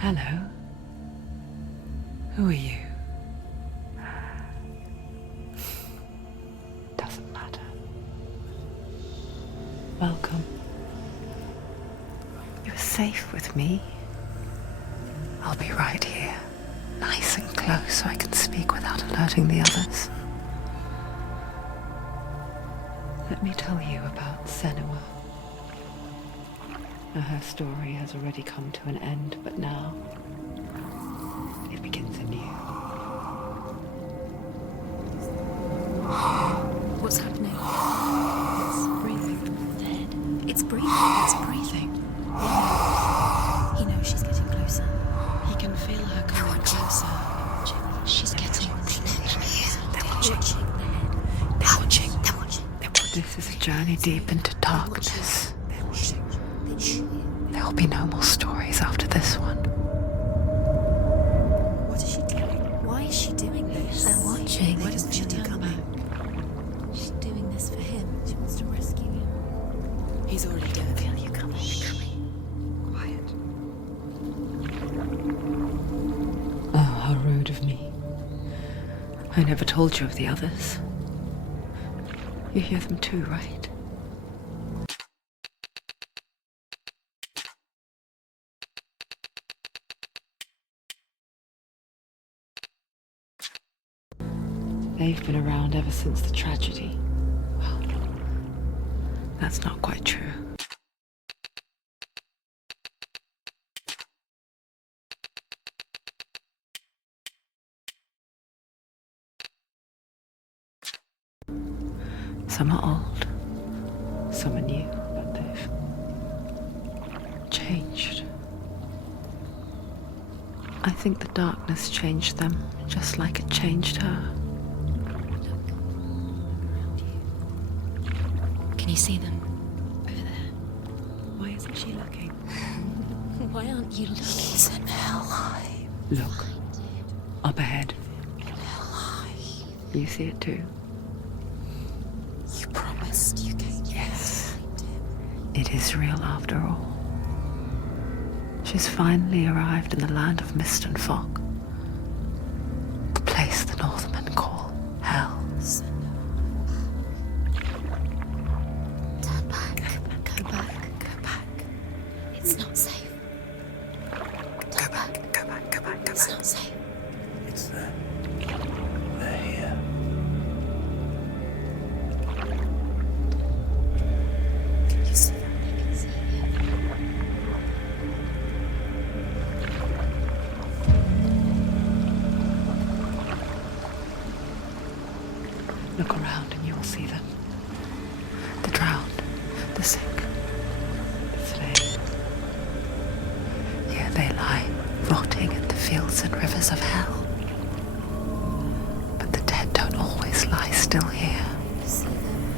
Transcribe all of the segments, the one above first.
Hello. Who are you? Doesn't matter. Welcome. You're safe with me. I'll be right here, nice and close so I can speak without alerting the others. Let me tell you about Senua. Her story has already come to an end, but now it begins anew. What's happening? It's breathing. Dead. It's breathing. It's breathing. Yeah. He knows she's getting closer. He can feel her coming closer. She's getting closer. They're watching. They're watching. They're watching. This is a journey deep into darkness. They're watching. There will be no more stories after this one. What is she doing? Why is she doing this? They're watching. Why doesn't she turn back? She's doing this for him. She wants to rescue him. He's already dead. Feel you coming. Quiet. Oh, how rude of me. I never told you of the others. You hear them too, right? They've been around ever since the tragedy. Well, that's not quite true. Some are old, some are new, but they've changed. I think the darkness changed them, just like it changed her. Can you see them? Over there. Why isn't she looking? Why aren't you looking? He's in hell. Look, up ahead. Hell. You see it too? You promised you came. Yes. It is real after all. She's finally arrived in the land of mist and fog. The place the Northmen call Hell. Turn back. Go back. Go back. It's not safe. Go back, go back, go back, go It's back. not safe. It's there. They're here. Can you see them? They can see you. Look around and you will see them. The drowned, the sick, the slain. Here they lie, rotting in the fields and rivers of hell. But the dead don't always lie still here. You see them.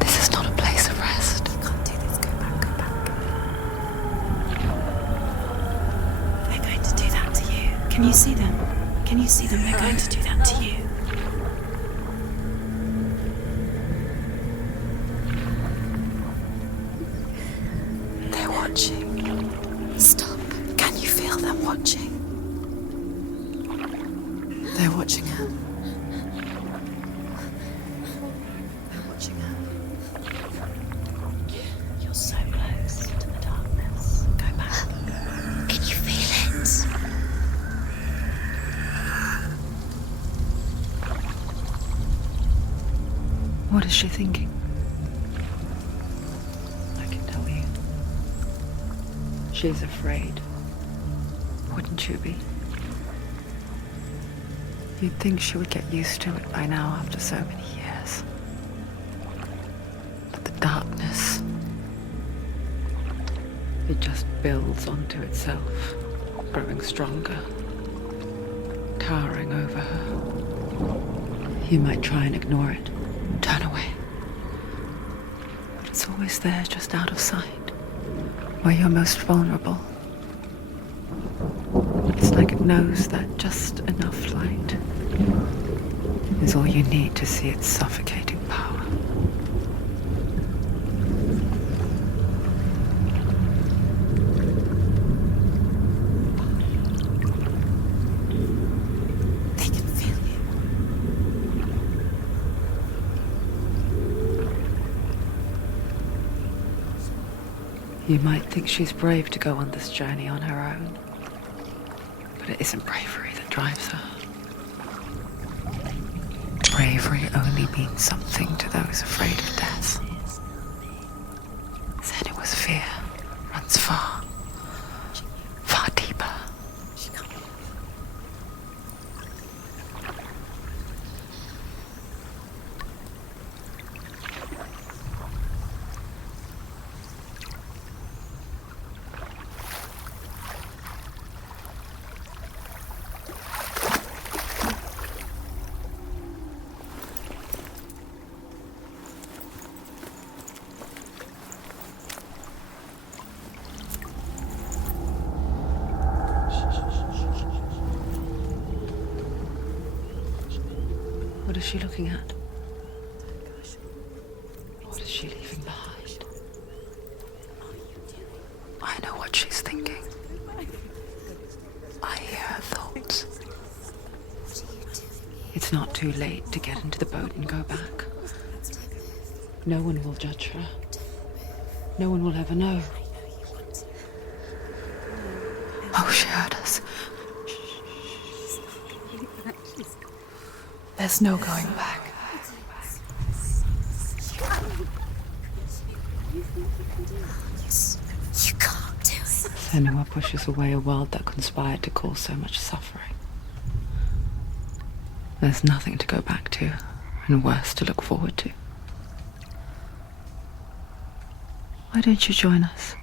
This is not a place of rest. You can't do this. Go back. Go back. They're going to do that to you. Can you see them? Can you see them? They're going to do that to you. They're watching. Stop. Can you feel them watching? They're watching her. They're watching her. You're so close to the darkness. Go back. Can you feel it? What is she thinking? I can tell you. She's afraid. Wouldn't you be? You'd think she would get used to it by now after so many years. But the darkness, it just builds onto itself, growing stronger, towering over her. You might try and ignore it, turn away. But it's always there, just out of sight, where you're most vulnerable. It's like it knows that just enough light is all you need to see its suffocating power. You might think she's brave to go on this journey on her own, but it isn't bravery that drives her. Bravery only means something to those afraid of death. Senua's fear runs far, far deeper. What is she looking at? What is she leaving behind? I know what she's thinking. I hear her thoughts. It's not too late to get into the boat and go back. No one will judge her. No one will ever know. Oh, she heard us. There's no going back. You can't do it. Senua pushes away a world that conspired to cause so much suffering. There's nothing to go back to, and worse to look forward to. Why don't you join us?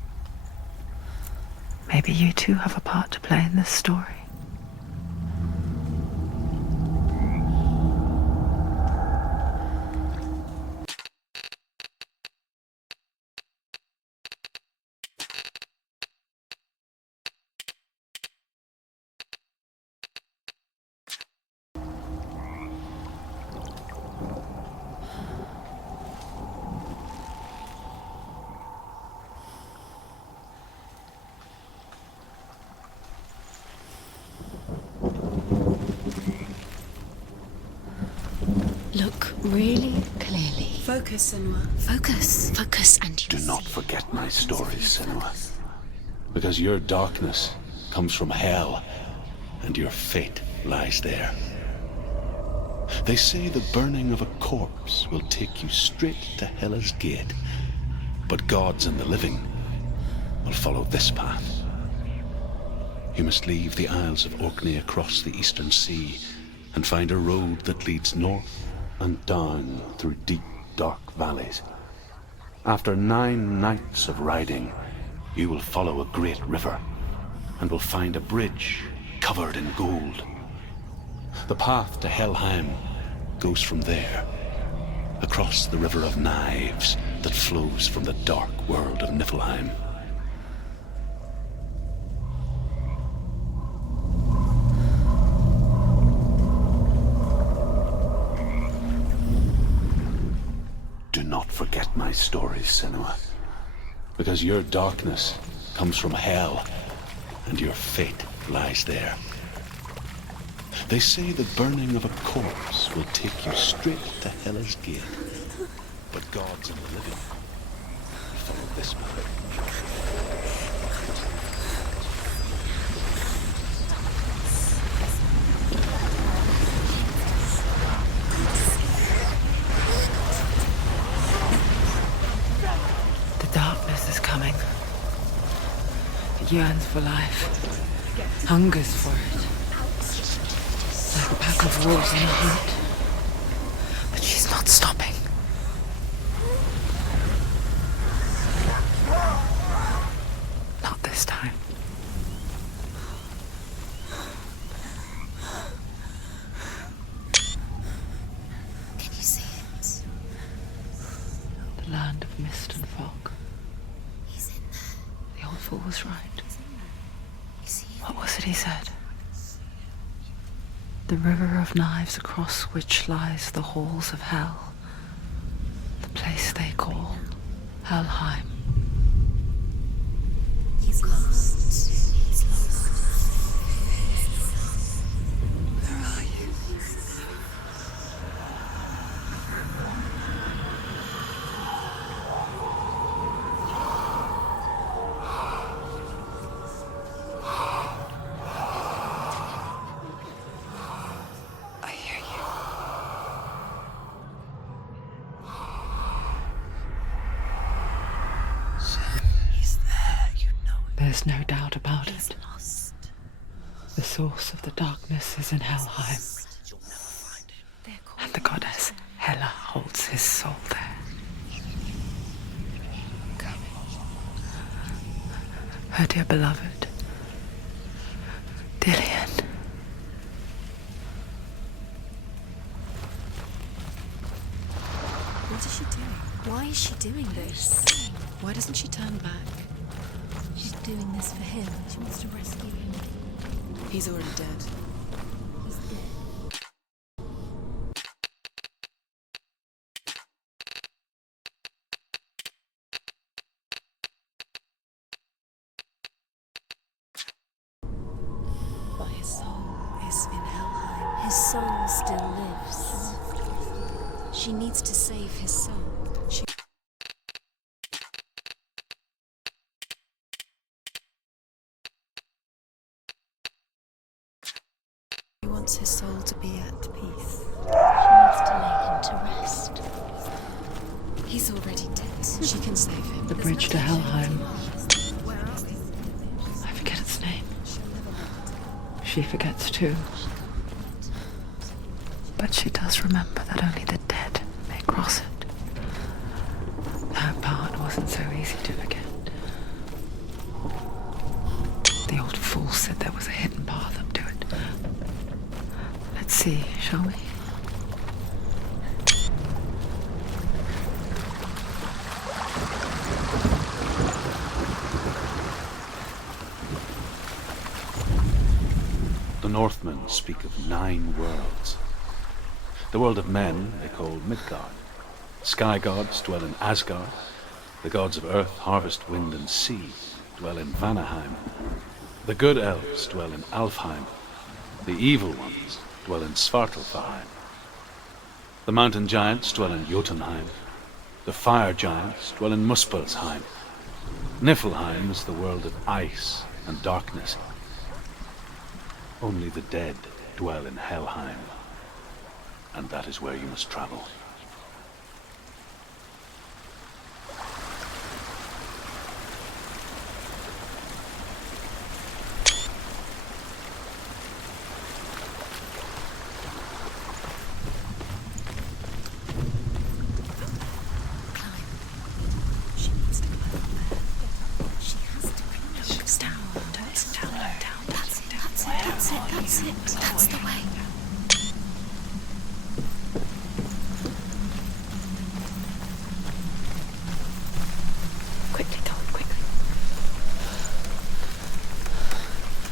Maybe you too have a part to play in this story. Look really clearly. Focus, Senua. Focus. Focus and Do you not see. forget my stories, Senua. Because your darkness comes from hell, and your fate lies there. They say the burning of a corpse will take you straight to Hela's gate, but gods and the living will follow this path. You must leave the Isles of Orkney across the eastern sea and find a road that leads north and down through deep, dark valleys. After 9 nights of riding, you will follow a great river and will find a bridge covered in gold. The path to Helheim goes from there, across the River of Knives that flows from the dark world of Niflheim. Do not forget my stories, Senua, because your darkness comes from hell, and your fate lies there. They say the burning of a corpse will take you straight to Hela's gate, but gods and the living will follow this path. The darkness is coming. It yearns for life, hungers for it. Like a pack of wolves on a hunt. But she's not stopping. Not this time. Can you see it? The land of mist and fog. He's in there. The old fool was right. You see him? What was it he said? The river of knives across which lies the halls of hell. The place they call Helheim. He's lost. He's lost. Where are you? There's no doubt about He's it. lost. The source of the darkness is in Helheim, They're called and the goddess Hela holds his soul there. Her dear beloved, Dillian. What is she doing? Why is she doing this? Why doesn't she turn back? She's doing this for him. She wants to rescue him. He's already dead. He's dead. But his soul is in Helheim. His soul still lives. She needs to save his soul. She wants his soul to be at peace. She needs to lay him to rest. He's already dead. She can save him. The bridge to Helheim. Where are we? I forget its name. She'll never make it. She forgets too. But she does remember that only the dead may cross it. That part wasn't so easy to forget. The old fool said there was a hidden path up to it. Let's see, shall we? The Northmen speak of 9 worlds. The world of men they call Midgard. Sky gods dwell in Asgard. The gods of earth, harvest, wind, and sea dwell in Vanaheim. The good elves dwell in Alfheim. The evil ones dwell in Svartalfheim. The mountain giants dwell in Jotunheim. The fire giants dwell in Muspelheim. Niflheim is the world of ice and darkness. Only the dead dwell in Helheim, and that is where you must travel. She needs to climb up there. She has to bring him Down. That's it. That's it. That's the way. Quickly, Todd, quickly.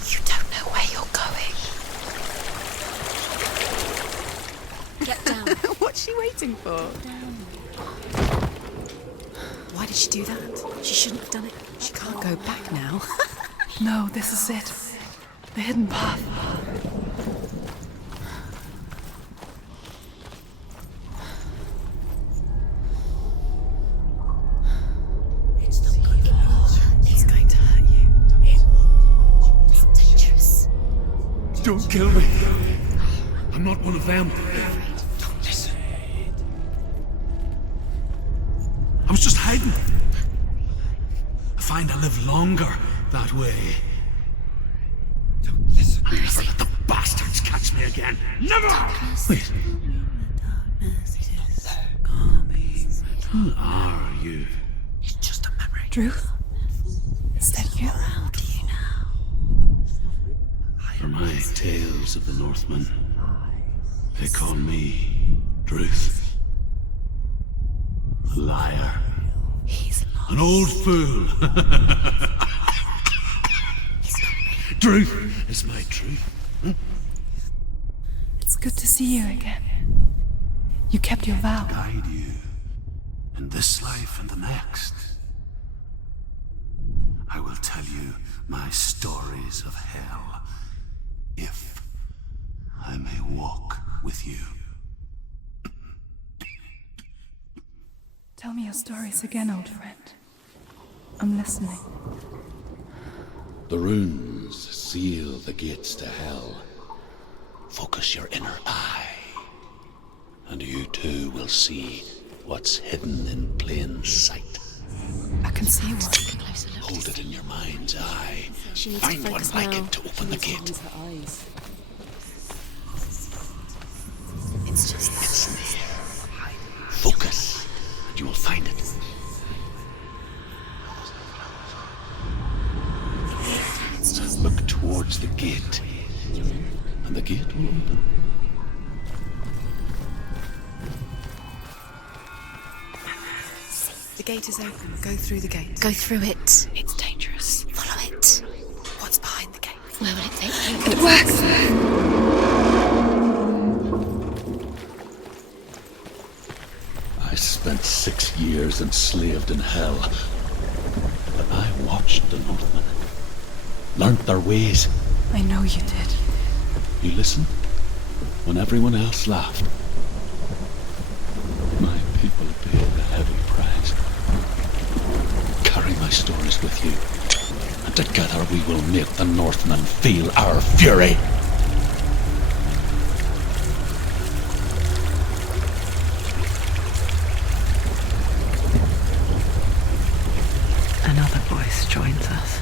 You don't know where you're going. Get down. What's she waiting for? Why did she do that? She shouldn't have done it. She can't go back now. No, this is it. The hidden path. It's not good for her. It's going to hurt you. It's dangerous. Don't kill me. I'm not one of them. Don't listen. I was just hiding. I find I live longer that way. Don't listen. Never let the bastards catch me again. Never! Wait. Who are you? It's just a memory. Druth? Is that you? How do you know? For my tales of the Northmen, they call me Druth. A liar. He's lost. An old fool. Truth is my truth. It's good to see you again. You kept your vow. Guide you in this life and the next. I will tell you my stories of hell, if I may walk with you. Tell me your stories again, old friend. I'm listening. The runes seal the gates to hell. Focus your inner eye, and you too will see what's hidden in plain sight. I can see one. Closer look. Hold it in your mind's eye. She needs to Find one focus like now. it to open the gate. It's just It's near. Focus, and you will find it. Look towards the gate, and the gate will open. The gate is open. Go through the gate. go through it. It's dangerous. Follow it. What's behind the gate? Where will it take you? It works! I spent 6 years enslaved in hell, but I watched the Northmen, learnt their ways. I know you did. You listened when everyone else laughed. My people paid the heavy price. Carry my stories with you, and together we will make the Northmen feel our fury. Another voice joins us.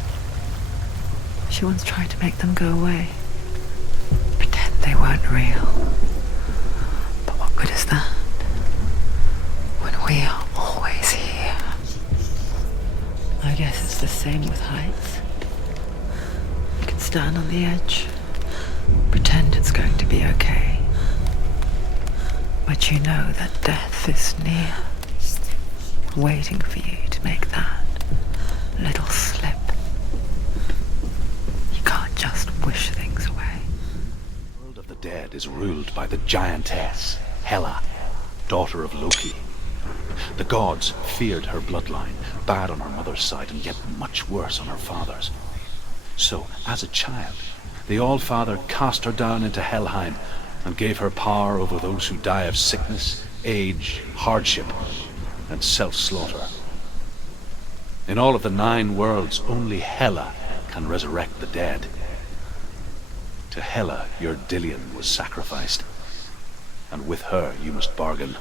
She once tried to make them go away. Pretend they weren't real. But what good is that? When we are always here. I guess it's the same with heights. You can stand on the edge, pretend it's going to be okay. But you know that death is near, waiting for you to make that little slip. You can't just wish things away. The world of the dead is ruled by the giantess, Hela, daughter of Loki. The gods feared her bloodline, bad on her mother's side and yet much worse on her father's. So, as a child, the All-Father cast her down into Helheim and gave her power over those who die of sickness, age, hardship, and self-slaughter. In all of the 9 worlds, only Hela can resurrect the dead. To Hela, your Dillion was sacrificed, and with her you must bargain.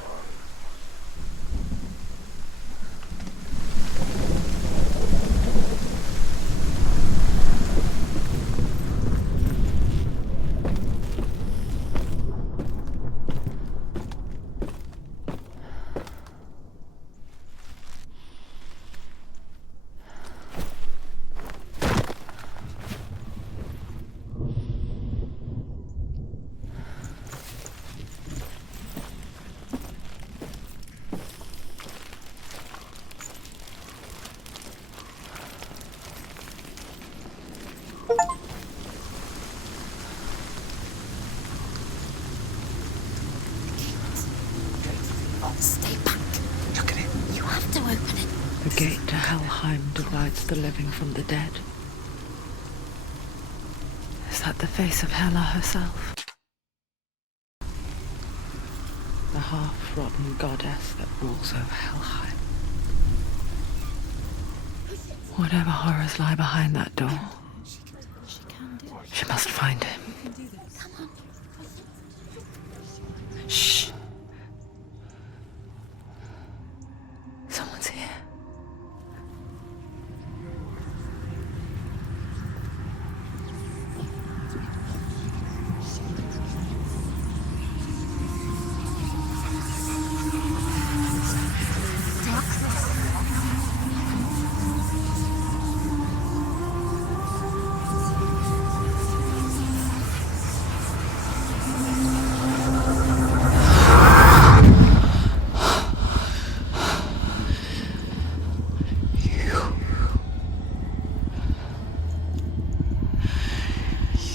Stay back. Look at it. You have to open it. The gate to Helheim divides the living from the dead. Is that the face of Hela herself? The half-rotten goddess that rules over Helheim. Whatever horrors lie behind that door, She can do it. she must find him. Come on. Shh. Someone's here.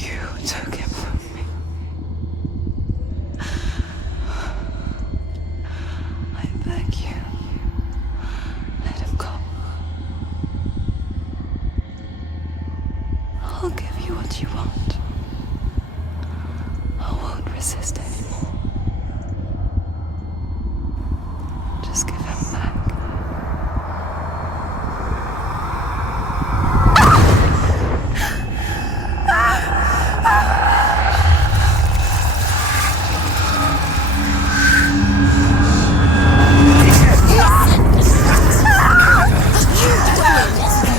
You took him from me. I beg you, let him go. I'll give you what you want. I won't resist anymore. Just give him back.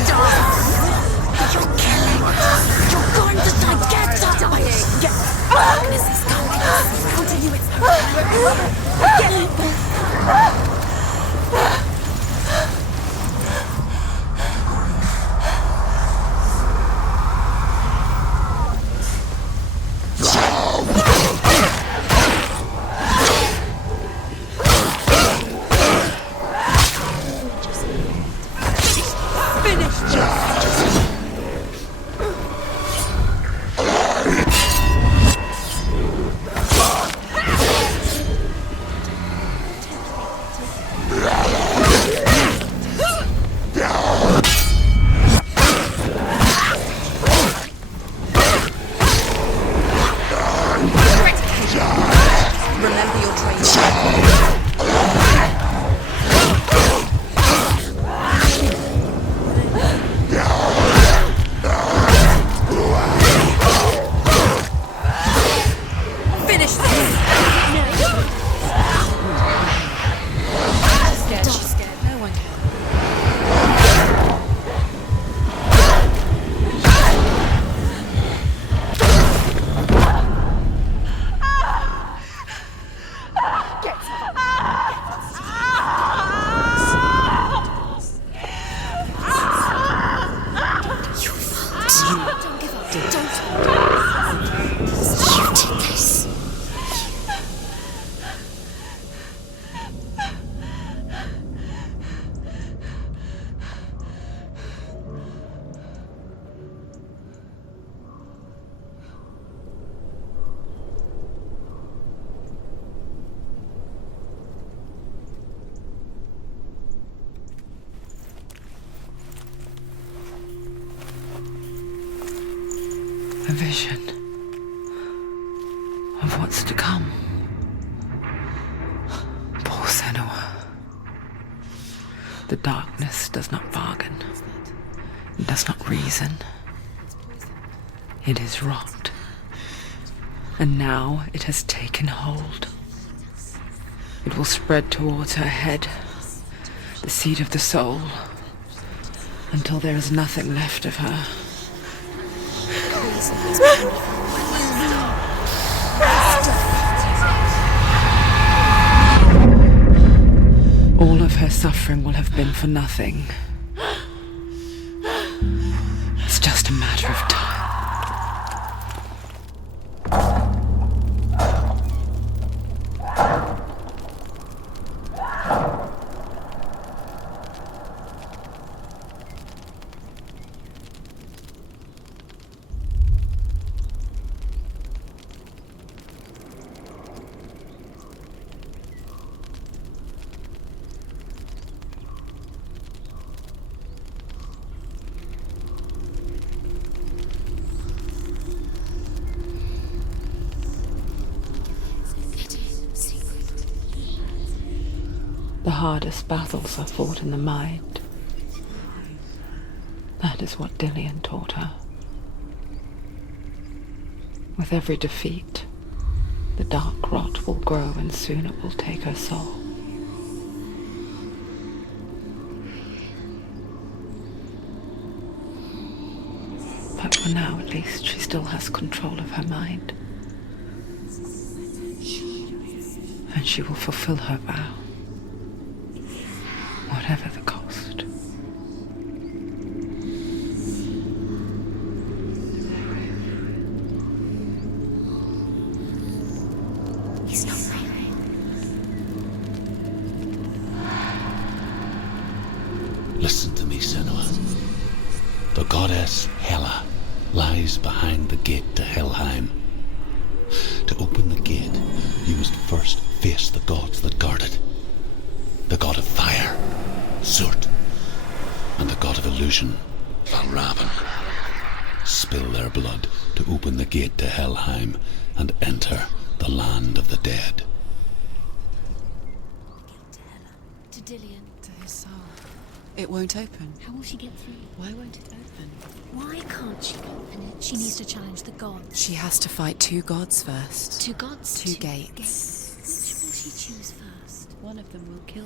Die! Remember your training. Finish this! She's scared. No one can. Don't give up. Don't. You did this. A vision of what's to come. Poor Senua. The darkness does not bargain. It does not reason. It is rot. And now it has taken hold. It will spread towards her head, the seat of the soul, until there is nothing left of her. All of her suffering will have been for nothing. It's just a matter of time. The hardest battles are fought in the mind. That is what Dillian taught her. With every defeat, the dark rot will grow and soon it will take her soul. But for now, at least, she still has control of her mind. And she will fulfill her vow. Whatever the cost. He's not right. Listen to me, Senua. The goddess Hela lies behind the gate to Helheim. To open the gate, you must first face the gods that guard it. The god of fire, Surt, and the god of illusion, Valravan. Spill their blood to open the gate to Helheim and enter the land of the dead. To Dillian. To his soul. It won't open. How will she get through? Why won't it open? Why can't she open it? She needs to challenge the gods. She has to fight two gods first. Two gods? Two gates. Which will she choose first? One of them will kill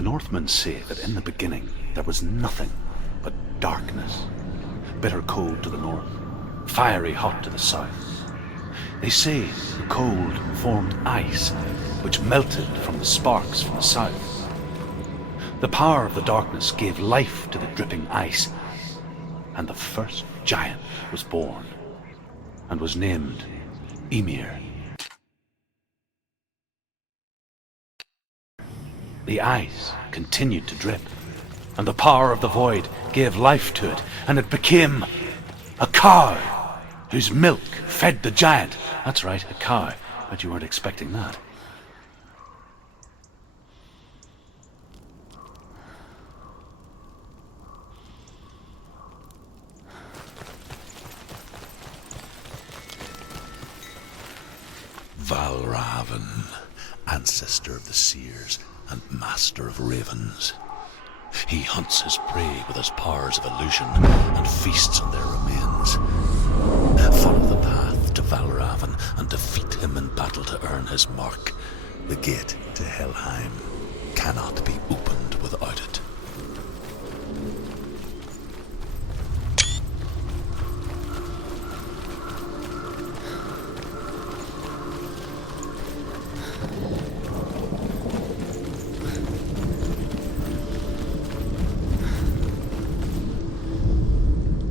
The Northmen say that in the beginning there was nothing but darkness. Bitter cold to the north, fiery hot to the south. They say the cold formed ice, which melted from the sparks from the south. The power of the darkness gave life to the dripping ice, and the first giant was born, and was named Ymir. The ice continued to drip, and the power of the void gave life to it, and it became a cow whose milk fed the giant. That's right, a cow. Bet you weren't expecting that. Valravn, ancestor of the seers and master of ravens. He hunts his prey with his powers of illusion and feasts on their remains. Follow the path to Valravn and defeat him in battle to earn his mark. The gate to Helheim cannot be opened without it.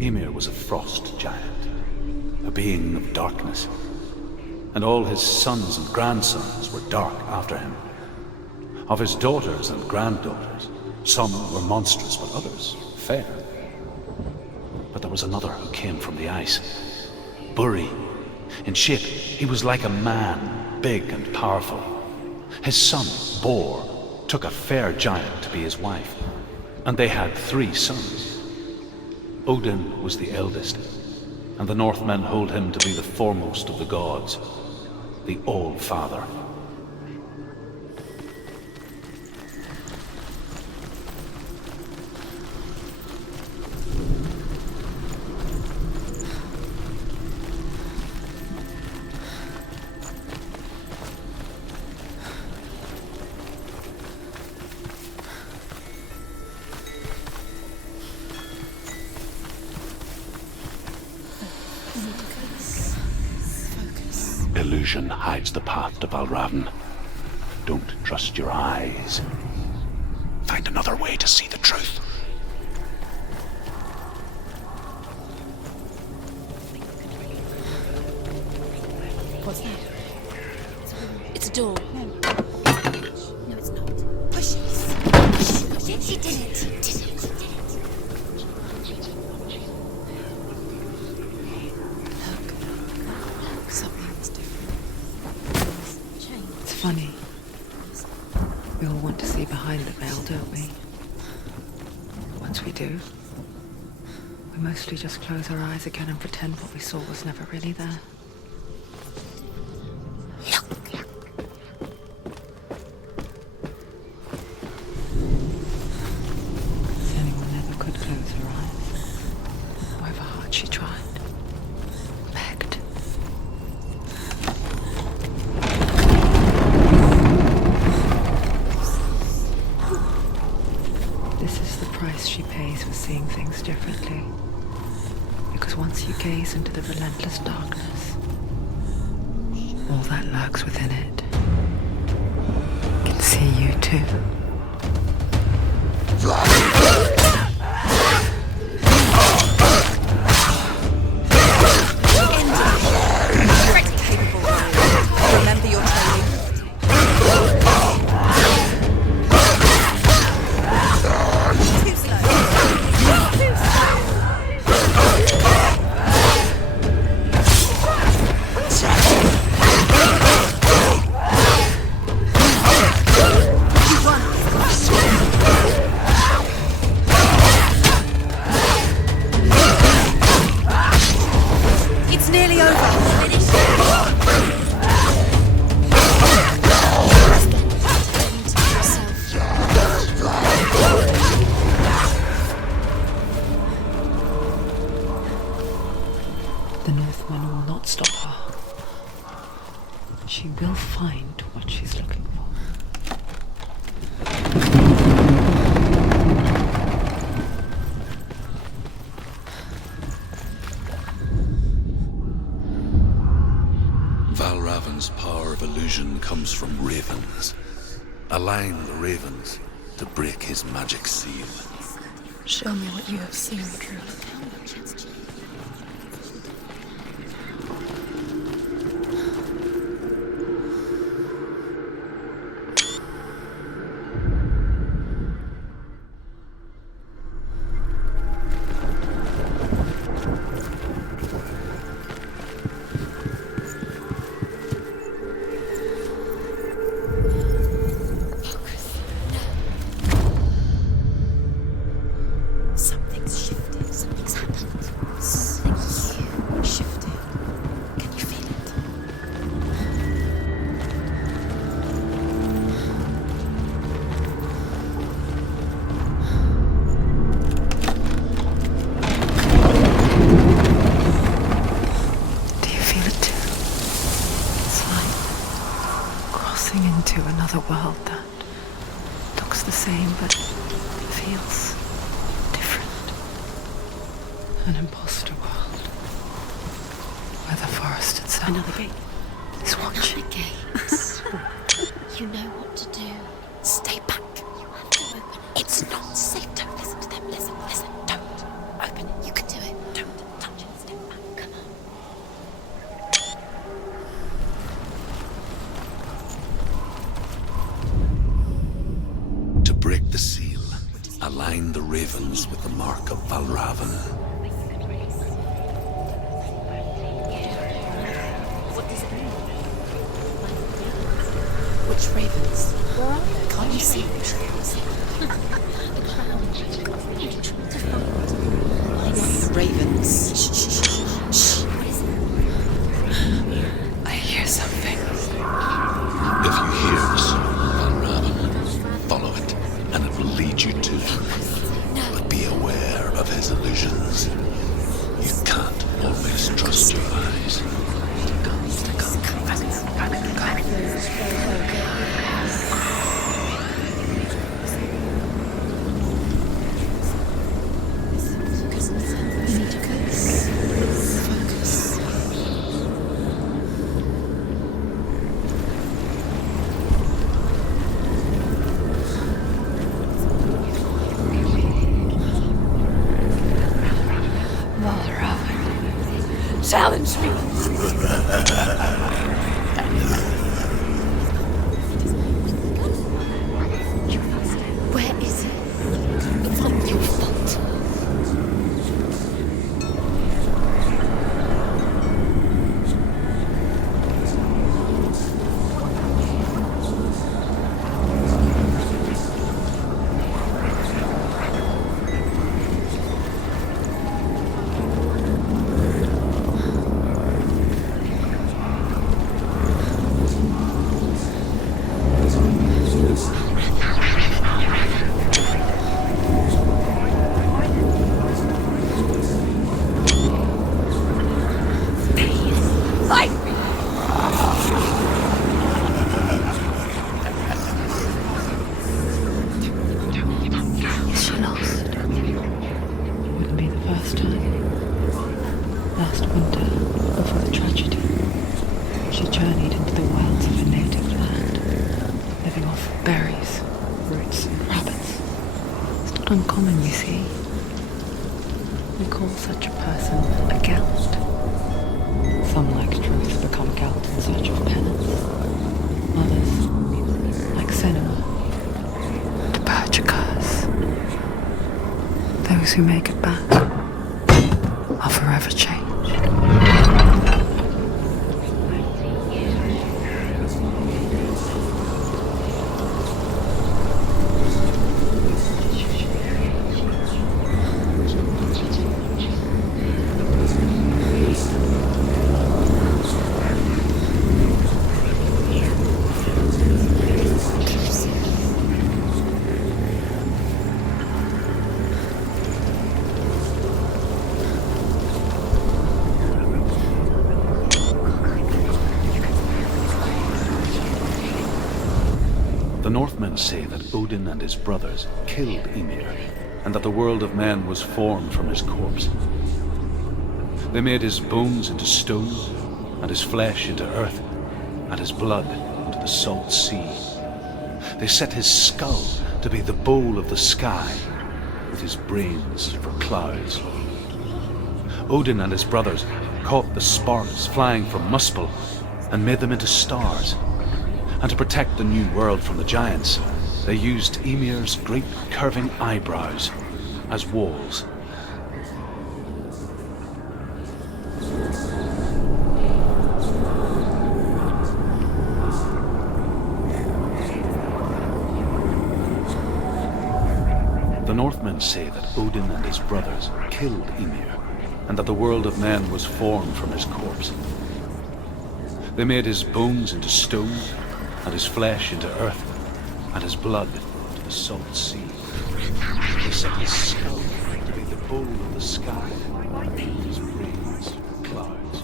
Ymir was a frost giant, a being of darkness, and all his sons and grandsons were dark after him. Of his daughters and granddaughters, some were monstrous, but others fair. But there was another who came from the ice. Buri. In shape, he was like a man, big and powerful. His son, Bor, took a fair giant to be his wife, and they had 3 sons. Odin was the eldest, and the Northmen hold him to be the foremost of the gods, the All-Father. Illusion hides the path to Valravn. Don't trust your eyes. Find another way to see the truth. What's that? It's a door. No. No, it's not. Push it. Push it. She did it. She did it. Something's different. It's funny. We all want to see behind the veil, don't we? Once we do, we mostly just close our eyes again and pretend what we saw was never really there. Anyone ever could close her eyes, however hard she tried, begged. This is the price she pays for seeing things differently. Because once you gaze into the relentless darkness, all that lurks within it can see you too. Pretty capable. Remember your training. Too slow. Too slow. You won. illusion comes from ravens. Align the ravens to break his magic seal. Show me what you have seen, Drew. Something's shifted. Something's happened. Something huge shifted. Can you feel it? Do you feel it too? It's like crossing into another world that looks the same but feels different. An imposter world where the forest itself Another gate. is watching. Another gate. You know what to do. Stay back. You have to open it. It's not safe. Don't listen to them. Listen. Don't. Open it. You can do it. Don't touch it. Step back. Come on. To break the seal, align the ravens with the mark of Valravan. What does it mean? Which ravens? Where are they? Can't you see which ravens? The crown. To find the ravens. Shh. What is it? I hear something. If you hear the song of Valravan, follow it, and it will lead you to him. But be aware of his illusions. You can't always trust your eyes. Challenge me. Where is it? It's not your fault. Is she lost? Wouldn't be the first time. Last winter, before the tragedy, she journeyed into the wilds of her native land, living off berries, roots, and rabbits. It's not uncommon, you see. We call such a person a Gelt. Some, like Truth, become Gelt in search of penance. Others, like Senua, to purge a curse. Those who make it back are forever changed. The Northmen say that Odin and his brothers killed Ymir, and that the world of men was formed from his corpse. They made his bones into stone, and his flesh into earth, and his blood into salt sea. They set his skull to be the bowl of the sky, with his brains for clouds. Odin and his brothers caught the sparks flying from Muspel and made them into stars. And to protect the new world from the giants, they used Ymir's great curving eyebrows as walls. The Northmen say that Odin and his brothers killed Ymir, and that the world of men was formed from his corpse. They made his bones into stone, and his flesh into earth, and his blood to the salt sea. They set his skull to be the bowl of the sky, and his brains clouds.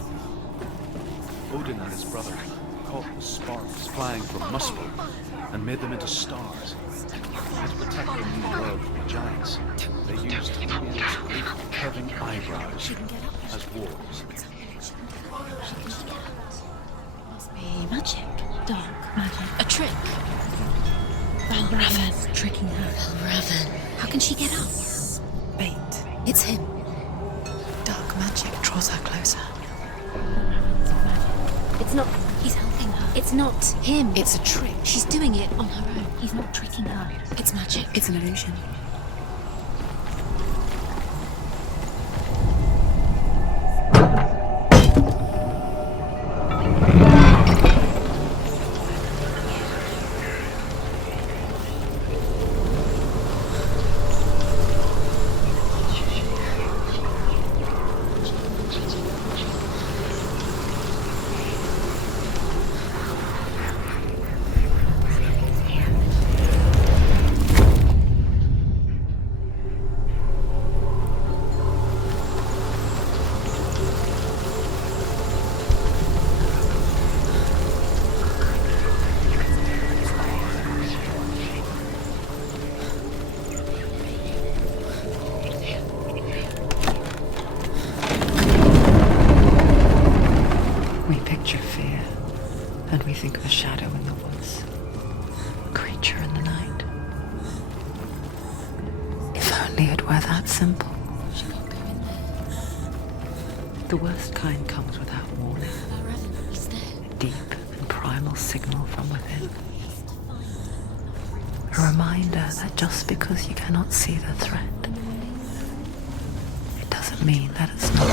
Odin and his brothers caught the sparks flying from Muspel and made them into stars. And to protect the new world from the giants, they used Ymir's great curving eyebrows as walls. Must be magic. Dark magic. A trick. Valravan tricking her. Valravan. How can she get up? Bait. It's him. Dark magic draws her closer. It's not. He's helping her. It's not him. It's a trick. She's doing it on her own. He's not tricking her. It's magic. It's an illusion. We picture fear, and we think of a shadow in the woods, a creature in the night. If only it were that simple. She can't go in there. The worst kind comes without warning, Valravan, he's there. a deep and primal signal from within. A reminder that just because you cannot see the threat, it doesn't mean that it's not.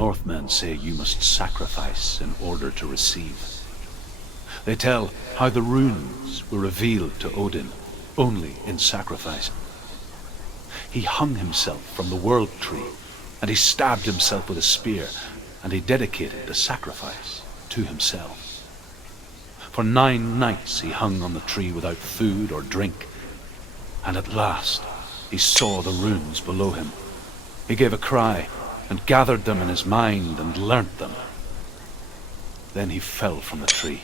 Northmen say you must sacrifice in order to receive. They tell how the runes were revealed to Odin only in sacrifice. He hung himself from the world tree, and he stabbed himself with a spear, and he dedicated the sacrifice to himself. For 9 nights he hung on the tree without food or drink, and at last he saw the runes below him. He gave a cry, and gathered them in his mind and learnt them. Then he fell from the tree.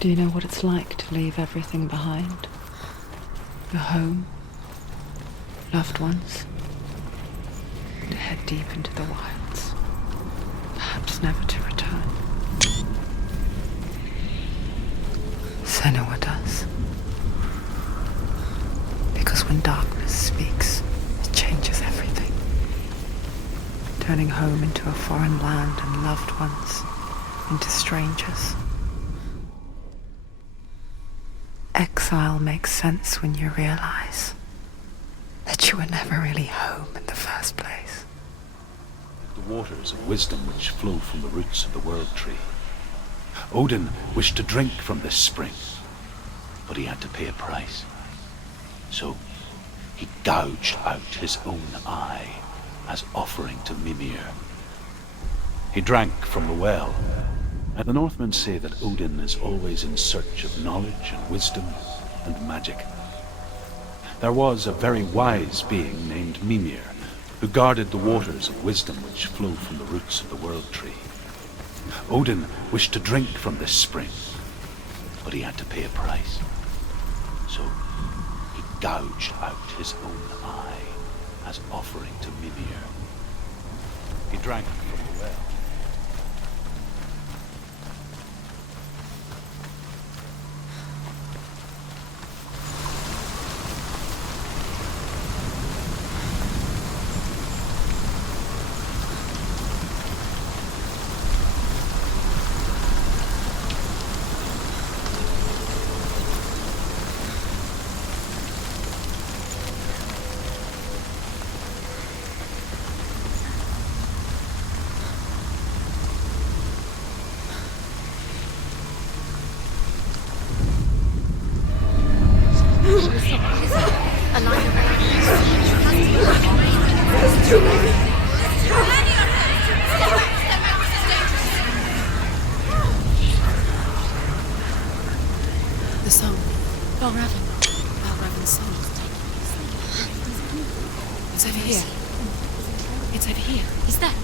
Do you know what it's like to leave everything behind? Your home, loved ones, and to head deep into the wilds, perhaps never to return. Senua does. Because when darkness speaks, it changes everything, turning home into a foreign land and loved ones into strangers. Exile makes sense when you realize that you were never really home in the first place. The waters of wisdom which flow from the roots of the world tree. Odin wished to drink from this spring, but he had to pay a price. So he gouged out his own eye as offering to Mimir. He drank from the well. And the Northmen say that Odin is always in search of knowledge and wisdom and magic. There was a very wise being named Mimir, who guarded the waters of wisdom which flow from the roots of the world tree. Odin wished to drink from this spring, but he had to pay a price. So he gouged out his own eye as offering to Mimir. He drank from the well. The song. Balraven's song. It's over here. It's over here. Is that?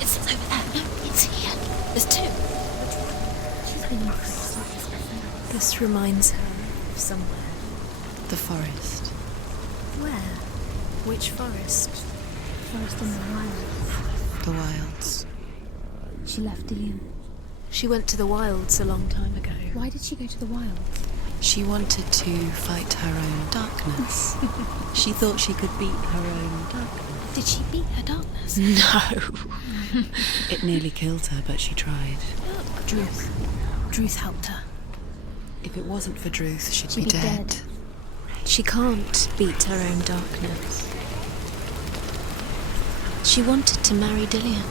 It's over there. No, it's here. There's 2. This reminds her of somewhere. The forest. Where? Which forest? Forest in the wilds. The wilds. She left Dillian. She went to the wilds a long time ago. Why did she go to the wilds? She wanted to fight her own darkness. She thought she could beat her own darkness. Did she beat her darkness? No. It nearly killed her, but she tried. Druth. Druth helped her. If it wasn't for Druth, she'd She'd be be dead. dead. She can't beat her own darkness. She wanted to marry Dillian.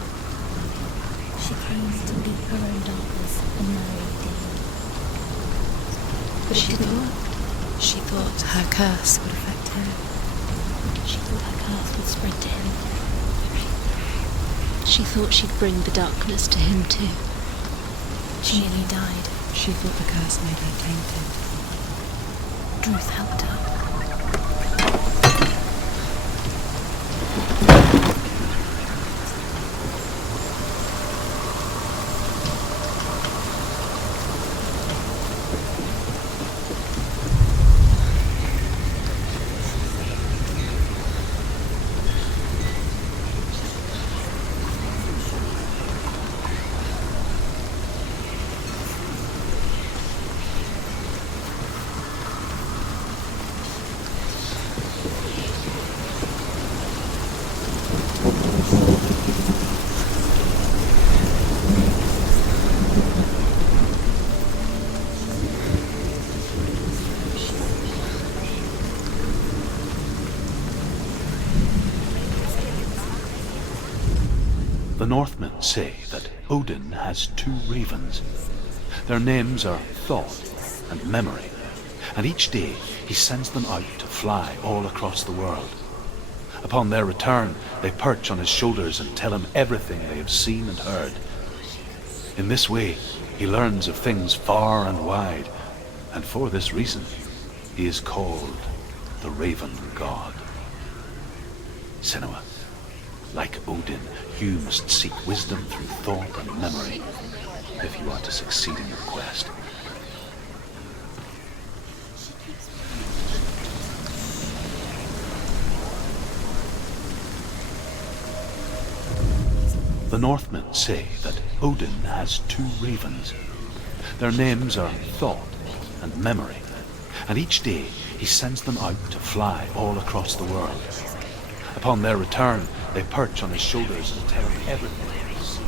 She came to beat her own darkness and marry Dillian. But she didn't. She thought her curse would affect him. She thought her curse would spread to him. She thought she'd bring the darkness to him too. She nearly died. She thought the curse made her tainted. Druth helped her. The Northmen say that Odin has two ravens. Their names are Thought and Memory, and each day he sends them out to fly all across the world. Upon their return, they perch on his shoulders and tell him everything they have seen and heard. In this way, he learns of things far and wide, and for this reason, he is called the Raven God. Senua, like Odin, you must seek wisdom through thought and memory if you are to succeed in your quest. The Northmen say that Odin has two ravens. Their names are Thought and Memory, and each day he sends them out to fly all across the world. Upon their return, they perch on his shoulders and tell him everything they have seen.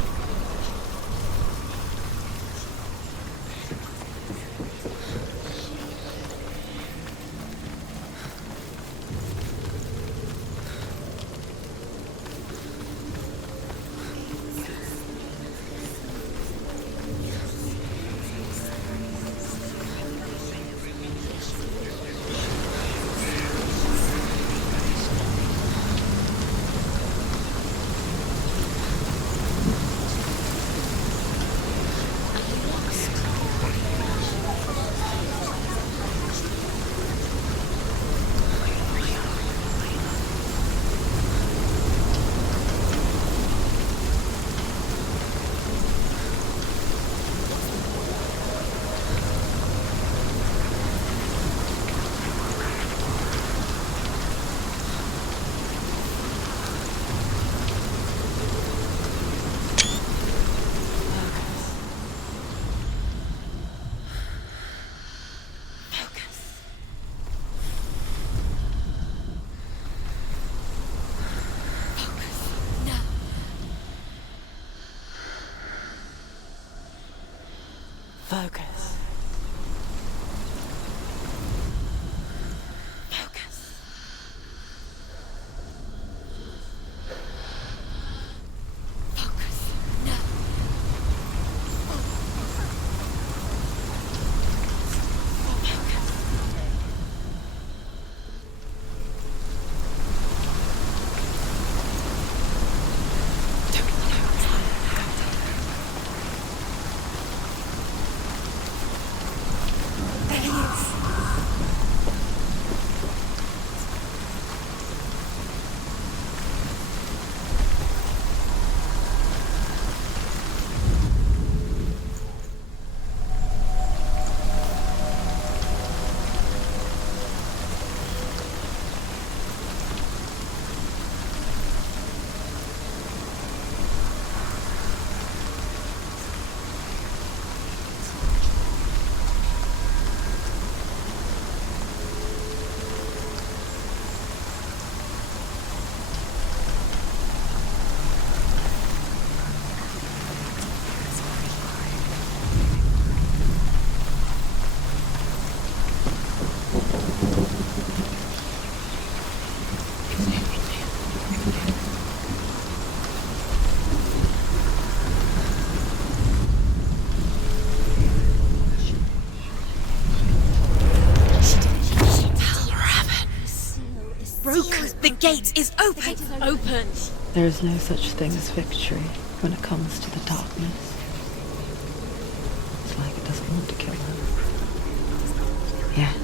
Focus. The gate is open! Open! There is no such thing as victory when it comes to the darkness. It's like it doesn't want to kill her. Yet,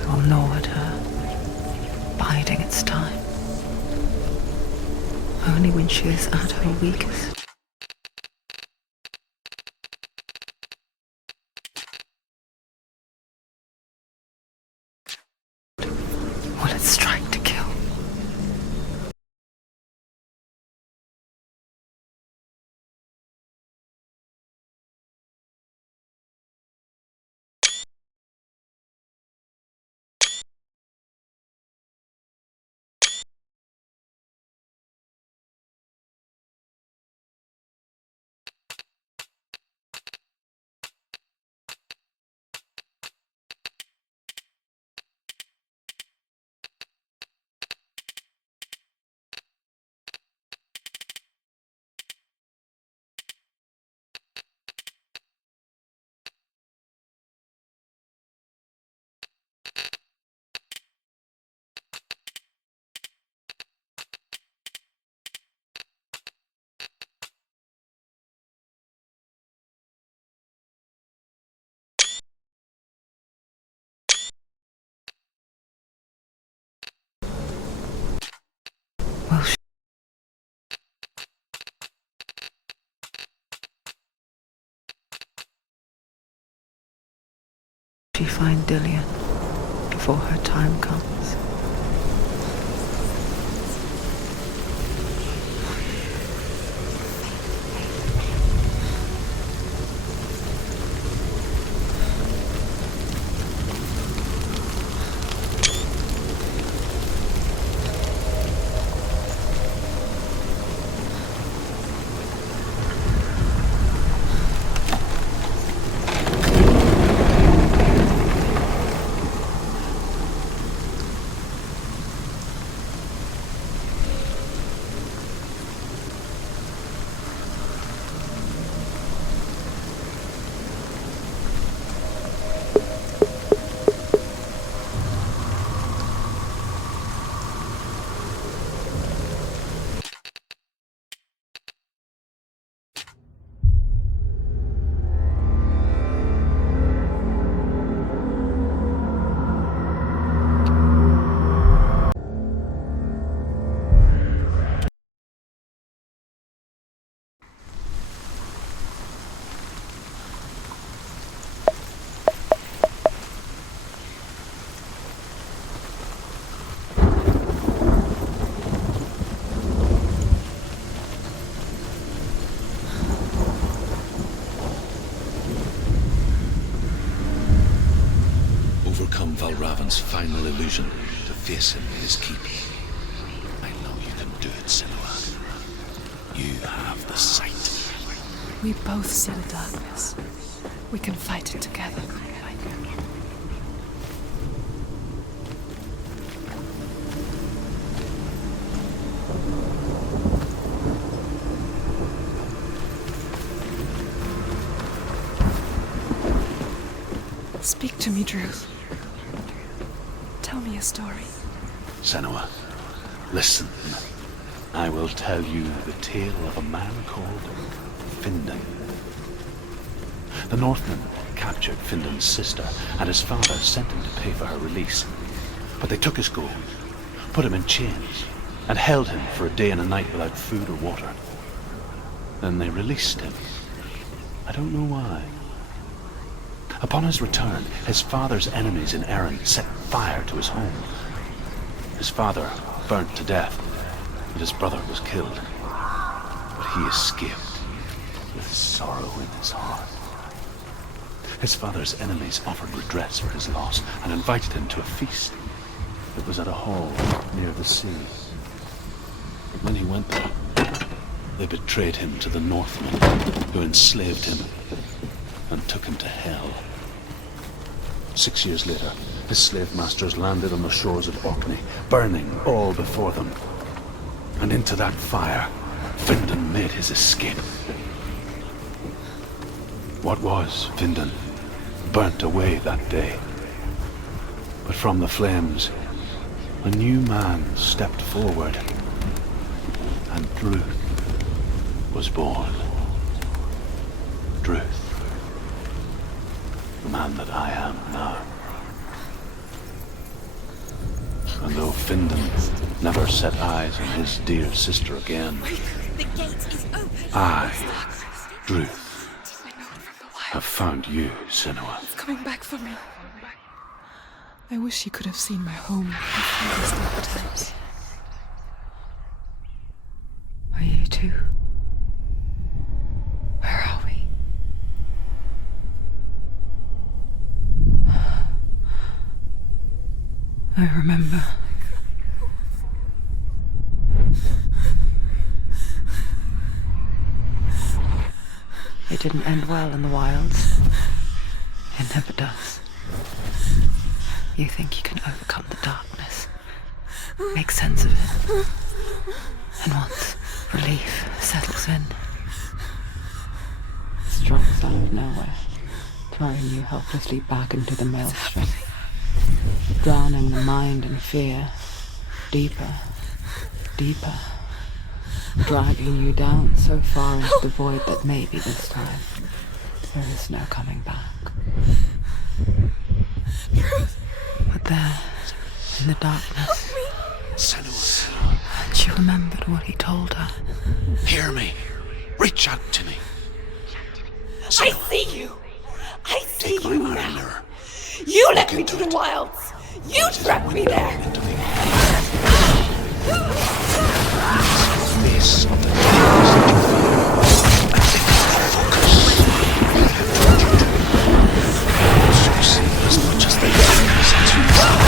it will gnaw at her, biding its time. Only when she is at her weakest will it strike to kill. she find Dillian before her time comes? Overcome Valravan's final illusion to face him in his keep. I know you can do it, Senua. You have the sight. We both see the darkness. We can fight it together. Speak to me, Druth. Tell me a story. Senua, listen. I will tell you the tale of a man called Findan. The Northmen captured Findan's sister, and his father sent him to pay for her release. But they took his gold, put him in chains, and held him for a day and a night without food or water. Then they released him. I don't know why. Upon his return, his father's enemies in Erin set fire to his home. His father burnt to death, and his brother was killed. But he escaped with sorrow in his heart. His father's enemies offered redress for his loss and invited him to a feast. It was at a hall near the sea. But when he went there, they betrayed him to the Northmen, who enslaved him and took him to hell. 6 years later, his slave masters landed on the shores of Orkney, burning all before them. And into that fire, Findan made his escape. What was Findan burnt away that day. But from the flames, a new man stepped forward, and Druth was born. Druth. The man that I am now. And though Findan never set eyes on his dear sister again, The gate is open. I, Druth, have found you, Senua. It's coming back for me. I wish you could have seen my home before these dark times. Are you too? Where are we? I remember. It didn't end well in the wilds. It never does. You think you can overcome the darkness, make sense of it, and once relief settles in, it strikes out of nowhere, throwing you helplessly back into the maelstrom, drowning the mind in fear, deeper, deeper, dragging you down so far into the void that maybe this time there is no coming back. But there, in the darkness, Senua, she remembered what he told her. hear me. Reach out to me. I see you. I see Take my you iron now. mirror. You led me to the wilds. You trapped me there. Face of the darkness. Focus. As much as the darkness is trapped.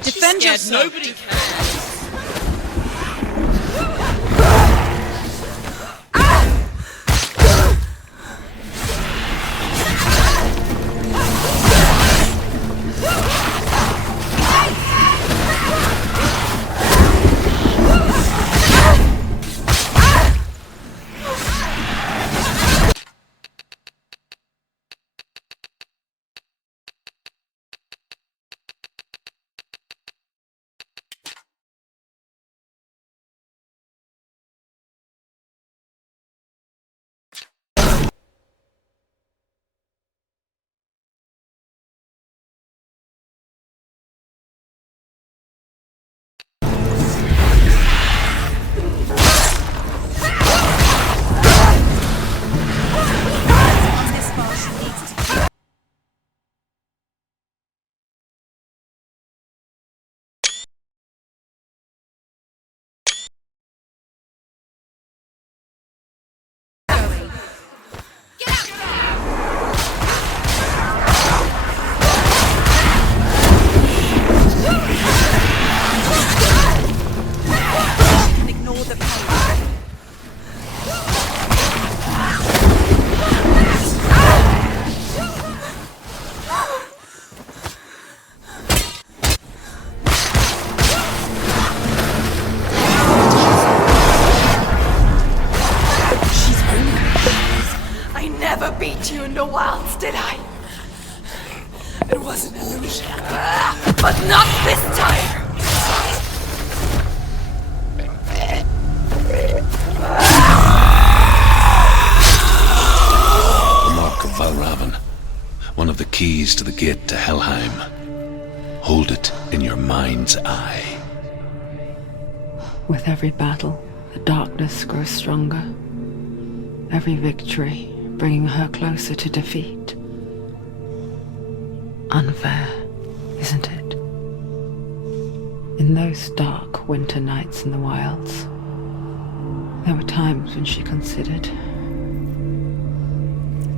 Defend yourself. Nobody cares. Beat you in the wilds, did I? It was an illusion. But not this time! The Mark of Valravn. One of the keys to the gate to Helheim. Hold it in your mind's eye. With every battle, the darkness grows stronger. Every victory bringing her closer to defeat. Unfair, isn't it? In those dark winter nights in the wilds, there were times when she considered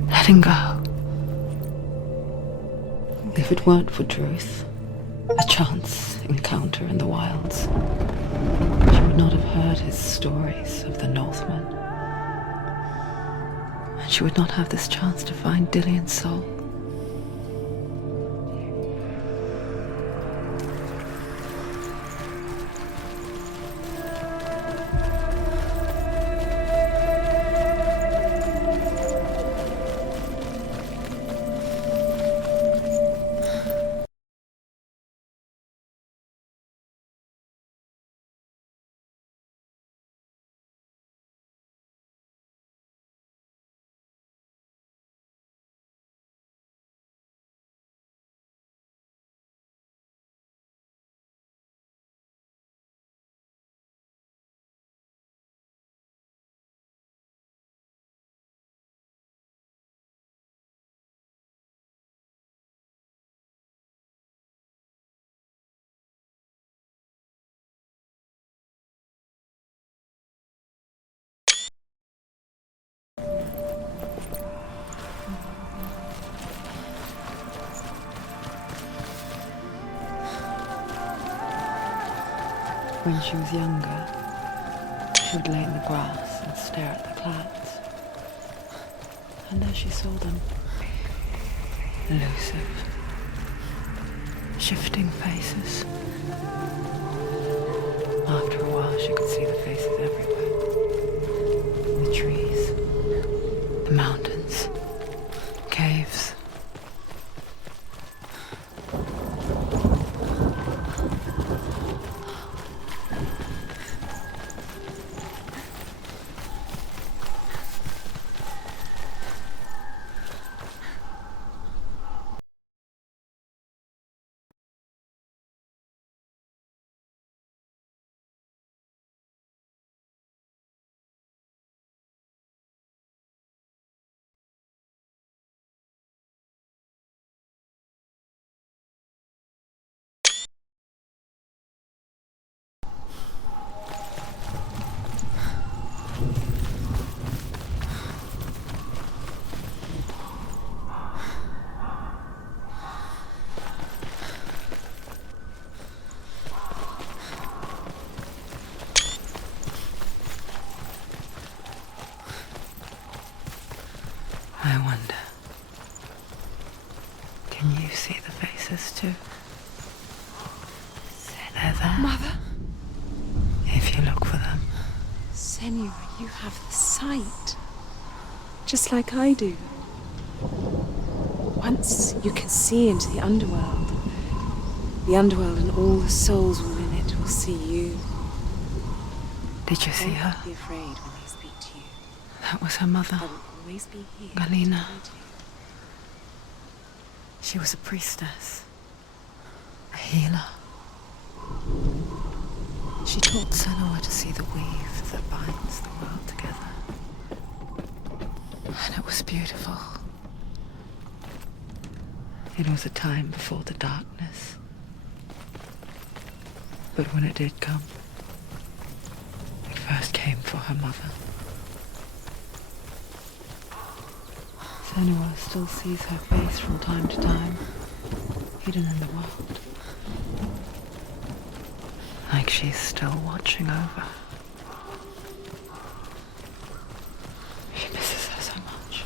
letting go. If it weren't for Druth, a chance encounter in the wilds, she would not have heard his stories of the Northmen. And she would not have this chance to find Dillion's soul. When she was younger, she would lay in the grass and stare at the clouds. And there she saw them. Elusive, shifting faces. After a while, she could see the faces everywhere. The trees, the mountains, caves. I wonder, can you see the faces too? They're there. Mother? If you look for them. Senua, you have the sight. Just like I do. Once you can see into the underworld and all the souls within it will see you. Did you see Don't her? be afraid when they speak to you. That was her mother, I will always be here. Galina. to guide you. She was a priestess, a healer. She taught Senua to see the weave that binds the world together. And it was beautiful. It was a time before the darkness. But when it did come, it first came for her mother. Senua still sees her face from time to time, hidden in the world. Like she's still watching over. She misses her so much.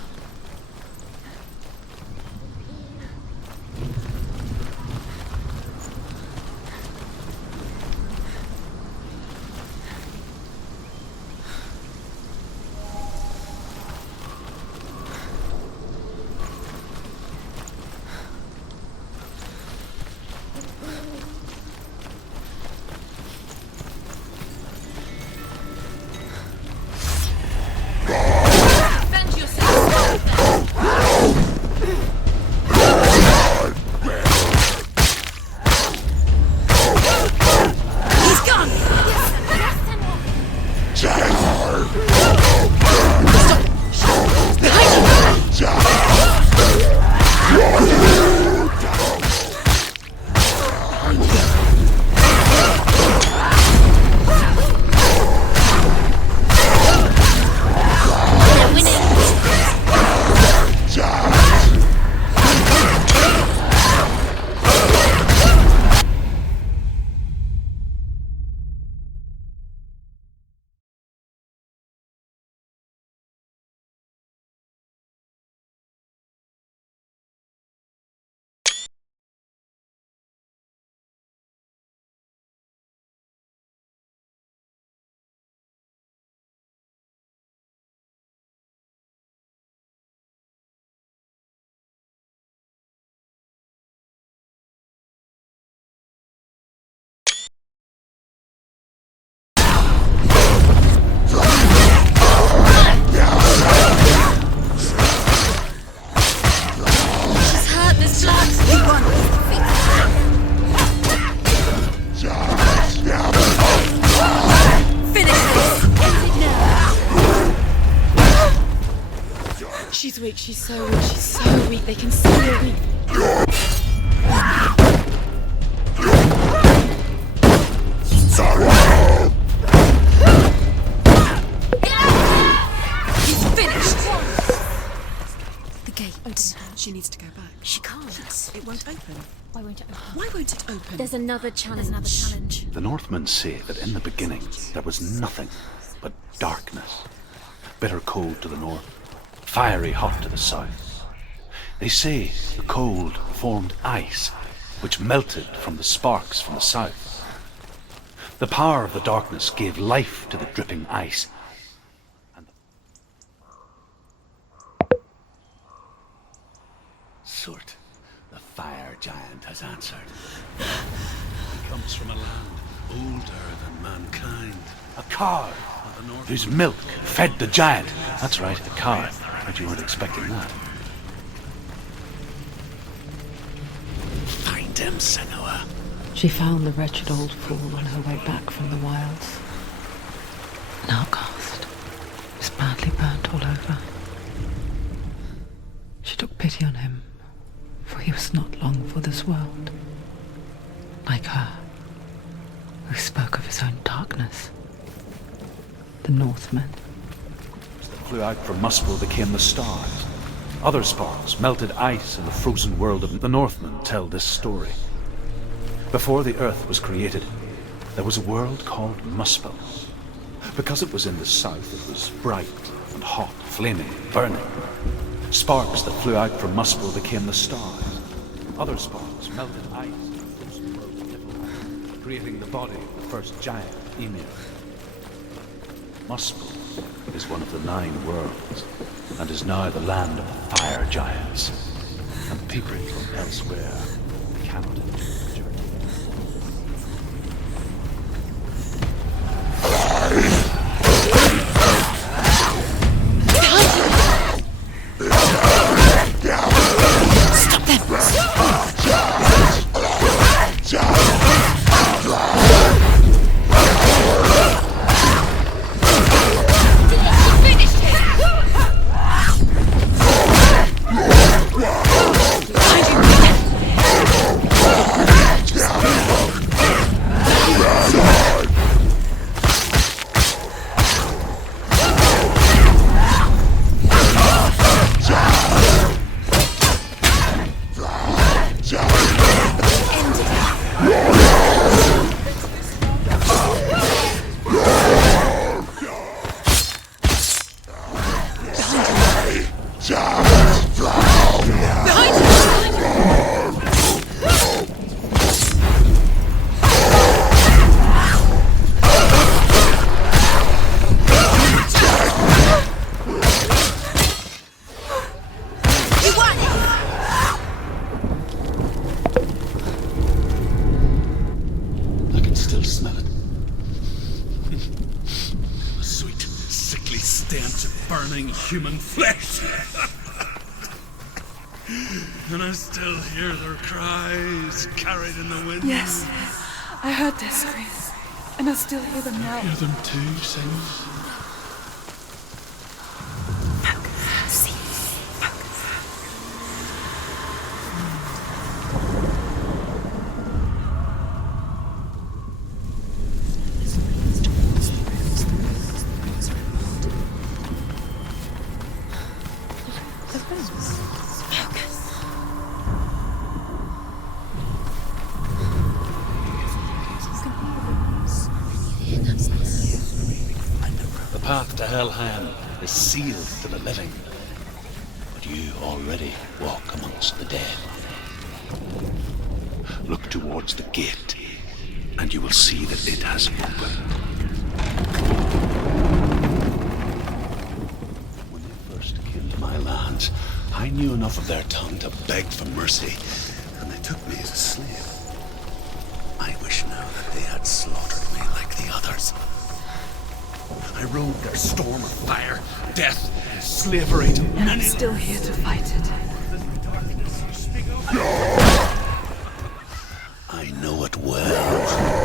She's weak, she's so weak, she's so weak. They can see her weak. He's finished! The gate. She needs to go back. She can't. can't. It won't open. Why won't it open? Why won't it open? There's another challenge. There's another challenge. The Northmen say that in the beginning there was nothing but darkness. Bitter cold to the north, fiery hot to the south. They say the cold formed ice, which melted from the sparks from the south. The power of the darkness gave life to the dripping ice. Surt, the fire giant, has answered. He comes from a land older than mankind. A cow whose milk fed the giant. That's right, a cow. But you weren't expecting that. Find him, Senua. She found the wretched old fool on her way back from the wilds. An outcast. He was badly burnt all over. She took pity on him, for he was not long for this world. Like her, who spoke of his own darkness. The Northmen. That flew out from Muspel became the stars. Other sparks melted ice in the frozen world of the Northmen tell this story. Before the earth was created, there was a world called Muspel. Because it was in the south, it was bright and hot, flaming, burning. Sparks that flew out from Muspel became the stars. Other sparks melted ice in the frozen world of Niflheim, creating the body of the first giant, Ymir. Muspel is one of the 9 worlds, and is now the land of the fire giants, and people from elsewhere cannot enter the journey. Human flesh. And I still hear their cries carried in the wind. Yes, I heard their screams, and I still hear them now. Hear them too, Senua. The path to Helheim is sealed to the living, but you already walk amongst the dead. Look towards the gate, and you will see that it has opened. When they first came to my lands, I knew enough of their tongue to beg for mercy, and they took me as a slave. I wish now that they had slaughtered me like the others. I rode their storm of fire, death, and slavery to And I'm many. still here to fight it. I know it well.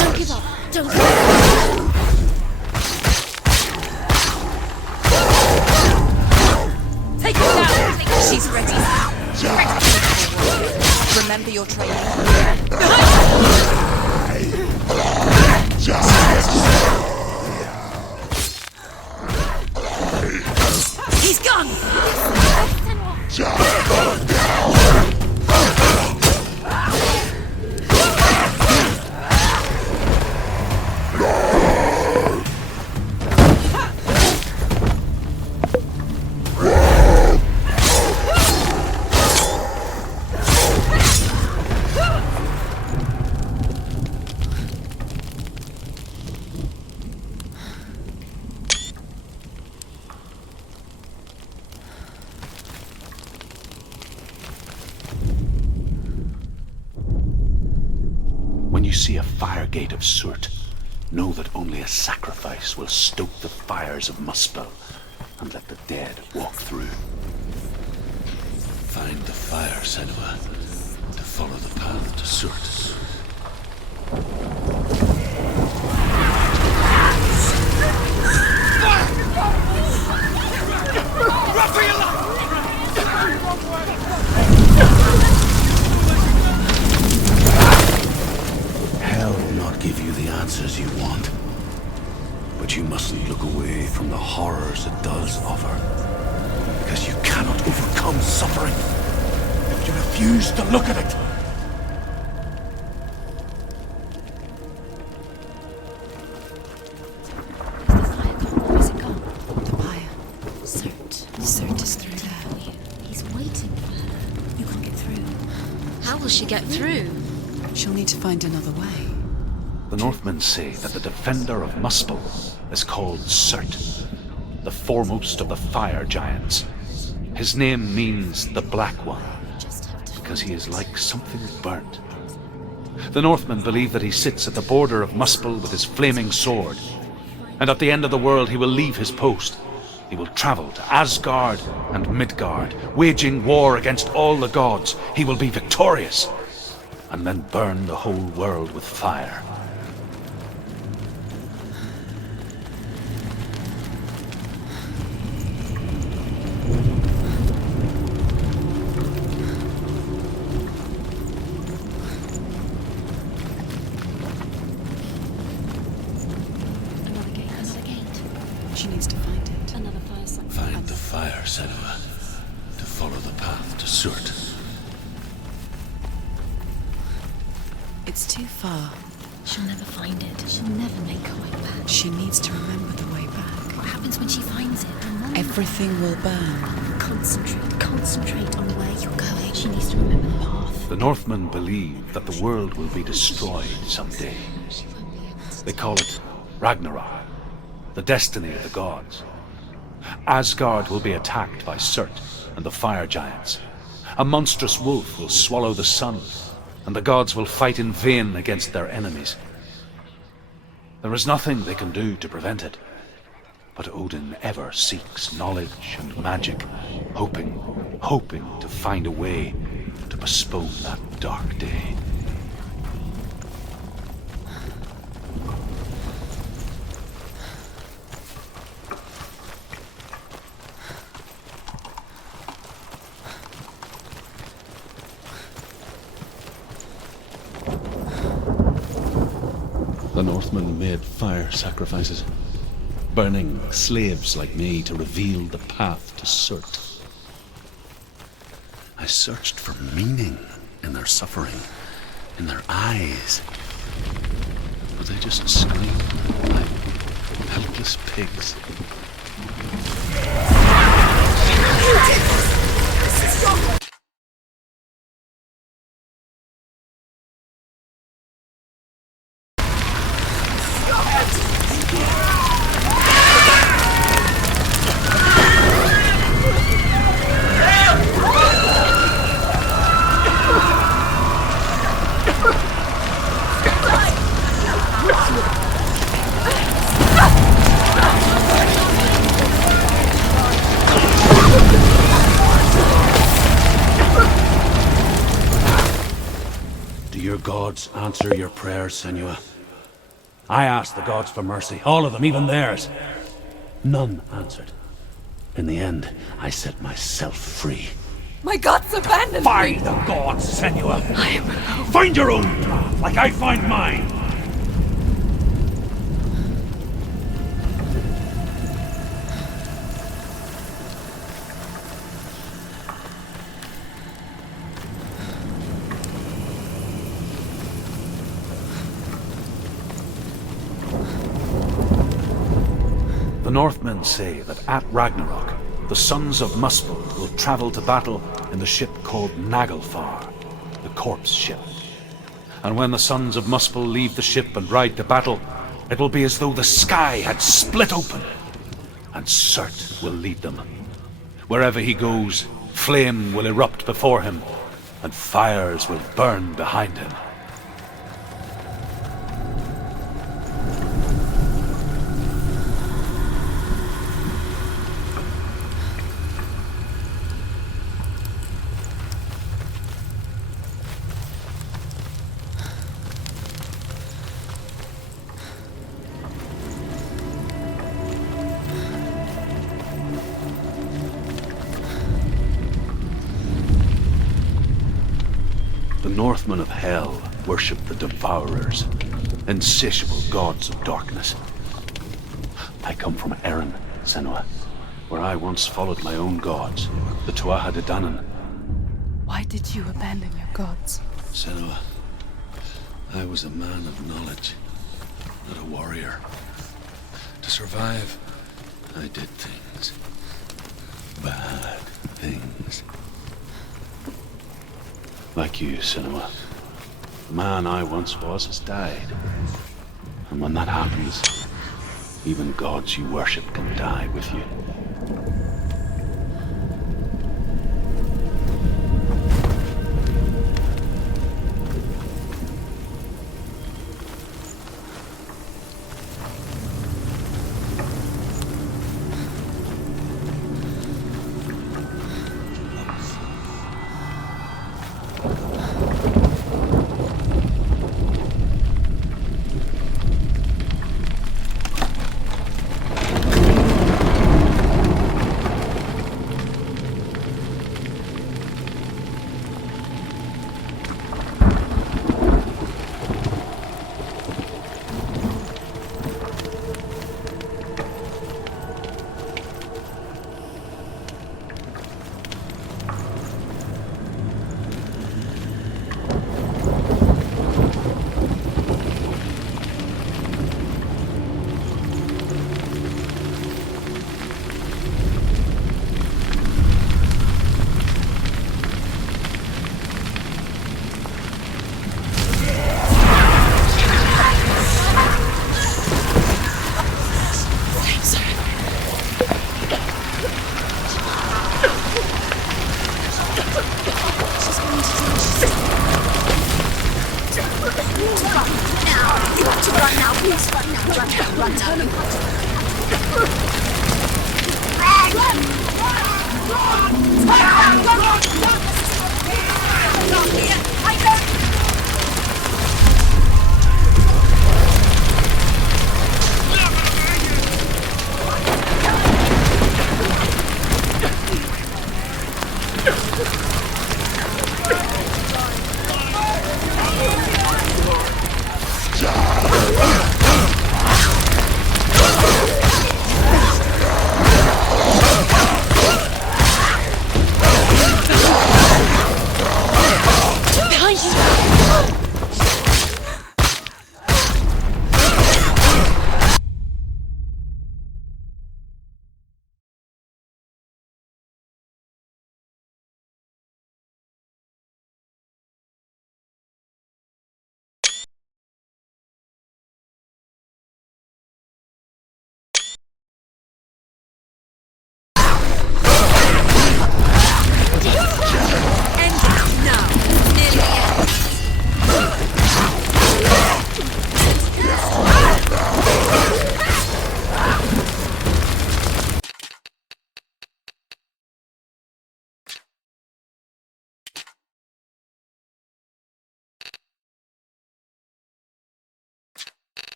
Don't give up. Don't give up. see a fire gate of Surt, know that only a sacrifice will stoke the fires of Muspel and let the dead walk through. Find the fire, Senua, to follow the path to Surt. Hell will not give you the answers you want. But you mustn't look away from the horrors it does offer. Because you cannot overcome suffering if you refuse to look at it. Where's it gone? The pyre. Cert is through there. He's waiting for her. You can get through. How will she get through? She'll need to find another way. The Northmen say that the defender of Muspel is called Surt, the foremost of the fire giants. His name means the Black One, because he is like something burnt. The Northmen believe that he sits at the border of Muspel with his flaming sword, and at the end of the world he will leave his post. He will travel to Asgard and Midgard, waging war against all the gods. He will be victorious, and then burn the whole world with fire. Another gate. Another gate. She needs to find it. Another fire site. Find the fire, Senua, to follow the path to Surt. It's too far. She'll never find it. She'll never make her way back. She needs to remember the way back. What happens when she finds it? Remember. Everything will burn. Concentrate on where you're going. She needs to remember the path. The Northmen believe that the world will be destroyed someday. She won't be able to. They call it Ragnarok, the destiny of the gods. Asgard will be attacked by Surt and the fire giants. A monstrous wolf will swallow the sun, and the gods will fight in vain against their enemies. There is nothing they can do to prevent it, but Odin ever seeks knowledge and magic, hoping to find a way to postpone that dark day. The Northmen made fire sacrifices, burning slaves like me to reveal the path to Surt. I searched for meaning in their suffering, in their eyes. But they just screamed like helpless pigs. Do your gods answer your prayers, Senua? I asked the gods for mercy, all of them, even theirs. None answered. In the end, I set myself free. My gods abandoned Find me! the gods, Senua! I am alone. Find your own path, like I find mine! The Northmen say that at Ragnarok, the sons of Muspel will travel to battle in the ship called Naglfar, the corpse ship. And when the sons of Muspel leave the ship and ride to battle, it will be as though the sky had split open, and Surt will lead them. Wherever he goes, flame will erupt before him, and fires will burn behind him. Northmen of Hell worship the Devourers, insatiable gods of darkness. I come from Erin, Senua, where I once followed my own gods, the Tuatha De Danann. Why did you abandon your gods? Senua, I was a man of knowledge, not a warrior. To survive, I did things. Bad things. Like you, Senua. The man I once was has died. And when that happens, even gods you worship can die with you.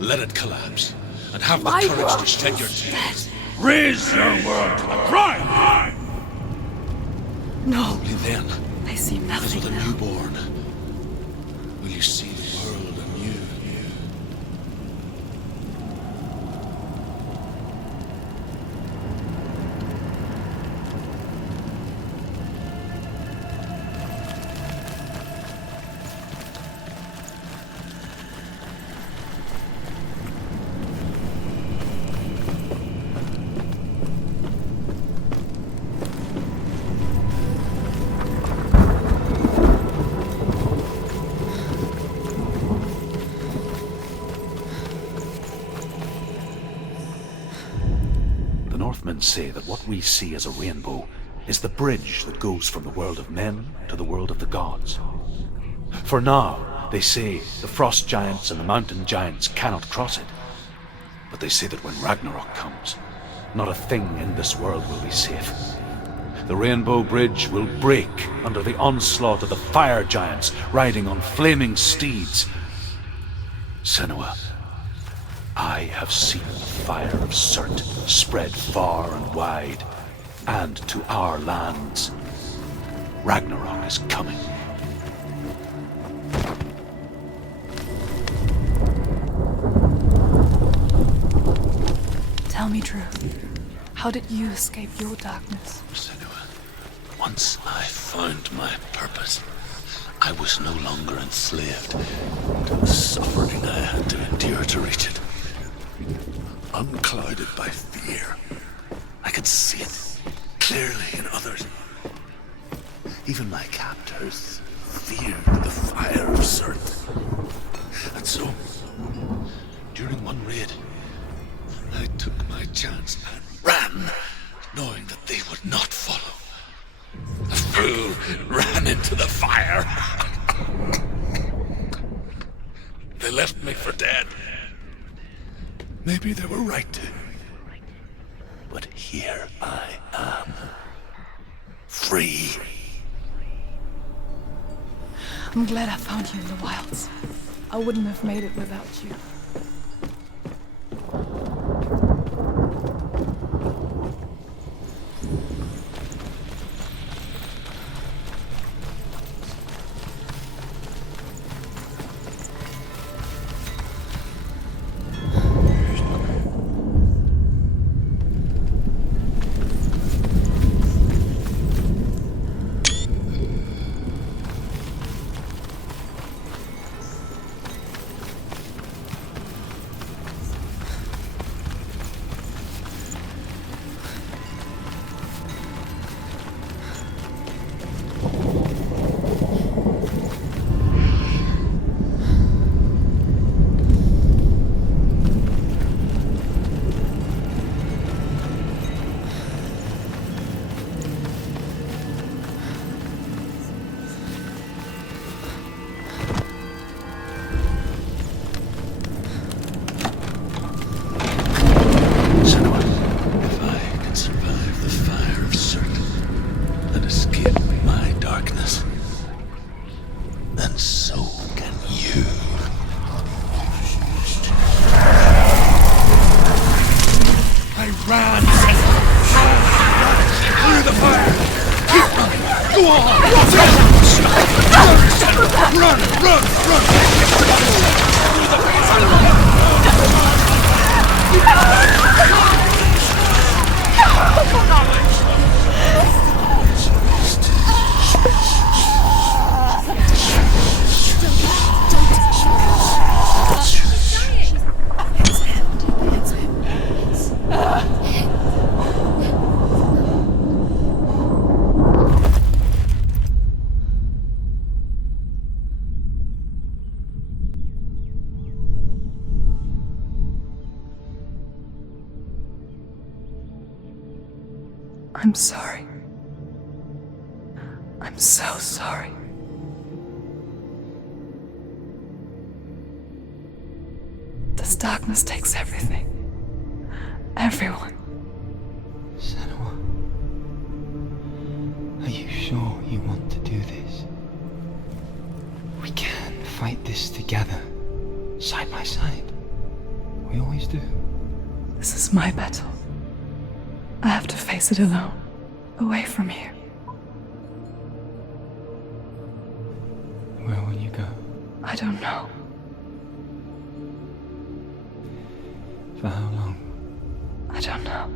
Let it collapse, and have the courage to shed your tears. Raise your world to the prime! No, Only then, I see as nothing with a now. newborn, will you see the world anew. Northmen say that what we see as a rainbow is the bridge that goes from the world of men to the world of the gods. For now, they say, the frost giants and the mountain giants cannot cross it, But they say that when Ragnarok comes, not a thing in this world will be safe. The Rainbow Bridge will break under the onslaught of the fire giants riding on flaming steeds. Senua, I have seen the fire of Surt spread far and wide, and to our lands. Ragnarok is coming. Tell me true. How did you escape your darkness? Senua, once I found my purpose, I was no longer enslaved to the suffering I had to endure to reach it. Unclouded by fear, I could see it clearly in others. Even my captors feared the fire of Surt. And so, during one raid, I took my chance and ran, knowing that they would not follow. The fool ran into the fire. They left me for dead. Maybe they were right to. But here I am. Free. I'm glad I found you in the wilds. I wouldn't have made it without you. I'm sorry. I'm so sorry. This darkness takes everything. Everyone. Senua, are you sure you want to do this? We can fight this together, side by side. We always do. This is my battle. I have to face it alone, away from here. Where will you go? I don't know. For how long? I don't know.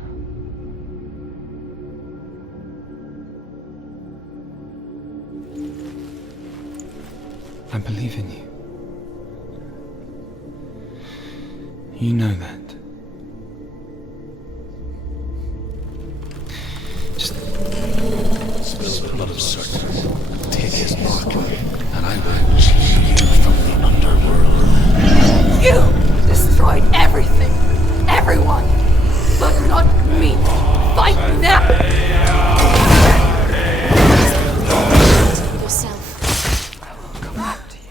I believe in you. You know that. Just spill the blood of Surt, take his mark, and I will change you from the underworld. You destroyed everything, everyone, but not me. Fight now! Yourself. I will come after you.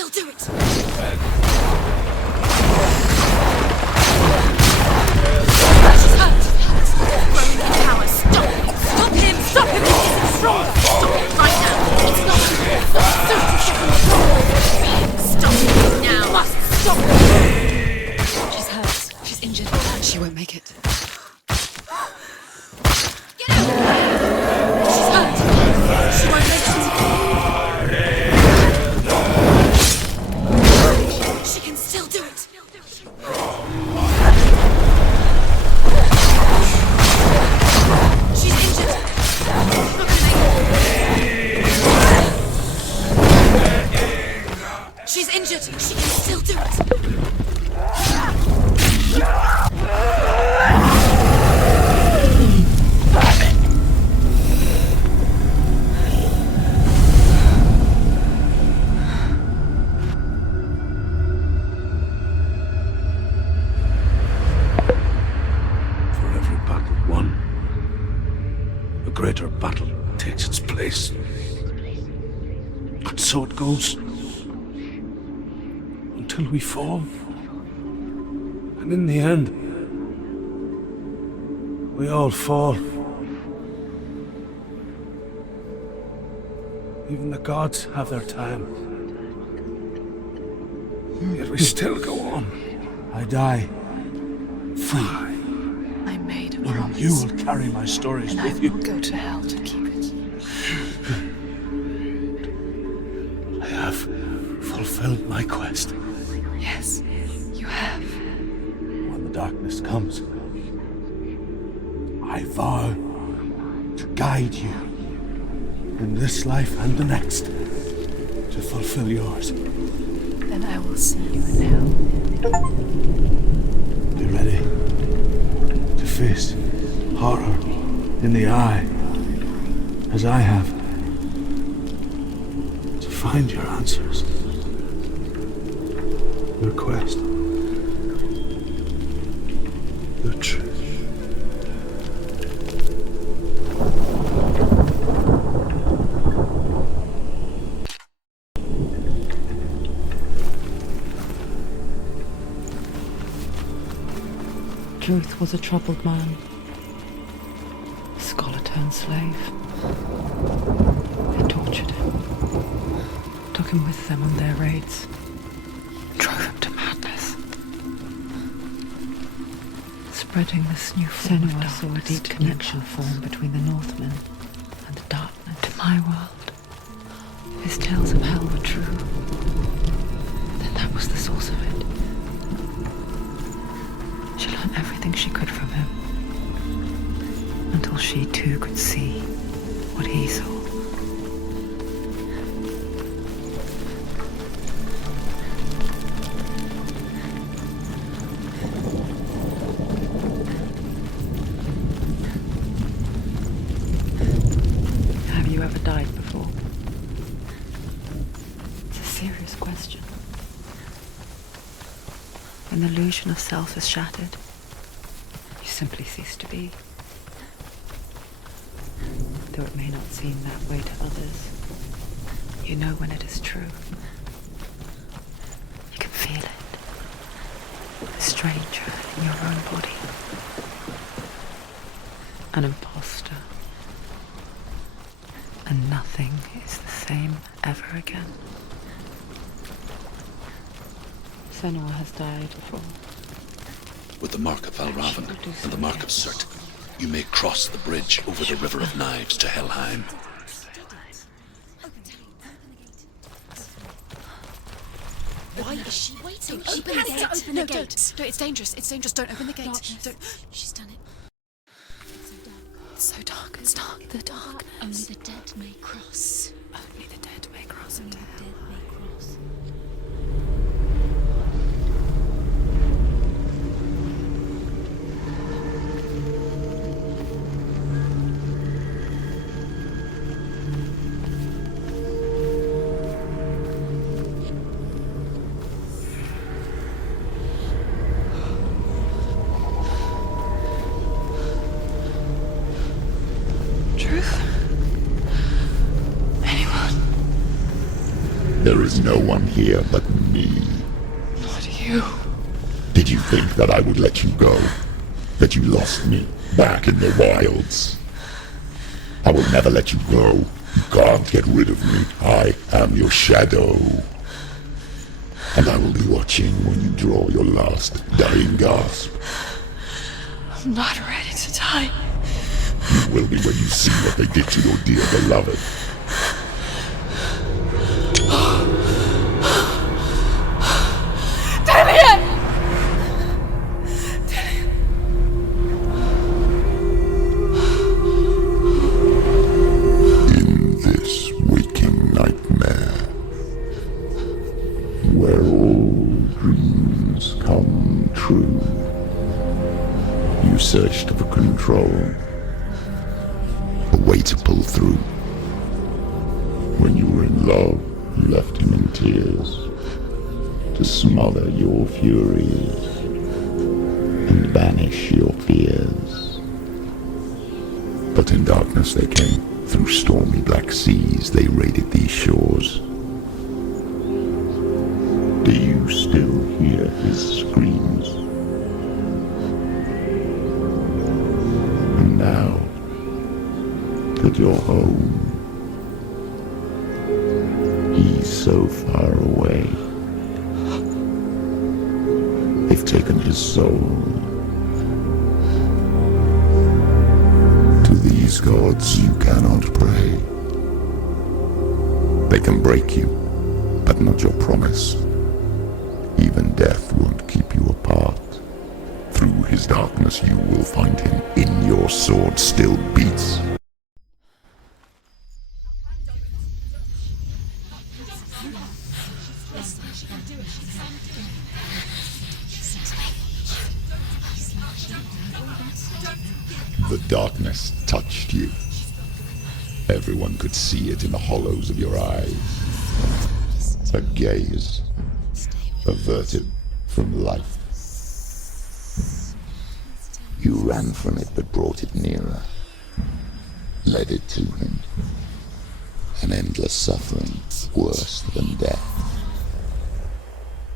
still do it! She's hurt! Roman Tower, stop him! Stop him! Stop him! He isn't strong! Stop him right now! It's not Stop him now! Must stop him! She's hurt. She's injured. She won't make it. Get out! She's hurt! She won't make it! She can still do it! She's injured! Not gonna make it! She's injured! She can still do it! For every battle won, a greater battle takes its place. And so it goes. Until we fall. And in the end, we all fall. Even the gods have their time. Yet we still go on. I die free. I made a And promise. you will carry my stories and I with you. will go to hell to keep it. I have fulfilled my quest. Yes, you have. When the darkness comes, I vow to guide you in this life and the next to fulfill yours. Then I will see you in hell. Be ready to face horror in the eye, as I have, to find your answers, your quest, the truth. Truth was a troubled man, a scholar turned slave. They tortured him, took him with them on their raids, drove him to madness. Spreading this new form of darkness, saw a deep connection form between the Northmen and the darkness. To my world, his tales of hell were true. Then that was the source of it. She learned everything she could from him, until she too could see what he saw. Have you ever died before? It's a serious question. When the illusion of self is shattered, you simply cease to be. Though it may not seem that way to others, you know when it is true. You can feel it. A stranger in your own body. An imposter. And nothing is the same ever again. Senua has died before. With the mark of Valravan and the mark of Surt, you may cross the bridge over the River of Knives to Helheim. Why is she waiting? Open the gate. Open the gate. Don't. It's dangerous. It's dangerous. Don't open the gate. Darkness. Don't. She's done it. It's so dark. It's dark. The darkness. Only the dead may cross. Only the dead may cross Only into the hell. dead may cross. Truth? Anyone? is no one here but me. Not you. Did you think that I would let you go? That you lost me back in the wilds? I will never let you go. You can't get rid of me. I am your shadow. And I will be watching when you draw your last dying gasp. I'm not ready to die. You will be when you see what they did to your dear beloved. In this waking nightmare, where all dreams come true, you searched for control, a way to pull through. When you were in love, you left him in tears, to smother your furies and banish your fears. But in darkness they came, through stormy black seas they raided these shores. Do you still hear his screams? And now that you're home, he's so far away. They've taken his soul. To these gods you cannot pray. They can break you, but not your promise. Even death won't keep you apart. Through his darkness you will find him. In your sword still beats. The darkness touched you. Everyone could see it in the hollows of your eyes. A gaze averted from life. You ran from it but brought it nearer, led it to him. An endless suffering, worse than death.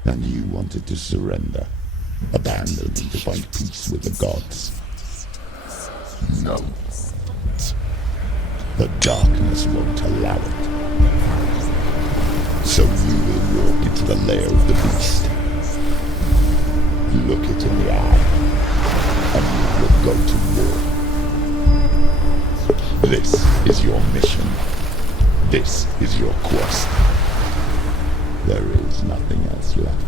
And you wanted to surrender, abandon and to find peace with the gods. No. The darkness won't allow it. So you will walk into the lair of the beast. Look it in the eye, and you will go to war. This is your mission. This is your quest. There is nothing else left.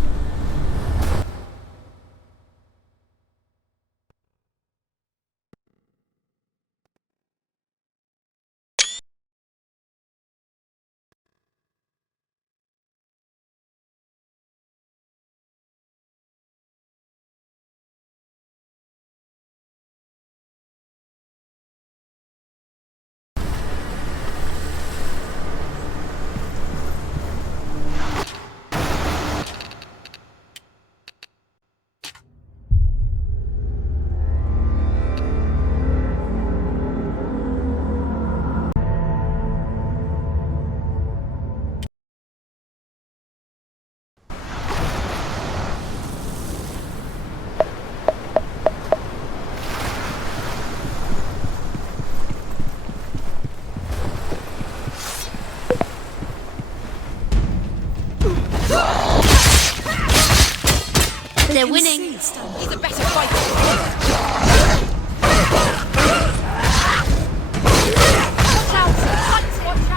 They're winning. He's a better fighter.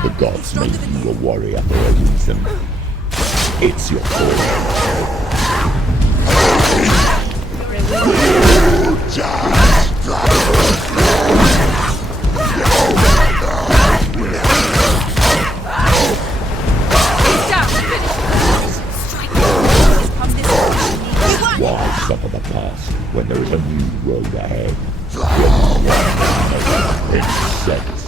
The gods made you a warrior for a reason. It's your fault. Why suffer the past when there is a new road ahead? It makes sense.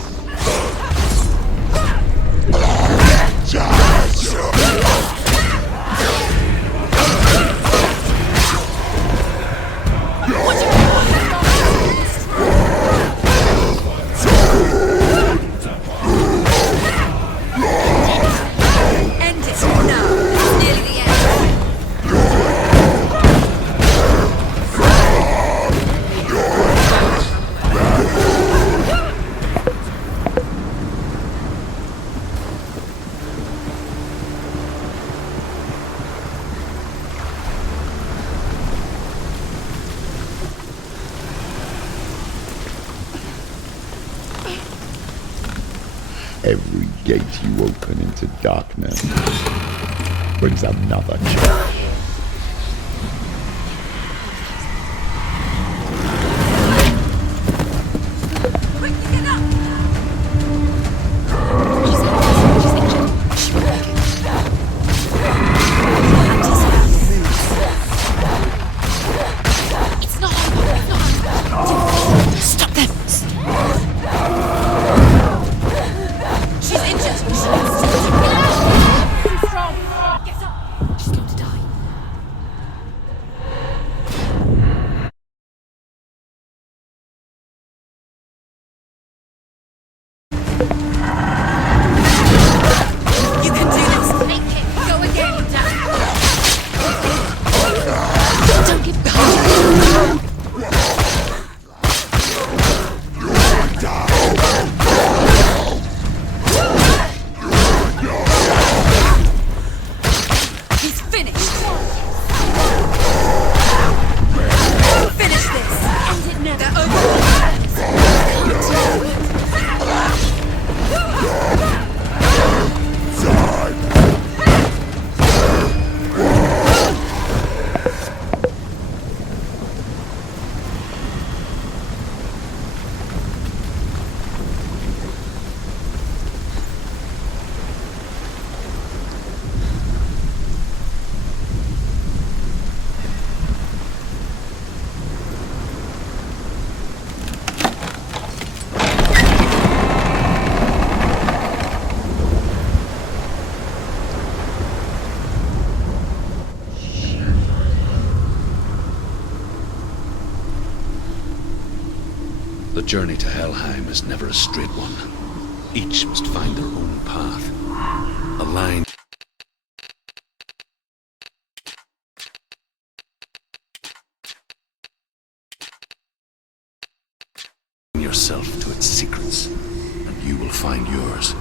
End it now. Every gate you open into darkness brings another challenge. The journey to Helheim is never a straight one. Each must find their own path. A line yourself to its secrets, and you will find yours.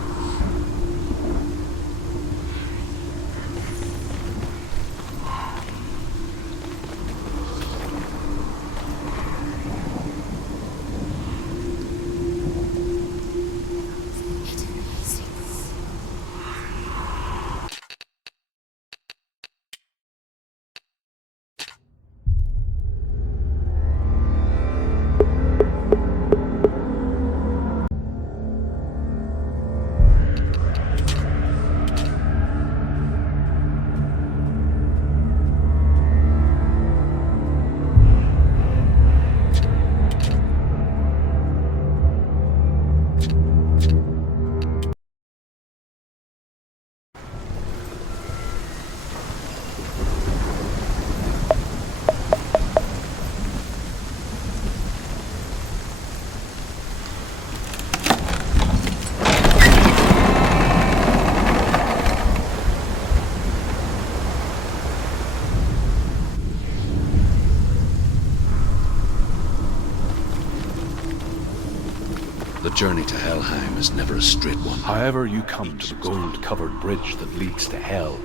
The journey to Helheim is never a straight one. However you come to the gold-covered bridge that leads to Hell,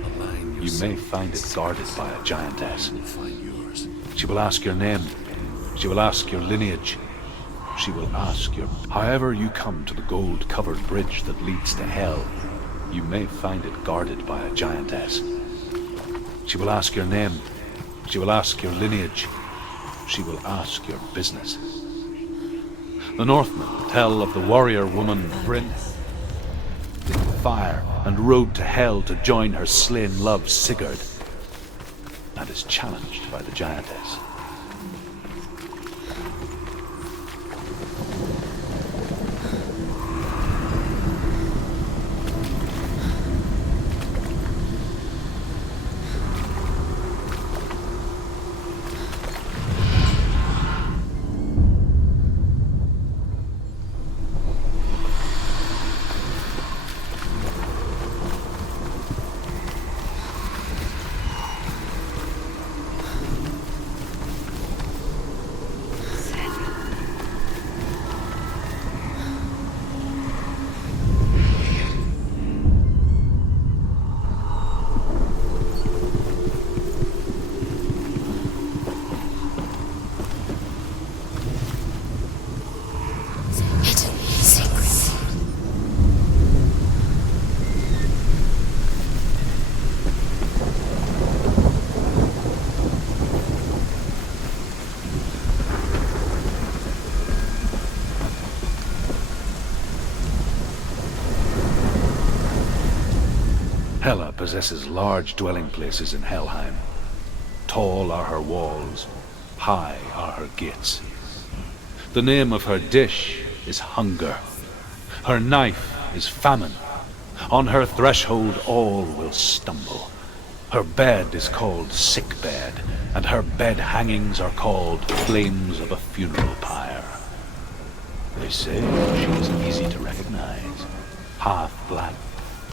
you may find it guarded by a giantess. She will ask your name. She will ask your lineage. She will ask your... However you come to the gold-covered bridge that leads to Hell, you may find it guarded by a giantess. She will ask your name. She will ask your lineage. She will ask your business. The Northmen tell of the warrior woman Bryn, fire and rode to Hell to join her slain love Sigurd, and is challenged by the giantess. Hela possesses large dwelling places in Helheim. Tall are her walls, high are her gates. The name of her dish is hunger. Her knife is famine. On her threshold all will stumble. Her bed is called sick bed, and her bed hangings are called flames of a funeral pyre. They say she is easy to recognize, half black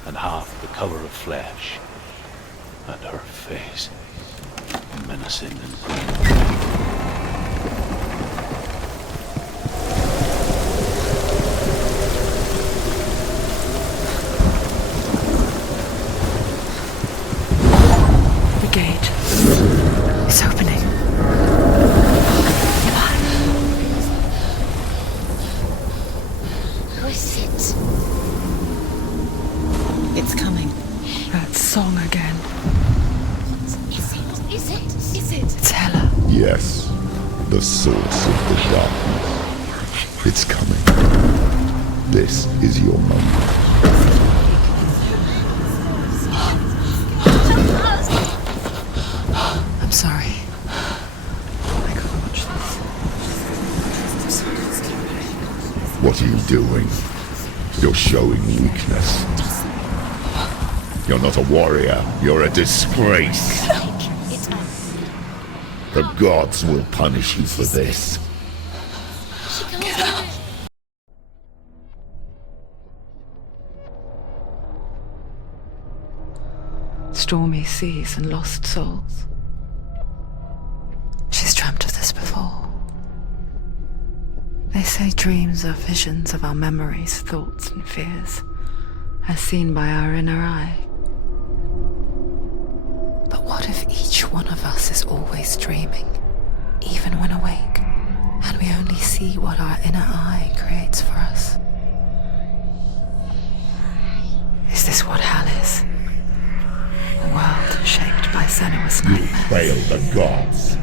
and half the color of flesh, and her face menacing and grim. It's opening. Who is it? It's coming. That song again. Is it? It's Hela. Yes, the source of the darkness. It's coming. This is your moment. I'm sorry. I can't watch this. What are you doing? You're showing weakness. You're not a warrior. You're a disgrace. The gods will punish you for this. Get up. Stormy seas and lost souls. She's dreamt of this before. They say dreams are visions of our memories, thoughts and fears, as seen by our inner eye. But what if each one of us is always dreaming, even when awake, and we only see what our inner eye creates for us? Is this what hell is? A world shaped by Senua's You nightmares. failed the gods.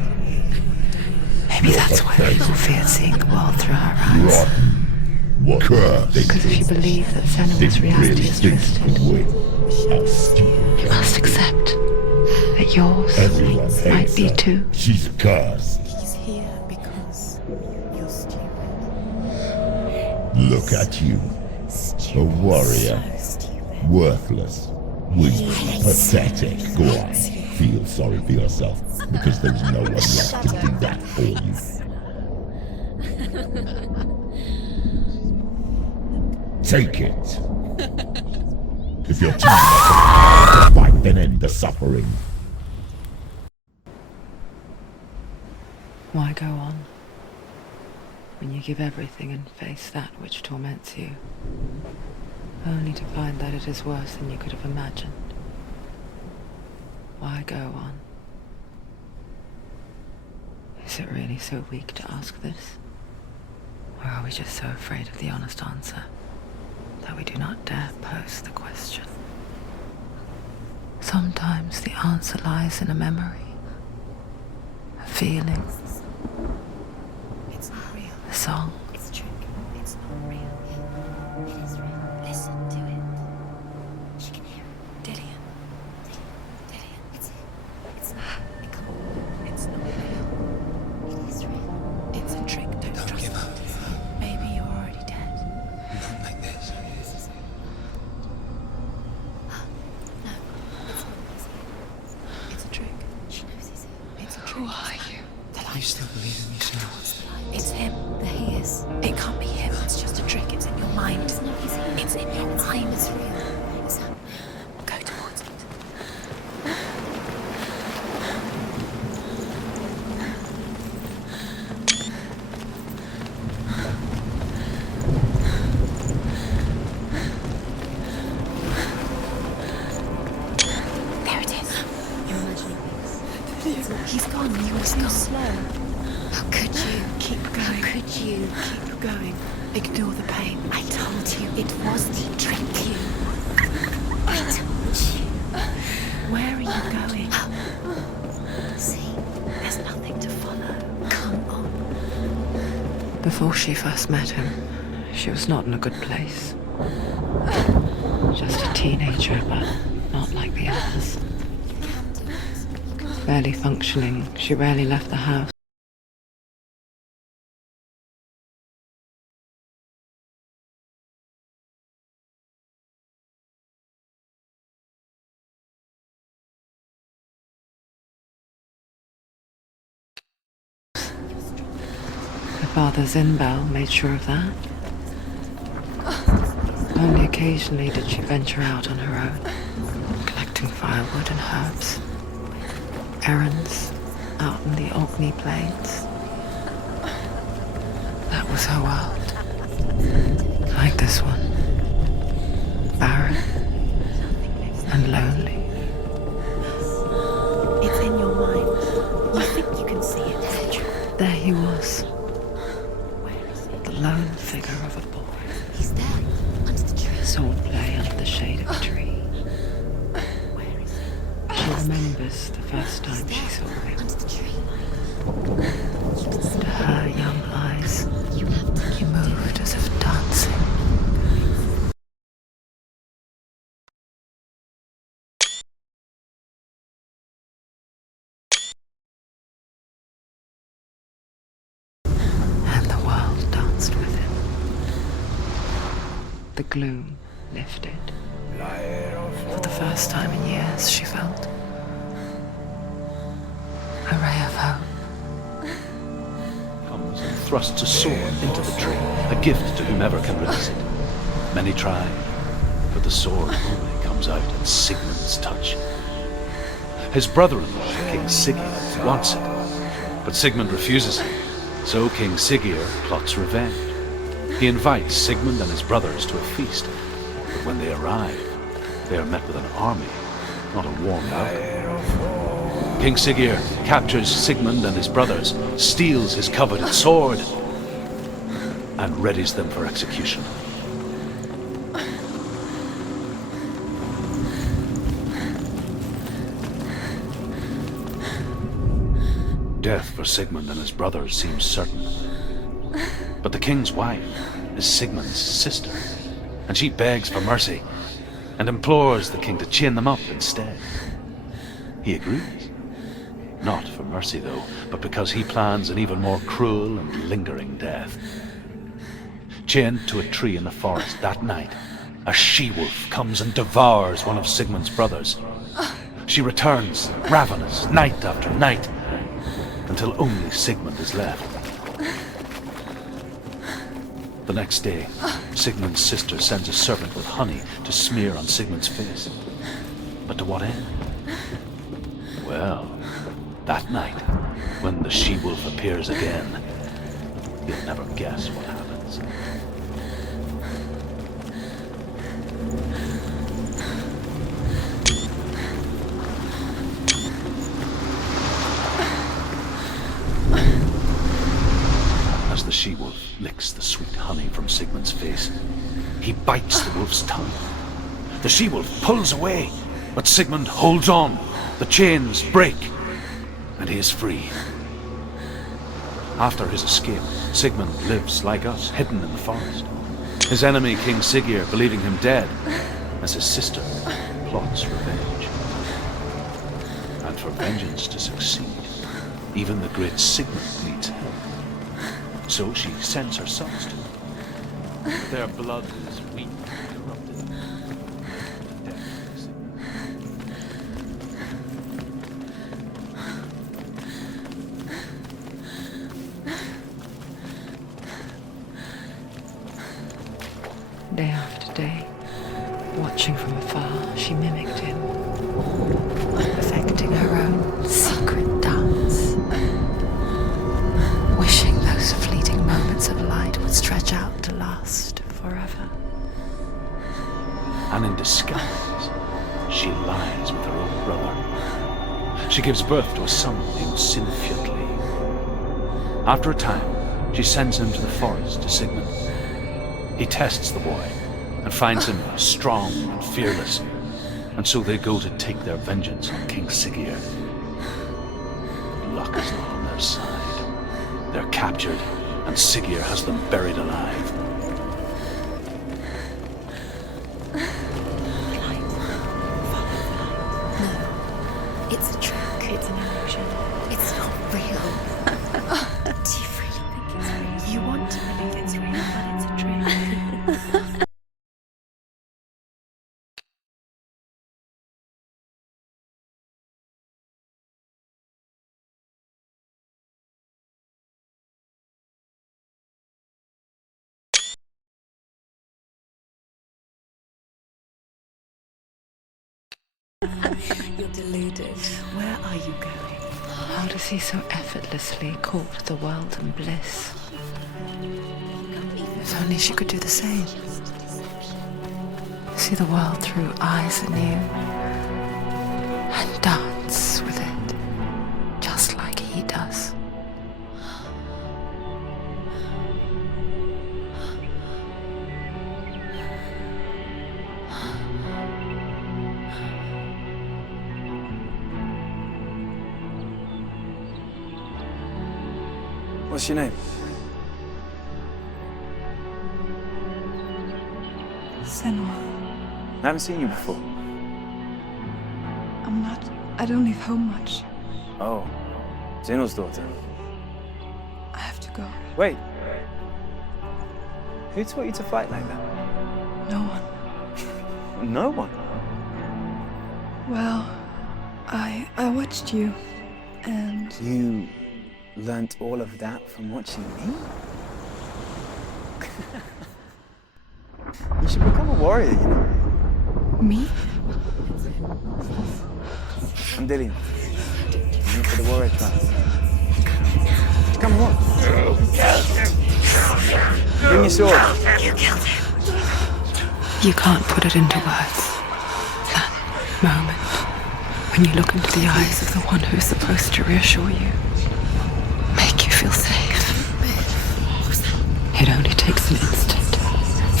Maybe that's why people feared seeing the world through her eyes. Rotten. Cursed. Because if you believe that Senua's reality is twisted, How stupid. you must accept that yours Everyone might hates be her. too. She's cursed. He's here because you're stupid. Look at you. A warrior. Worthless. Weak. Pathetic. Go on. Feel sorry for yourself, because there's no one left to do that for you. Take it. If you're too much to fight, then end the suffering. Why go on when you give everything and face that which torments you, only to find that it is worse than you could have imagined? Why go on? Is it really so weak to ask this? Or are we just so afraid of the honest answer that we do not dare pose the question? Sometimes the answer lies in a memory, a feeling, It's not real. a song. It's a trick. It's not real. It is real. Listen to it. She can hear it. Dillian. It's it. It's not. Come on. It's not real. It is real. It's a trick. Don't trust give it. up. Maybe you're already dead. Not like this. No. It's not. It's a trick. She knows it's it. It's a trick. Who are you? The light. You still believe in yourself? It's him. There he is. It can't be him. It's just a trick. It's in your mind. It's in your mind. It's real. It's happening. Go towards it. There it is. You're imagining things. He's gone. You were too slow. How could you? Keep going. How could you? Keep going. Ignore the pain. I told you it was to trick you. I told you. Where are you going? See, there's nothing to follow. Come on. Before she first met him, she was not in a good place. Just a teenager, but not like the others. Barely functioning, she rarely left the house. Her father's in-bell made sure of that. Only occasionally did she venture out on her own, collecting firewood and herbs. Errands out in the Orkney Plains. That was her world. Like this one. Barren and lonely. It's in your mind. You think you can see it. There he was. The lone figure of a boy. He's there, under the tree. Swordplay under the shade of a tree. She remembers the first time she saw him. Under the tree. To her young eyes, he moved as if dancing. And the world danced with him. The gloom lifted. For the first time in years, she felt a ray of hope. Comes and thrusts a sword into the tree, a gift to whomever can release it. Many try, but the sword only comes out at Sigmund's touch. His brother-in-law, King Sigurd, wants it, but Sigmund refuses it. So King Sigurd plots revenge. He invites Sigmund and his brothers to a feast, but when they arrive, they are met with an army, not a warm welcome. King Sigurd captures Sigmund and his brothers, steals his coveted sword, and readies them for execution. Death for Sigmund and his brothers seems certain. But the king's wife is Sigmund's sister, and she begs for mercy and implores the king to chain them up instead. He agrees. Not for mercy, though, but because he plans an even more cruel and lingering death. Chained to a tree in the forest that night, a she-wolf comes and devours one of Sigmund's brothers. She returns, ravenous, night after night, until only Sigmund is left. The next day, Sigmund's sister sends a servant with honey to smear on Sigmund's face. But to what end? Well, that night, when the she-wolf appears again, you'll never guess what happens. As the she-wolf licks the sweet honey from Sigmund's face, he bites the wolf's tongue. The she-wolf pulls away, but Sigmund holds on. The chains break, and he is free. After his escape, Sigmund lives like us, hidden in the forest. His enemy, King Sigurd, believing him dead, as his sister plots revenge. And for vengeance to succeed, even the great Sigmund needs help. So she sends her sons to him. Their blood is weak and corrupted. Day after day, watching from afar, she mimicked him, perfecting her own secret dance, wishing those fleeting moments of light would stretch out to last forever. And in disguise, she lies with her own brother. She gives birth to a son named Sinfjotli. After a time, she sends him to the forest to Sigmund. He tests the boy and finds him strong and fearless, and so they go to take their vengeance on King Sigurd. But luck is not on their side. They're captured, and Sigurd has them buried alive. it's an illusion. It's not real. Do you really think it's real? You want to believe it's real, but it's a trick. You're deluded. Where are you going? How does he so effortlessly court the world and bliss? If only she could do the same. See the world through eyes anew and dance with it, just like he does. What's your name? Senua. I haven't seen you before. I don't leave home much. Oh, Zenua's daughter. I have to go. Wait. Who taught you to fight like that? No one. No one? Well, I watched you, and You learnt all of that from watching me? You should become a warrior, you know. me? I'm Dillian. I'm here for the warrior class. Come on. Bring your sword. You can't put it into words. That moment when you look into the eyes of the one who's supposed to reassure you, make you feel safe. It only takes an instant.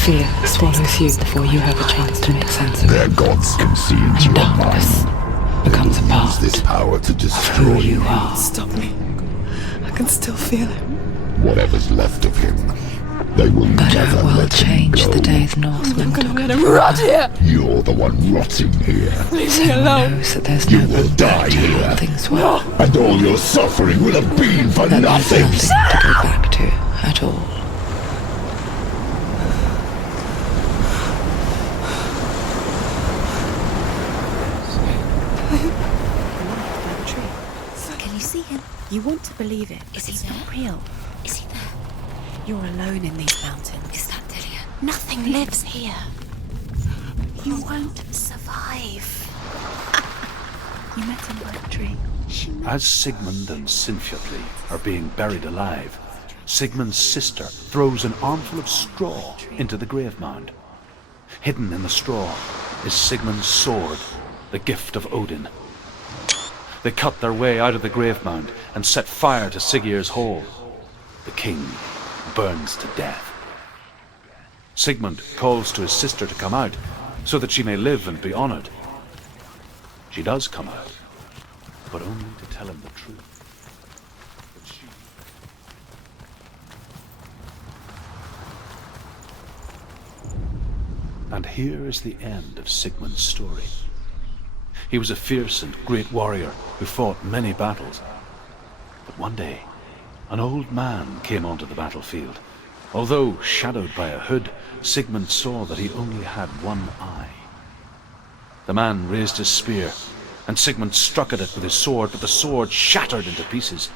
Fear swallows you before you have a chance to make sense of Their it. gods can see into And your darkness mind. becomes a Use part this power to of destroy who you you. are. Stop me. I can still feel him. Whatever's left of him, they will But never our world let him changed go. the day the Northmen took Let it. him rot here. You're the one rotting here, Leave me alone. Knows that there's You no will hope die to here. how things were. and all your suffering will have been for That there's nothing. nothing to go back to at all. Can you see him? You want to believe it. Is he not real? Is he there? You're alone in these mountains. Is that Dillian? Nothing lives here. You won't survive. You met him by a tree. As Sigmund and Sinfjotli are being buried alive, Sigmund's sister throws an armful of straw into the grave mound. Hidden in the straw is Sigmund's sword, the gift of Odin. They cut their way out of the grave mound and set fire to Siggeir's hall. The king burns to death. Sigmund calls to his sister to come out so that she may live and be honored. She does come out, but only to tell him the truth. That she... And here is the end of Sigmund's story. He was a fierce and great warrior who fought many battles. But one day, an old man came onto the battlefield. Although shadowed by a hood, Sigmund saw that he only had one eye. The man raised his spear, and Sigmund struck at it with his sword, but the sword shattered into pieces.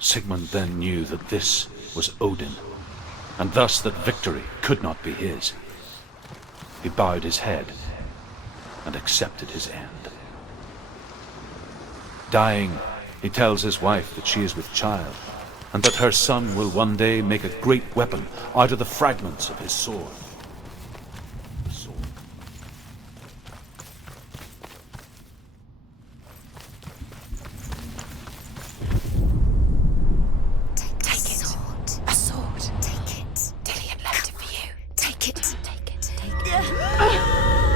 Sigmund then knew that this was Odin, and thus that victory could not be his. He bowed his head and accepted his end. Dying, he tells his wife that she is with child, and that her son will one day make a great weapon out of the fragments of his sword. Take it. A sword. Take it. Dillian left it for you. Take it. Take it. Take it.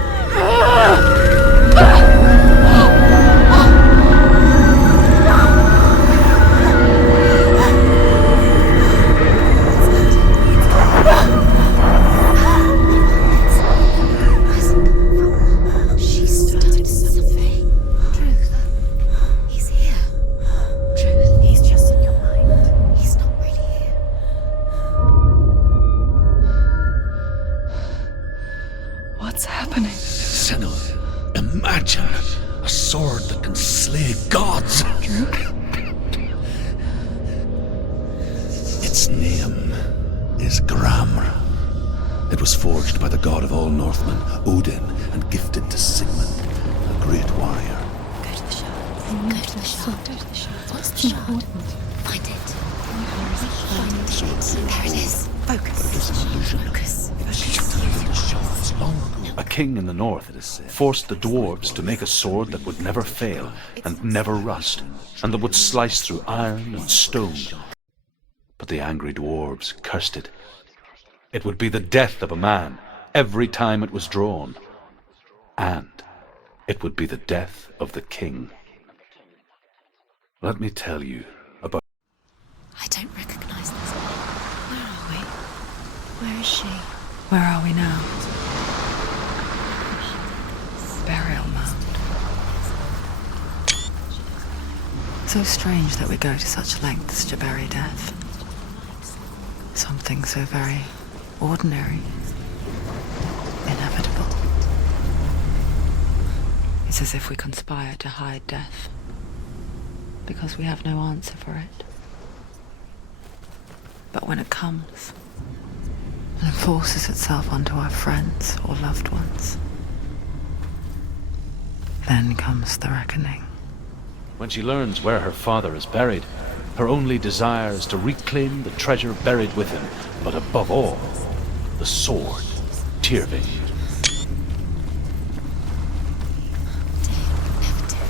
gods. Its name is Gramr. It was forged by the god of all Northmen, Odin, and gifted to Sigmund, a great warrior. Go to the shard. Go to the shard. Go to the shard. What's the shard? Find it. Find it. There it is. Focus. But it is an illusion. Focus. A king in the north, it is said, forced the dwarves to make a sword that would never fail and never rust, and that would slice through iron and stone. But the angry dwarves cursed it. It would be the death of a man every time it was drawn. And it would be the death of the king. Let me tell you about... I don't recognize this man. Where are we? Where is she? Where are we now? Burial mound. So strange that we go to such lengths to bury death. Something so very ordinary, inevitable. It's as if we conspire to hide death, because we have no answer for it. But when it comes, and forces itself onto our friends or loved ones, then comes the reckoning. When she learns where her father is buried, her only desire is to reclaim the treasure buried with him, but above all, the sword, Tyrving. Never do that.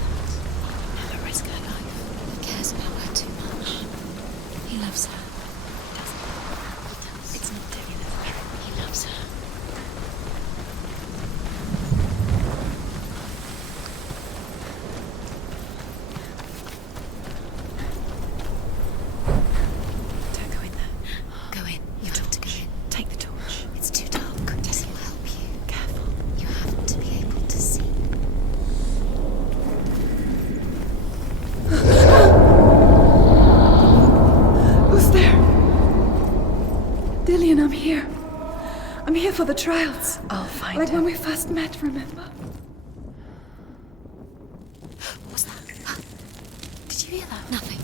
Never risk her life. He cares about her too much. He loves her. He doesn't. It's not Dylan. He loves her. Don't go in there. Go in. You've got to go in. Take the torch. It's too dark. Tessa will help you. Careful. You have to be able to see. Who's there? Dillian, I'm here. I'm here for the trials. I'll find Like him. when we first met, remember? What's that? Did you hear that? Nothing.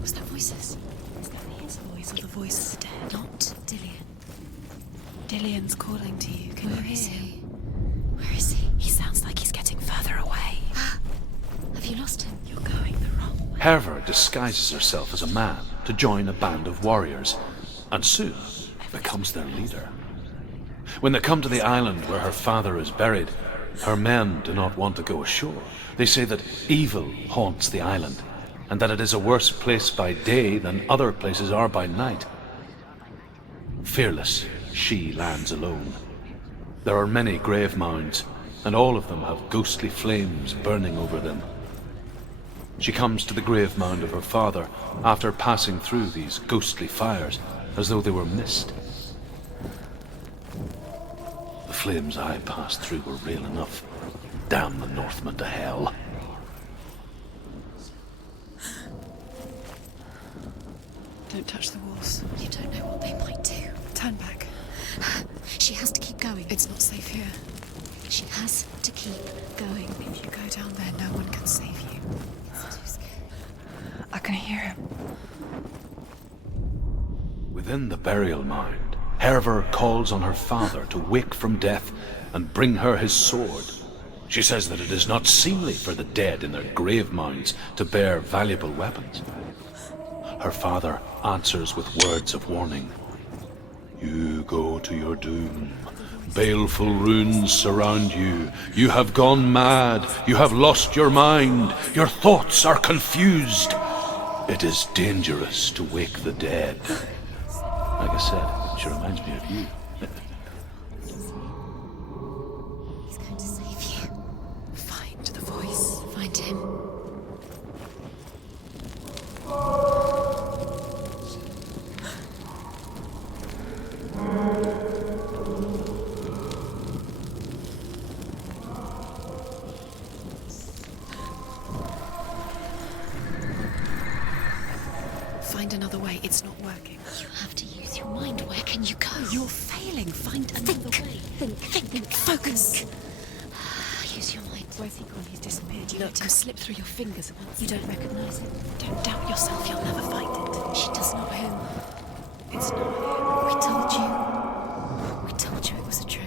Was that voices? Is that his voice or the voice of the dead? Not Dillian. Dillian's calling to you. Can you hear him? Where is he? He sounds like he's getting further away. Have you lost him? You're going the wrong way. Herva disguises herself as a man to join a band of warriors, and soon becomes their leader. When they come to the island where her father is buried, her men do not want to go ashore. They say that evil haunts the island, and that it is a worse place by day than other places are by night. Fearless, she lands alone. There are many grave mounds, and all of them have ghostly flames burning over them. She comes to the grave mound of her father after passing through these ghostly fires, as though they were mist. The flames I passed through were real enough. Damn the Northmen to hell. Don't touch the walls. You don't know what they might do. Turn back. She has to keep going. It's not safe here. She has to keep going. If you go down there, no one can save you. It's too scary. I can hear him. Within the burial mound, Herva calls on her father to wake from death and bring her his sword. She says that it is not seemly for the dead in their grave mounds to bear valuable weapons. Her father answers with words of warning. You go to your doom. Baleful runes surround you. You have gone mad. You have lost your mind. Your thoughts are confused. It is dangerous to wake the dead. Like I said, she reminds me of you. He's going to save you. Find the voice. Find him. Find another way. It's not working. You have to use your mind. Where can you go? You're failing. Find another way. Think. Focus. Use your mind. Where's he gone? He's disappeared. You let him slip through your fingers. You don't recognize him. Don't doubt yourself. You'll never find it. She does not him. It's not him. We told you. We told you it was a trick.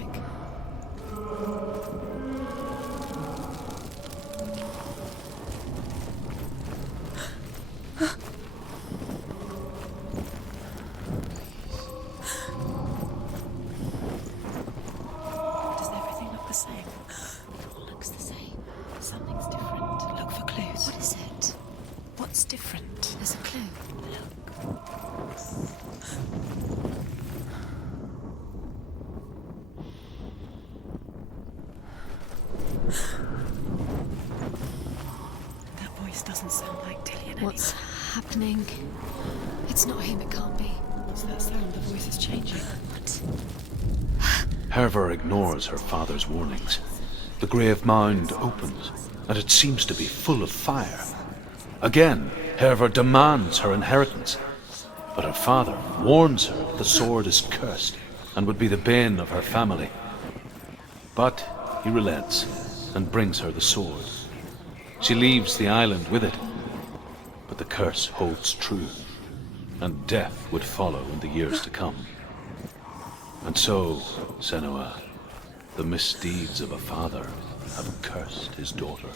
Does everything look the same? It all looks the same. Something's different. Look for clues. What is it? What's different? There's a clue. That voice doesn't sound like Dillian. What's happening? It's not him, it can't be. What's that sound? The voice is changing. What? Herver ignores her father's warnings. The grave mound opens, and it seems to be full of fire. Again, Herver demands her inheritance, but her father warns her that the sword is cursed and would be the bane of her family. But he relents and brings her the sword. She leaves the island with it, but the curse holds true, and death would follow in the years to come. And so, Senua, the misdeeds of a father have cursed his daughter.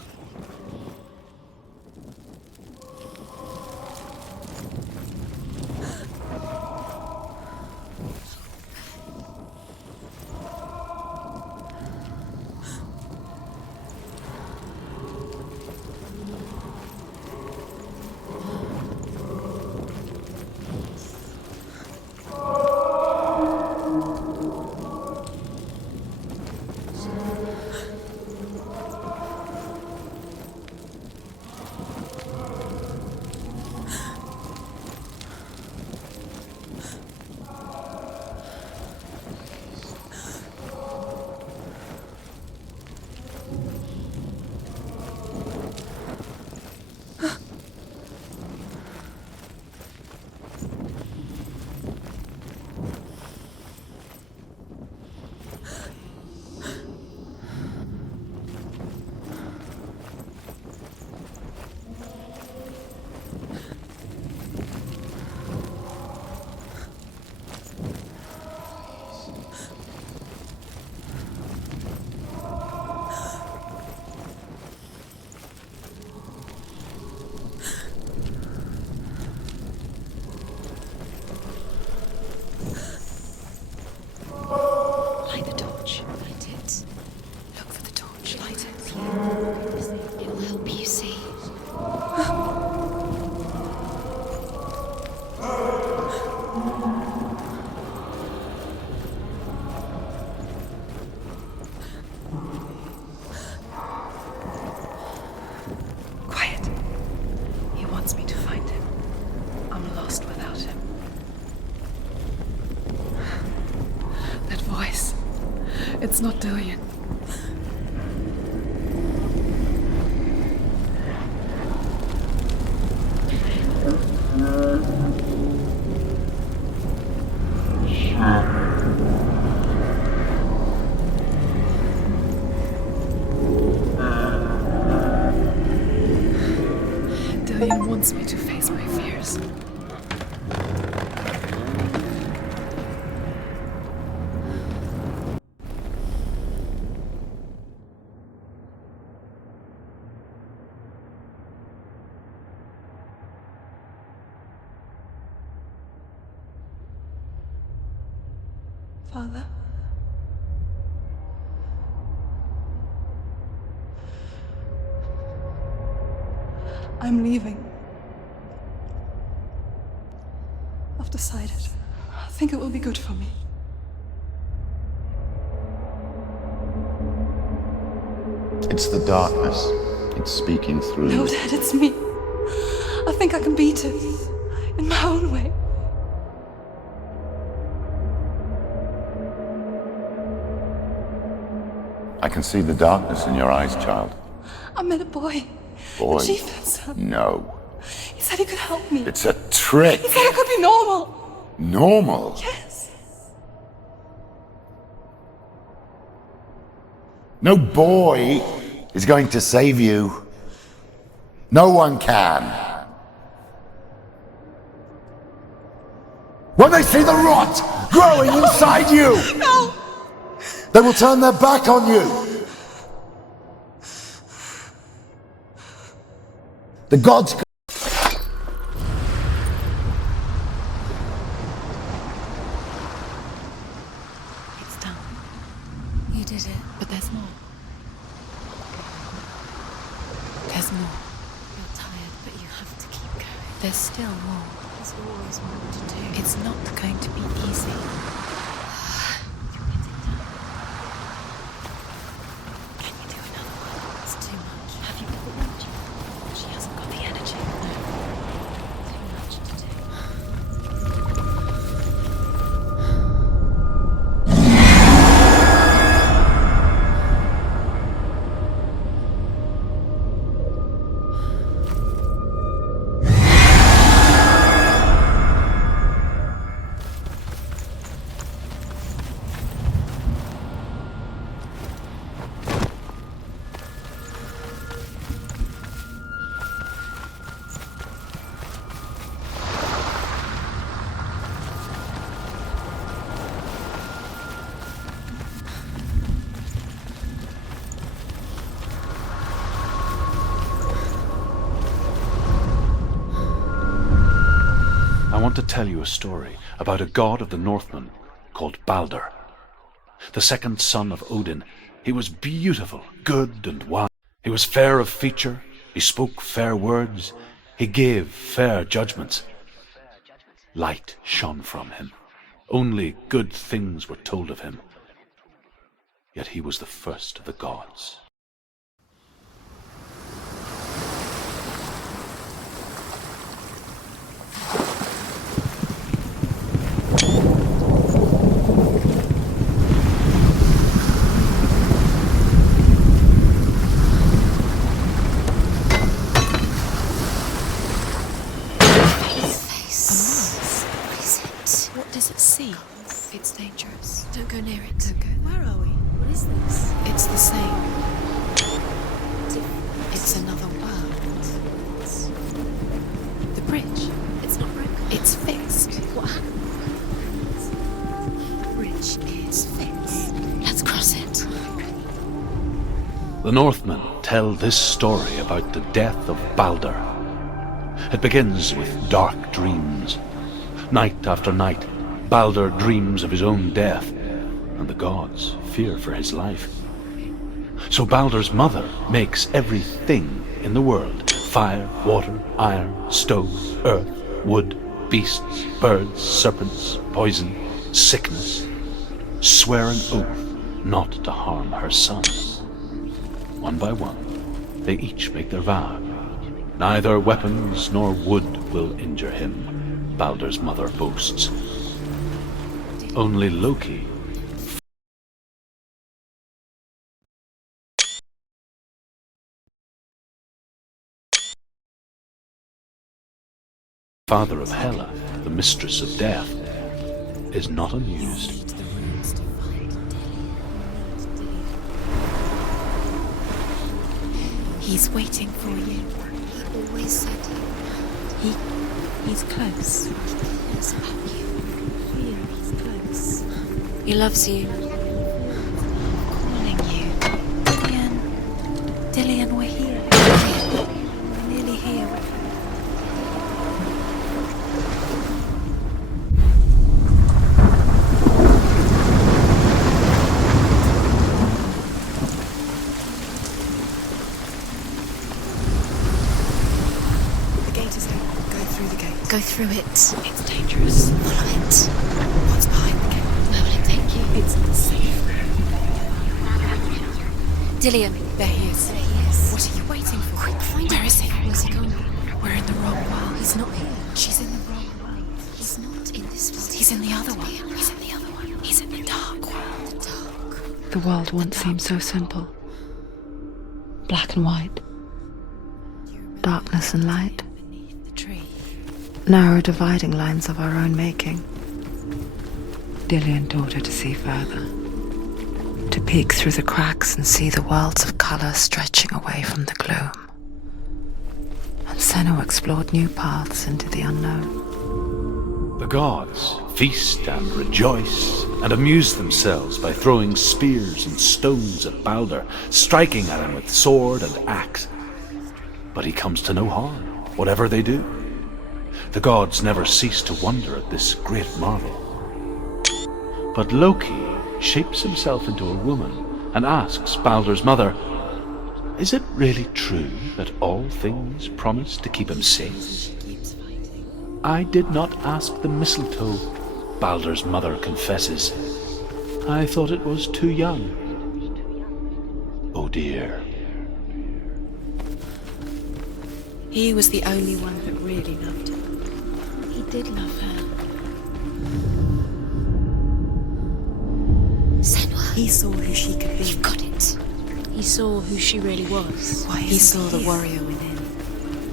It's not Dillian. Dillian wants me to face my fears. Father? I'm leaving. I've decided. I think it will be good for me. It's the darkness. It's speaking through. No, Dad, it's me. I think I can beat it. In my own way. I can see the darkness in your eyes, child. I met a boy. Boy? The chieftain's son. No. He said he could help me. It's a trick. He said I could be normal. Normal? Yes. No boy is going to save you. No one can. When they see the rot growing inside you, they will turn their back on you. The gods... It's done. You did it. But there's more. There's more. You're tired, but you have to keep going. There's still more. There's always more to do. It's not going to be easy. You're getting done. Can you do another one? It's too much. Have you got the energy? She hasn't got the energy. No. Too much to do. I want to tell you a story about a god of the Northmen called Balder. The second son of Odin. He was beautiful, good and wise. He was fair of feature, he spoke fair words, he gave fair judgments. Light shone from him. Only good things were told of him. Yet he was the first of the gods. Does it see? It's dangerous. Don't go near it. Don't go. Where are we? What is this? It's the same. It's another world. The bridge. It's not broken. It's fixed. What happened? The bridge is fixed. Let's cross it. The Northmen tell this story about the death of Balder. It begins with dark dreams. Night after night, Balder dreams of his own death, and the gods fear for his life. So Balder's mother makes everything in the world: fire, water, iron, stone, earth, wood, beasts, birds, serpents, poison, sickness, swear an oath not to harm her son. One by one, they each make their vow. Neither weapons nor wood will injure him, Balder's mother boasts. Only Loki, father of Hela, the mistress of death, is not amused. He's waiting for you. He always said he's close. He cares about you. He's close. He loves you. Calling you. Dillian, we're here. We're nearly here. Go through it. It's dangerous. Follow it. What's behind the gate? Where will it take you? It's not safe. Dillian, there he is. There he is. What are you waiting for? Quick, find him. Where is he? Where's he gone? We're in the wrong world. He's not here. She's in the wrong world. He's not in this world. He's in the other one. He's in the other one. He's in the dark world. The dark. The world once seemed so simple. Black and white. Darkness and light. Narrow dividing lines of our own making. Dillian taught her to see further, to peek through the cracks and see the worlds of colour stretching away from the gloom. And Senua explored new paths into the unknown. The gods feast and rejoice and amuse themselves by throwing spears and stones at Balder, striking at him with sword and axe. But he comes to no harm, whatever they do. The gods never cease to wonder at this great marvel. But Loki shapes himself into a woman and asks Balder's mother, "Is it really true that all things promise to keep him safe?" "I did not ask the mistletoe," Balder's mother confesses. "I thought it was too young." Oh dear. He was the only one that really loved her. He did love her. Senua. He saw who she could be. You've got it. He saw who she really was. Why He isn't saw the he? warrior within.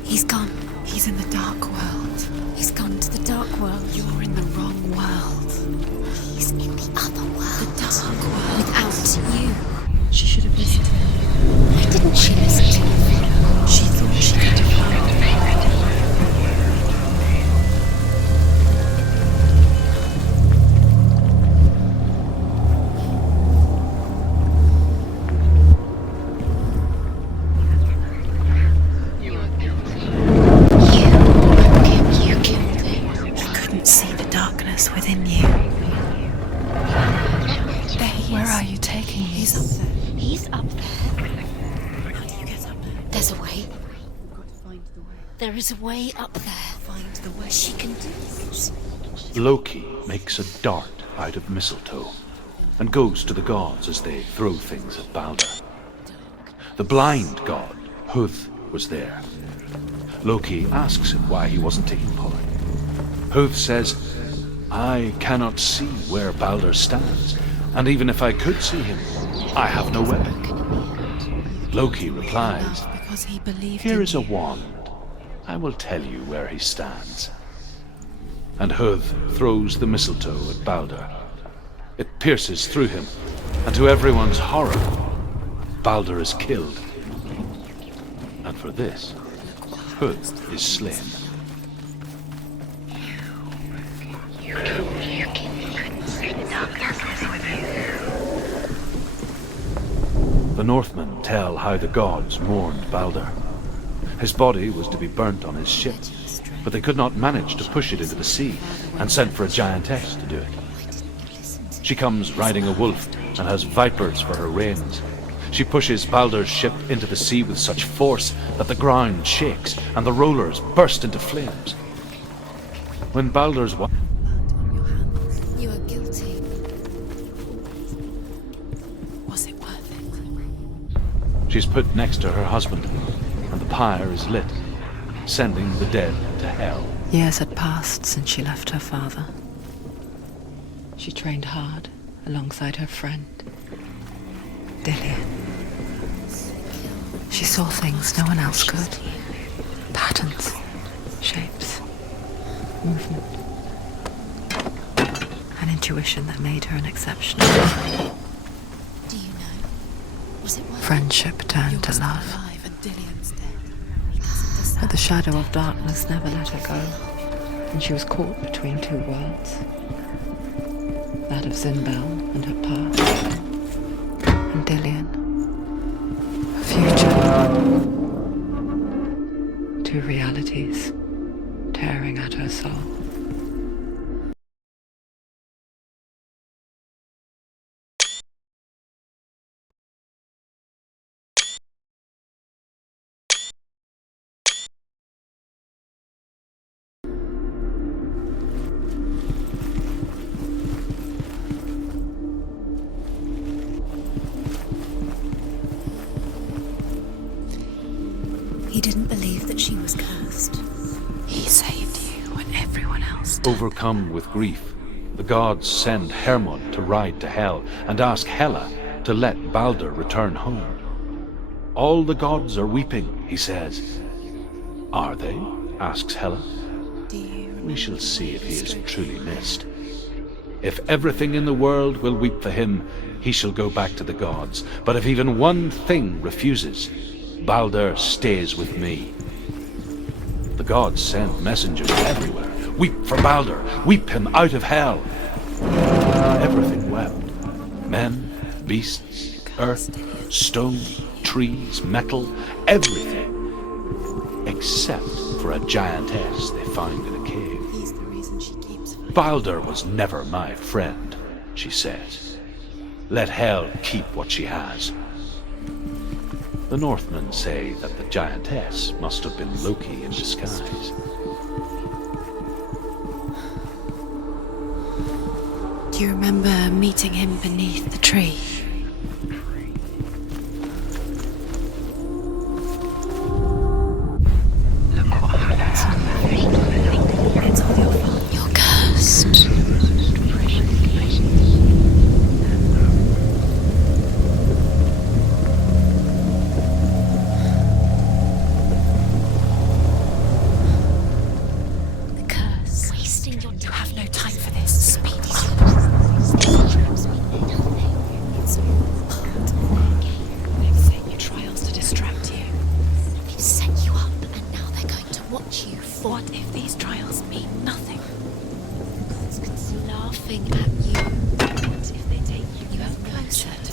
He's gone. He's in the dark world. He's gone to the dark world. You're in the wrong world. He's in the other world. The dark world. Without you. She should have listened to him. Why didn't she listen to him? She thought she could define it. You killed him. He couldn't see the darkness within you. There he Where is. are you taking me? He's up there. He's up there. How do you get up there? There's a way. You've got to find the way. There is a way up there. Find the way. She can do this. Loki makes a dart out of mistletoe and goes to the gods as they throw things at Balder. The blind god, Huth, was there. Loki asks him why he wasn't taking part. Huth says, "I cannot see where Balder stands, and even if I could see him, I have no weapon." Loki replies, Because he believed "Here in is a you. wand. I will tell you where he stands." And Huth throws the mistletoe at Balder. It pierces through him, and to everyone's horror, Balder is killed. And for this, Huth is slain. The Northmen tell how the gods mourned Balder. His body was to be burnt on his ship, but they could not manage to push it into the sea, and sent for a giantess to do it. She comes riding a wolf and has vipers for her reins. She pushes Balder's ship into the sea with such force that the ground shakes and the rollers burst into flames. When Balder's wife You are guilty. Was it worth it? she's put next to her husband, and the pyre is lit, sending the dead to hell. Years had passed since she left her father. She trained hard alongside her friend, Dillian. She saw things no one else could. Patterns, shapes, movement. An intuition that made her an exceptional. Do you know? Was it worth Friendship turned to love. Alive and Dillian's dead. But the shadow of darkness never let her go, and she was caught between two worlds. That of Zinbel and her past, and Dillian, her future. Two realities tearing at her soul. He didn't believe that she was cursed. He saved you when everyone else did. Overcome with grief, the gods send Hermod to ride to Hell and ask Hela to let Balder return home. All the gods are weeping, he says. Are they? Asks Hela. We shall see if he is truly missed. If everything in the world will weep for him, he shall go back to the gods. But if even one thing refuses, Baldur stays with me. The gods send messengers everywhere. Weep for Baldur, weep him out of hell. Everything wept. Men, beasts, earth, stone, trees, metal, everything. Except for a giantess they found in a cave. He's the reason she keeps fighting. Baldur was never my friend, she says. Let hell keep what she has. The Northmen say that the giantess must have been Loki in disguise. Do you remember meeting him beneath the tree? It's all your fault. You're cursed. The curse. Wasting your time. You have no time for this. Speed up. They've set you trials to distract you. They've set you up, and now they're going to watch you. What if these trials mean nothing? It's laughing at you. What if they take you out closer to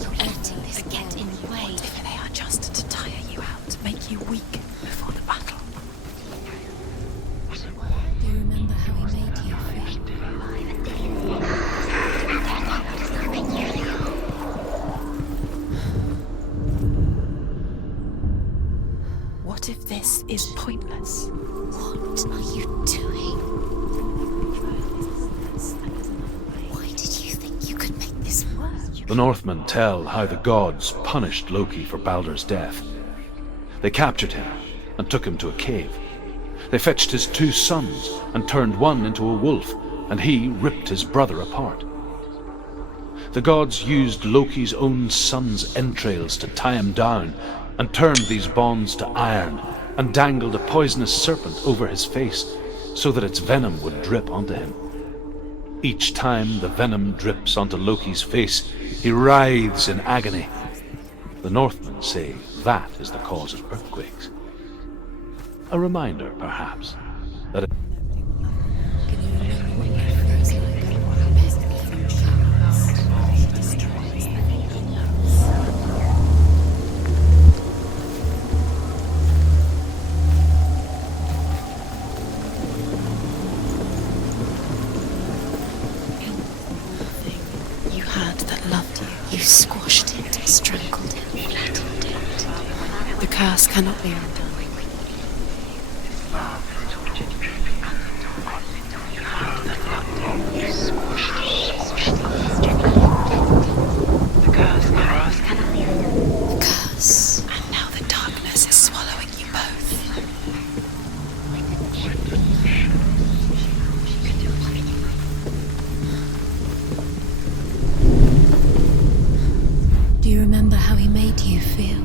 you're letting this get in the way? What if they are just to tire you out, make you weak before the battle? Do you remember how he made you What if this is pointless? What are you doing? Why did you think you could make this work? The Northmen tell how the gods punished Loki for Baldur's death. They captured him and took him to a cave. They fetched his 2 sons and turned one into a wolf, and he ripped his brother apart. The gods used Loki's own son's entrails to tie him down, and turned these bonds to iron, and dangled a poisonous serpent over his face, so that its venom would drip onto him. Each time the venom drips onto Loki's face, he writhes in agony. The Northmen say that is the cause of earthquakes. A reminder, perhaps, that you had that loved you. You squashed it, strangled it, flattened it. The curse cannot be undone. The curse. And now the darkness is swallowing you both. Do you remember how he made you feel?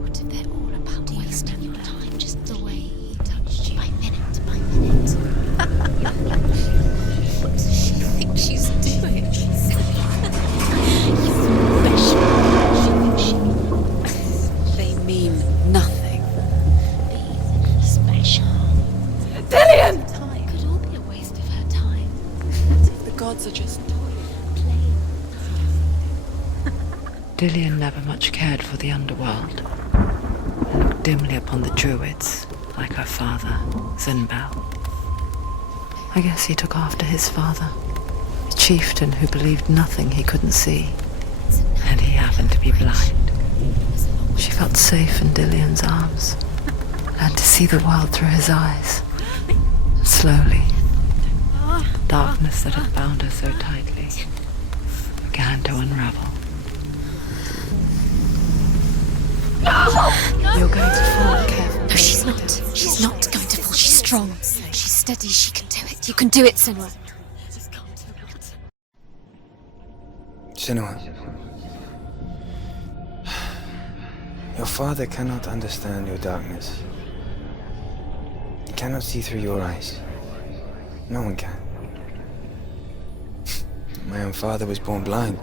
What if they're all about wasting your time just the way he touched you? By minute by minute. What does she think she's doing? They mean nothing. Being special. Dillion! Time could all be a waste of her time. What if the gods are just playing? Dillion never much cared for the underworld, and looked dimly upon the druids, like her father, Zinbel. I guess he took after his father, a chieftain who believed nothing he couldn't see, and he happened to be blind. She felt safe in Dillion's arms, learned to see the world through his eyes. Slowly, the darkness that had bound her so tightly began to unravel. You're going to fall, careful. No, she's not. She's not going to fall. She's strong. She's steady. She can do it. You can do it, Senua. Senua, your father cannot understand your darkness. He cannot see through your eyes. No one can. My own father was born blind.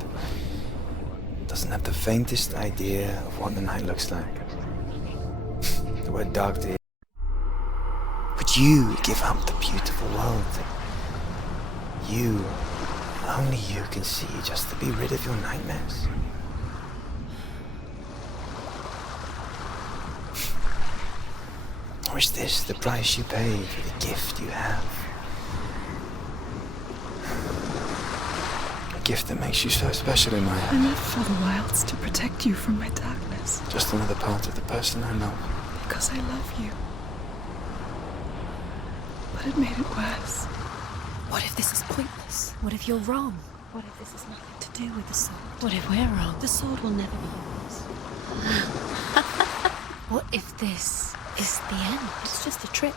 Doesn't have the faintest idea of what the night looks like. The word dark to him. Would you give up the beautiful world? You, only you can see, just to be rid of your nightmares. Or is this the price you pay for the gift you have? A gift that makes you so special in my I eyes. left for the wilds to protect you from my darkness. Just another part of the person I know. Because I love you. But it made it worse. What if this is pointless? What if you're wrong? What if this has nothing to do with the sword? What if we're wrong? The sword will never be yours. What if this is the end? It's just a trick.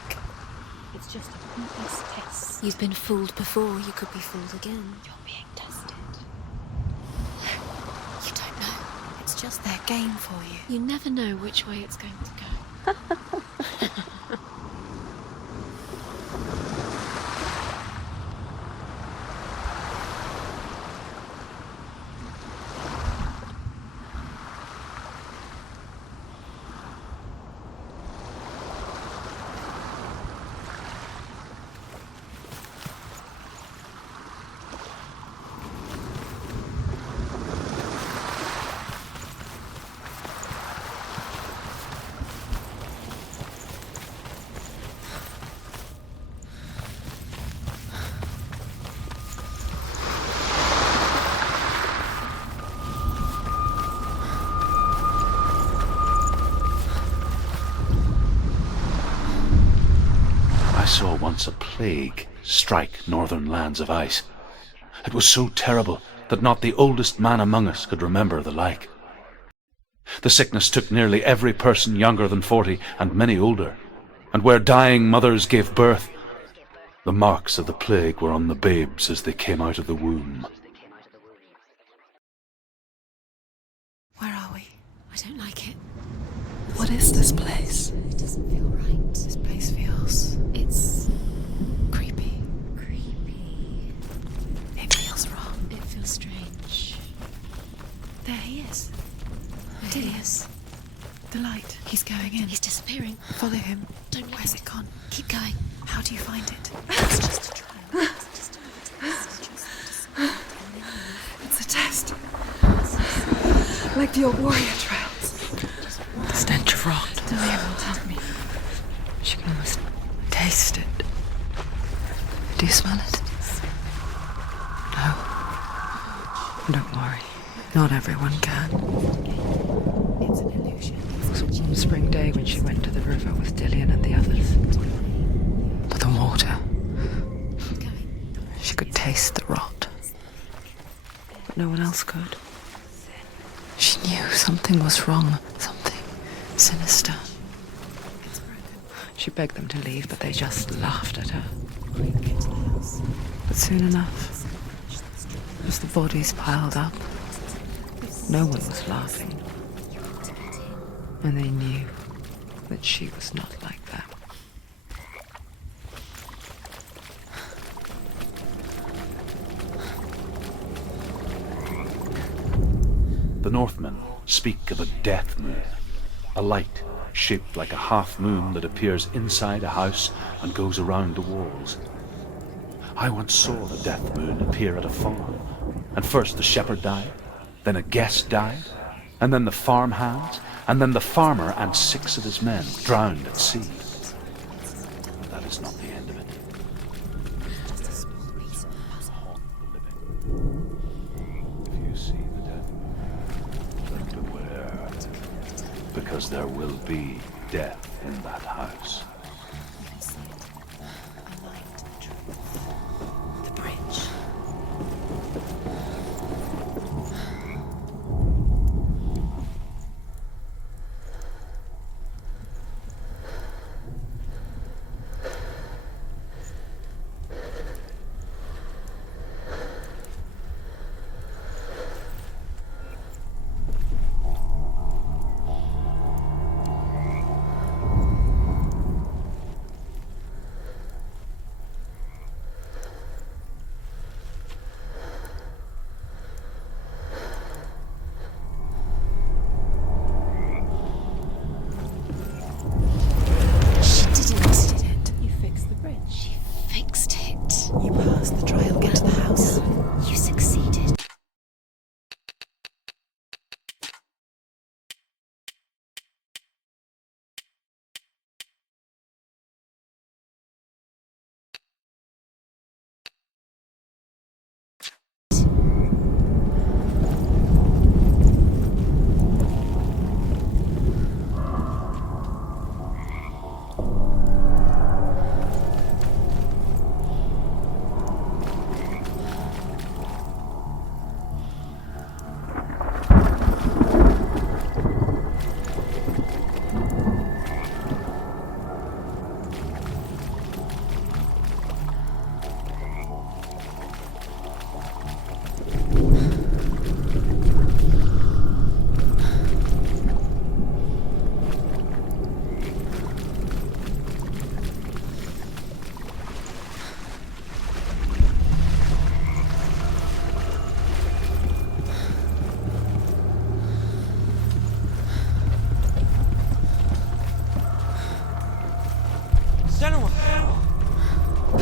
It's just a pointless test. You've been fooled before, you could be fooled again. You're being tested. You don't know. It's just their game for you. You never know which way it's going to go. I saw once a plague strike northern lands of ice. It was so terrible that not the oldest man among us could remember the like. The sickness took nearly every person younger than 40 and many older, and where dying mothers gave birth, the marks of the plague were on the babes as they came out of the womb. Where are we? I don't like it. What is this place? It doesn't feel right. This place feels... It's creepy. creepy. It feels wrong. It feels strange. There he is. There Did he he? is. The light. He's going in. He's disappearing. Follow him. Don't look. Where's it gone? Keep going. How do you find it? It's just a trial. It's just another test. It's just a It's a test. Like the old warrior trials. The stench of rot. Delia will help me. She can almost taste it. Do you smell it? No. Don't worry. Not everyone can. It's an illusion. It was a warm spring day when she went to the river with Dillian and the others. But the water, Keep going. she could taste the rot. But no one else could. She knew something was wrong, something sinister. It's broken. She begged them to leave, but they just laughed at her. Get to the house. But soon enough, as the bodies piled up, no one was laughing. And they knew that she was not like that. The Northmen speak of a death moon, a light shaped like a half moon that appears inside a house and goes around the walls. I once saw the death moon appear at a farm, and first the shepherd died, then a guest died, and then the farm hands, and then the farmer and 6 of his men drowned at sea. But that is not the end of it. If you see the death moon, then beware, because there will be death in that house. The bridge.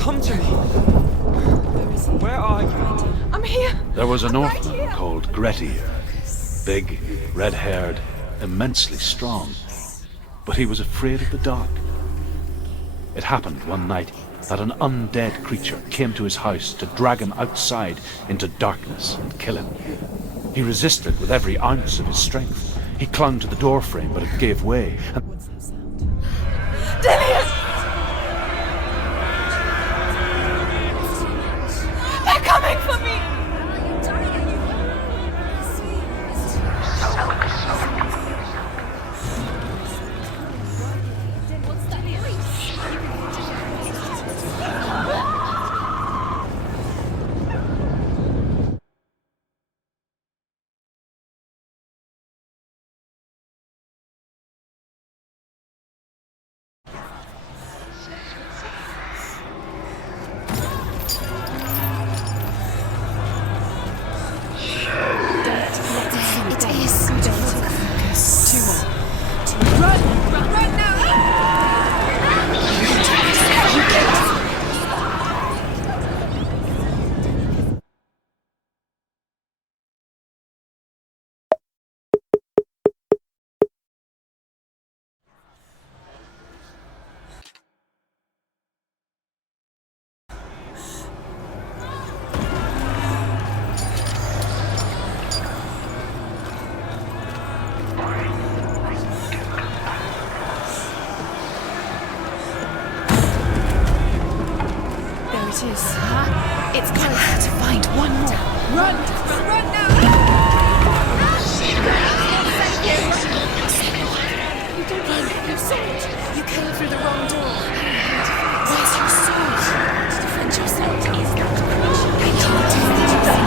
Come to me. Where are you? I'm here. There was an orphan called Grettir. Big, red-haired, immensely strong. But he was afraid of the dark. It happened one night that an undead creature came to his house to drag him outside into darkness and kill him. He resisted with every ounce of his strength. He clung to the doorframe, but it gave way. Dillian! They're coming for me! It's close. To find one more. Run! Run now! You don't run. Your sword. You came through the wrong door. Where's your sword? To defend yourself. Is that I can't defend yourself.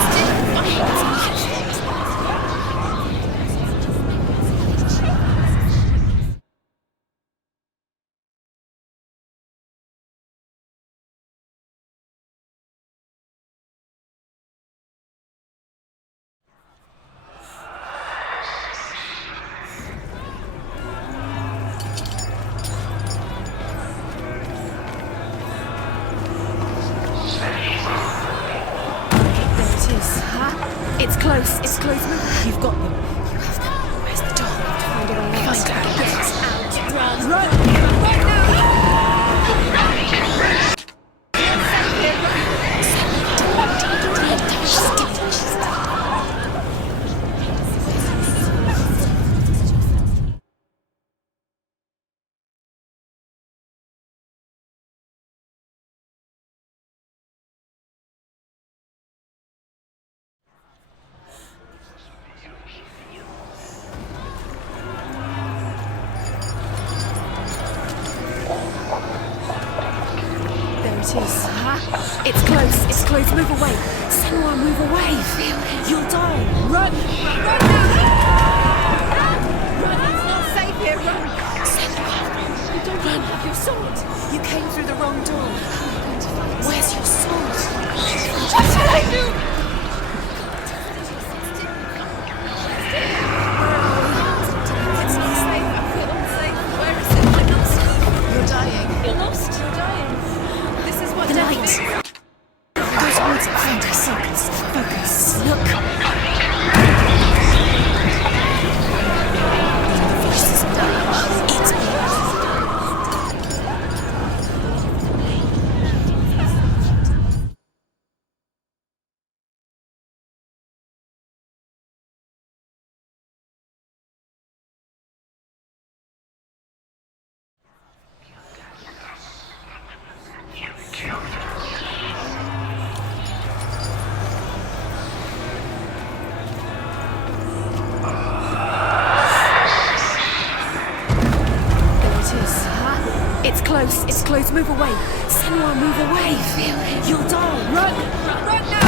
It's close. It's close. You've got them. You have them. Where's the door? Find a way out. Get out. Run. Run. Run it is. It's close. It's close. Move away. Senua, move away. Feel it. You'll die. Run. Run now. Run. It's not safe here. Run. Senua. You don't run. Your sword. You came through the wrong door. Where's your sword? What shall I do? It's not safe. I feel unsafe. Where is it? I'm not safe. You're dying. You're lost. You're dying. The night. Go towards it. Find her. Focus. Focus. Look. The voice is dying. It's blood. It's close. It's close. Move away. Senua, move away. Feel it. You'll die. Run. Run now.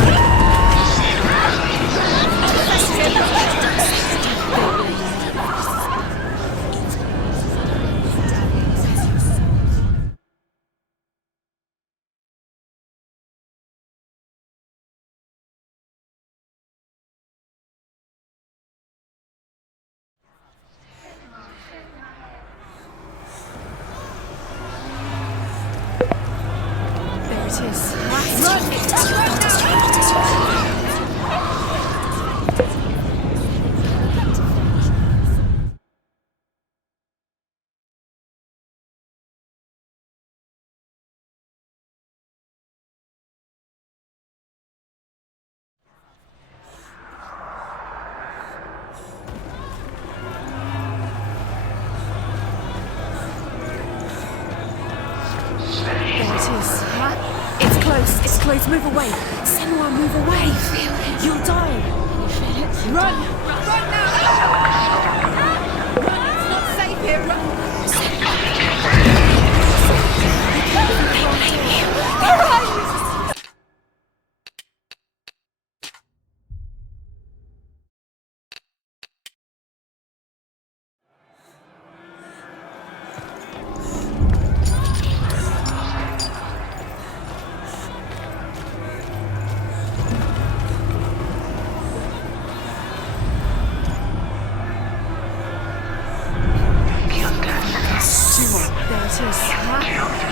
it is. Run! It's close. Move away. Senua, move away. Feel it. You'll die. You feel it? Run! Run now! Run! It's not safe here. Run! Where are you?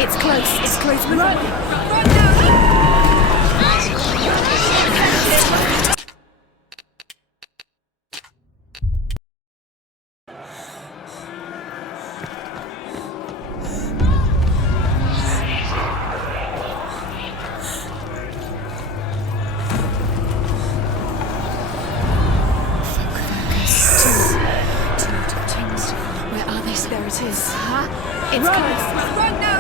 It's close. Move away. Run now! Where are they? There it is. It's close. Run now!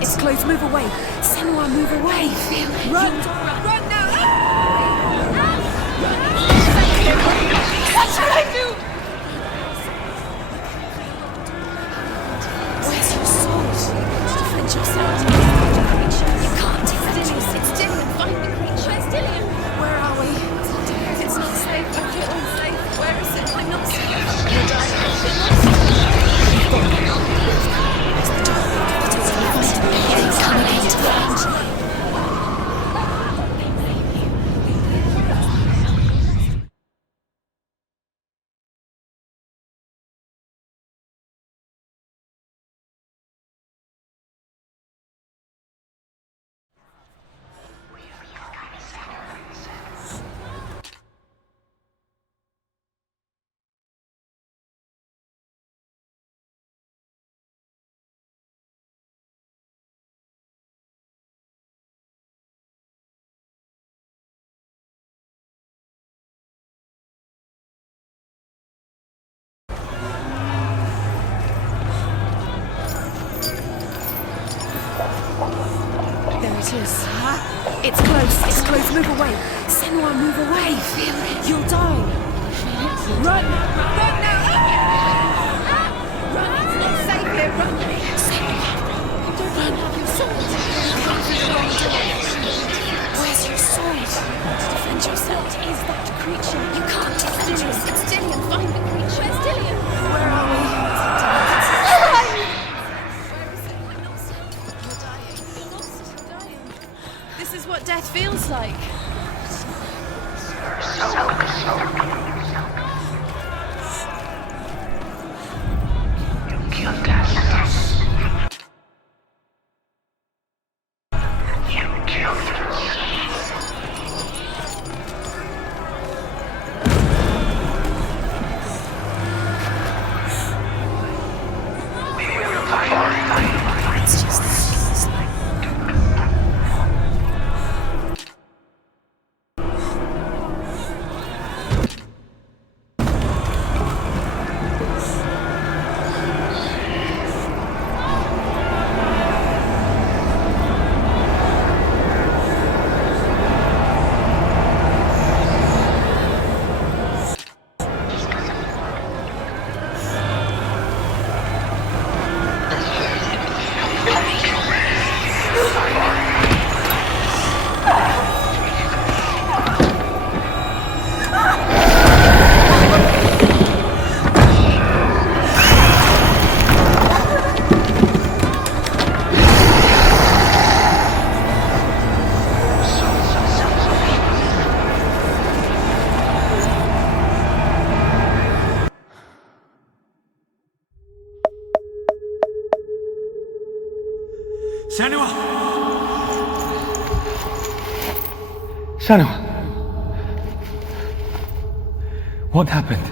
It's close. Move away. Senua, move away. Feel it. Run now. What should I do? Where's your sword? Defend yourself. You can't. It's Dillian. Find the creature. Where's Dillian? Where are we? It's not safe. I feel unsafe. Where is it? I'm not safe. You're dying. Where's the door? It's coming into range. It's close. Move away. Senua, move away. Feel it. You'll die. Feel it. Run now. Run. It's not safe here. Run. Senua, you don't even have your sword. Come through the wrong door. Where's your sword? Defend yourself. What is that creature? You can't defend yourself. It's Dillian. Find the creature. Where's Dillian? Where are we? Where are you? This is what death feels like. You killed us. It's just this. Senua! Senua! What happened?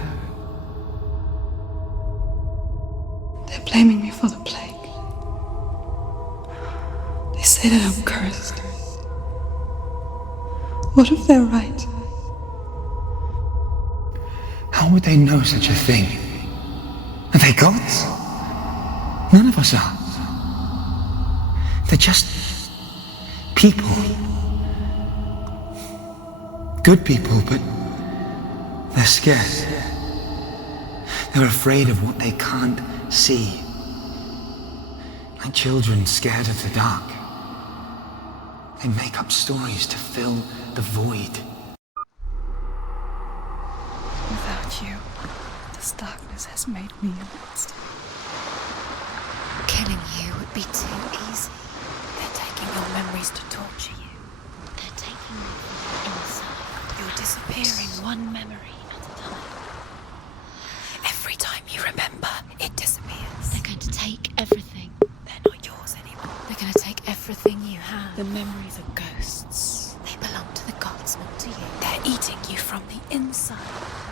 They're blaming me for the plague. They say that I'm cursed. What if they're right? How would they know such a thing? Are they gods? None of us are. They're just people. Good people, but they're scared. They're afraid of what they can't see. Like children scared of the dark. They make up stories to fill the void. Without you, this darkness has made me a monster. Killing you would be too easy. They're taking your memories to torture you. They're taking you from the inside. You're disappearing one memory at a time. Every time you remember, it disappears. They're going to take everything. They're not yours anymore. They're going to take everything you have. The memories are ghosts. They belong to the gods, not to you. They're eating you from the inside.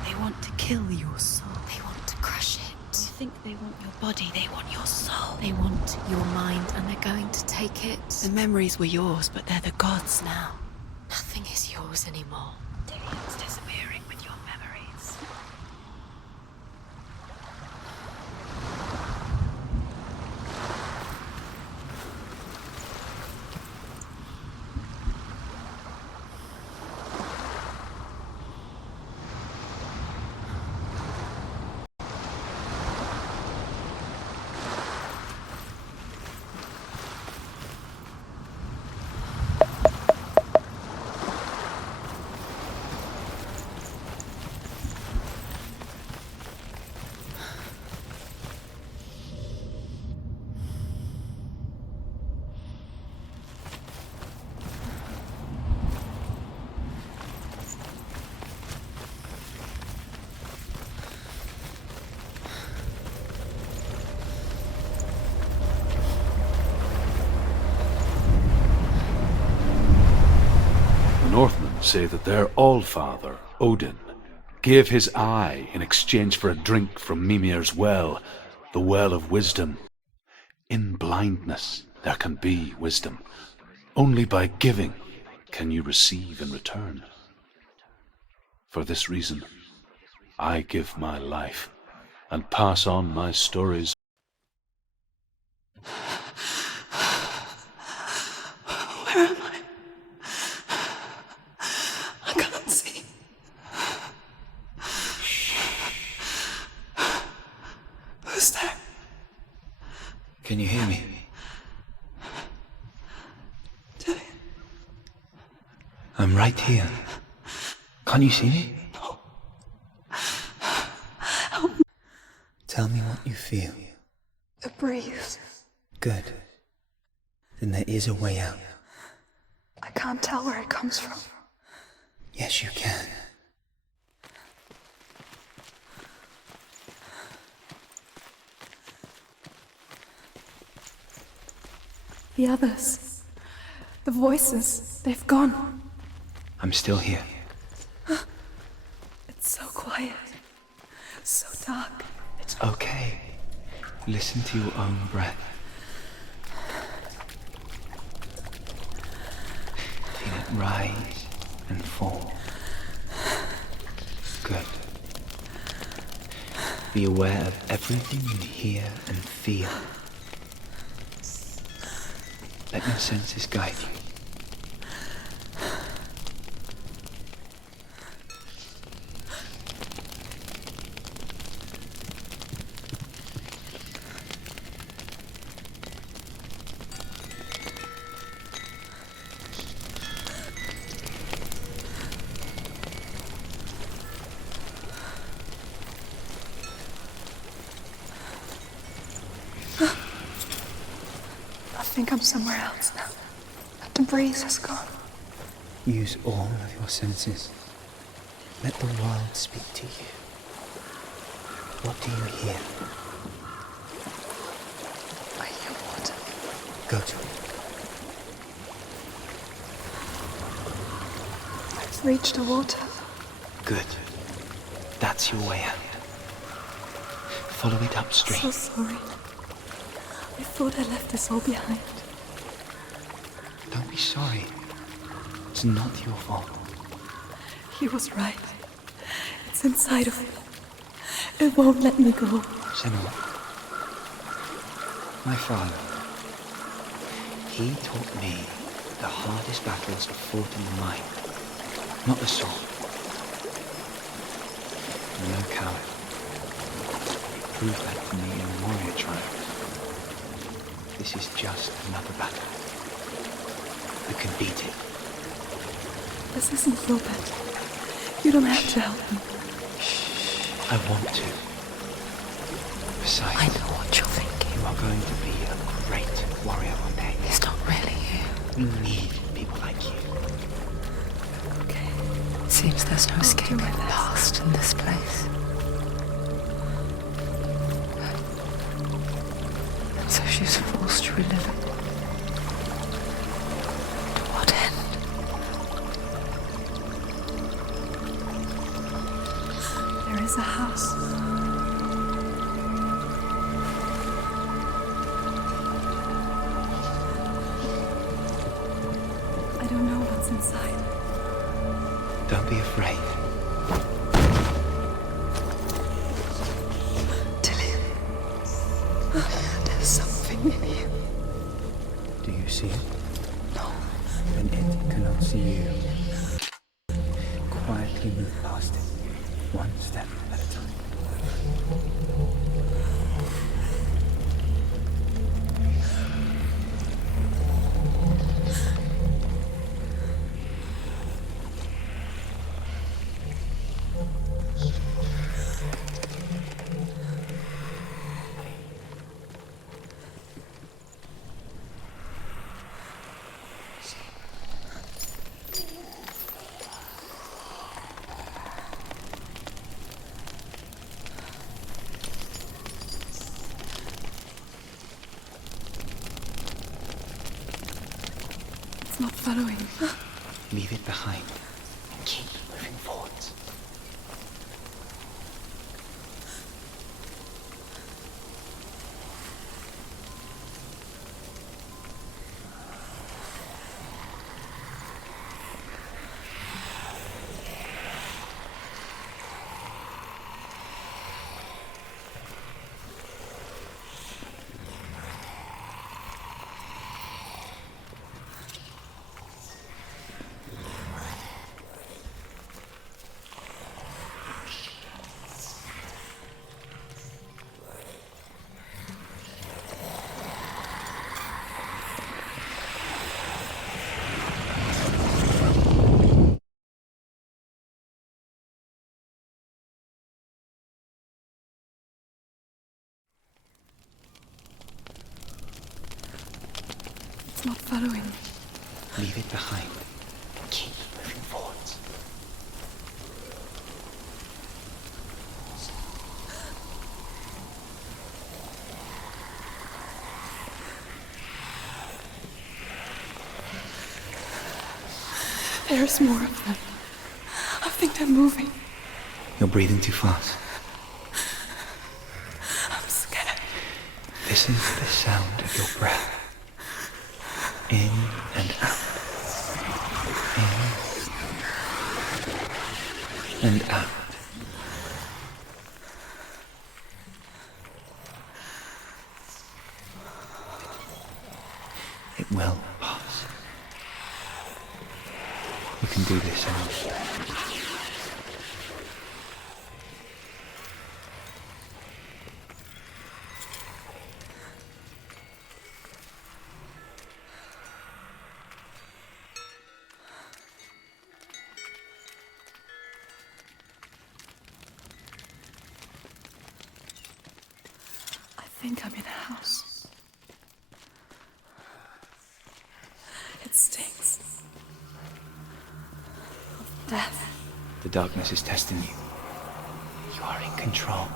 They want to kill your soul. They want to crush it. You think they want your body, they want your soul. They want your mind, and they're going to take it. The memories were yours, but they're the gods now. Nothing is yours anymore. It's disappearing with your memories. Northmen say that their Allfather, Odin, gave his eye in exchange for a drink from Mimir's well, the well of wisdom. In blindness there can be wisdom. Only by giving can you receive in return. For this reason, I give my life and pass on my stories. Where am I? I can't see. Who's there? Can you hear me? I'm right here. Can't you see me? No. Tell me what you feel. The breeze. Good. Then there is a way out. I can't tell where it comes from. Yes, you can. The others. The voices. They've gone. I'm still here. It's so quiet. So dark. It's okay. Listen to your own breath. Feel it rise and fall. Good. Be aware of everything you hear and feel. Let your senses guide you. I think I'm somewhere else now. The breeze has gone. Use all of your senses. Let the world speak to you. What do you hear? I hear water. Go to it. reached the water. Good. That's your way out. Follow it upstream. So sorry. I thought I left this all behind. Don't be sorry. It's not your fault. He was right. It's inside of me. It won't let me go. Senua. My father. He taught me the hardest battles are fought in the mind, not the soul. I'm no coward. He proved that to me in the warrior tribe. This is just another battle. You can beat it. This isn't your battle. You don't have to help me. I want to. Besides, I know what you're thinking. you are going to be a great warrior one day. It's not really you. We need people like you. Okay. Seems there's no escaping the past in this place. And so she's forced to relive it. To what end? There is a house. I don't know what's inside. Don't be afraid. Dillian. There's something in you. Do you see it? No. Then it cannot see you. Quietly move past it, one step at a time. It's not following. Leave it behind and keep moving forwards. It's not following. Leave it behind and keep moving forwards. There's more of them. I think they're moving. You're breathing too fast. I'm scared. Listen to the sound of your breath. In and out. In and out. It will pass. You can do this, Emma. I think I'm in a house. It stinks. Of death. The darkness is testing you. You are in control.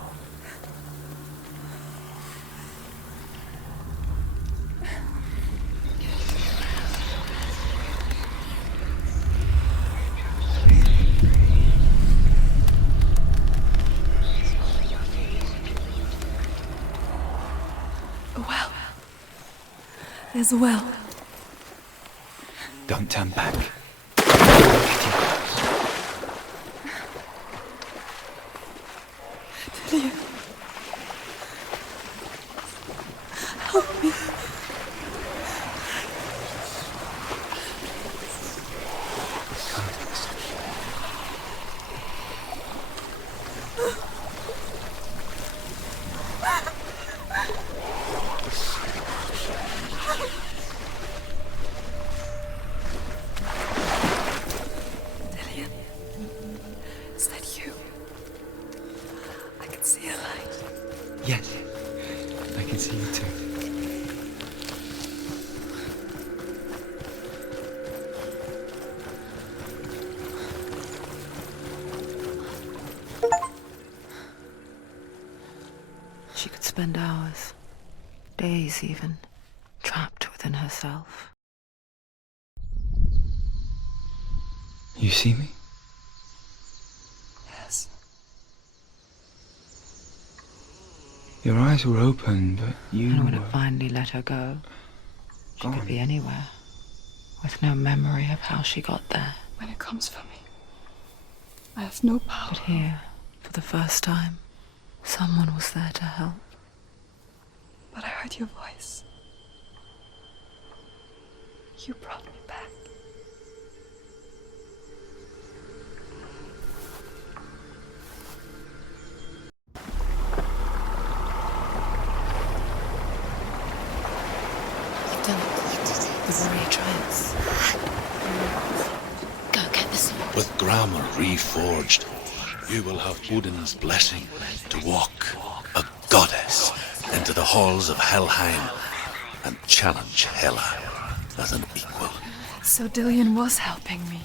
There's a well. Don't turn back. Dillian. Help me. Dillian, is that you? I can see a light. Yes, I can see you too. She could spend hours, days even, trapped within herself. You see me? Yes. Your eyes were open, but you And when were it finally let her go, she gone. could be anywhere, with no memory of how she got there. When it comes for me, I have no power. But here, for the first time, someone was there to help. But I heard your voice. You brought me back. You've done it. You did it. The warrior triumphs. Go get the sword. With grammar reforged, you will have Odin's blessing to walk, a goddess, into the halls of Helheim and challenge Hela as an equal. So Dillian was helping me.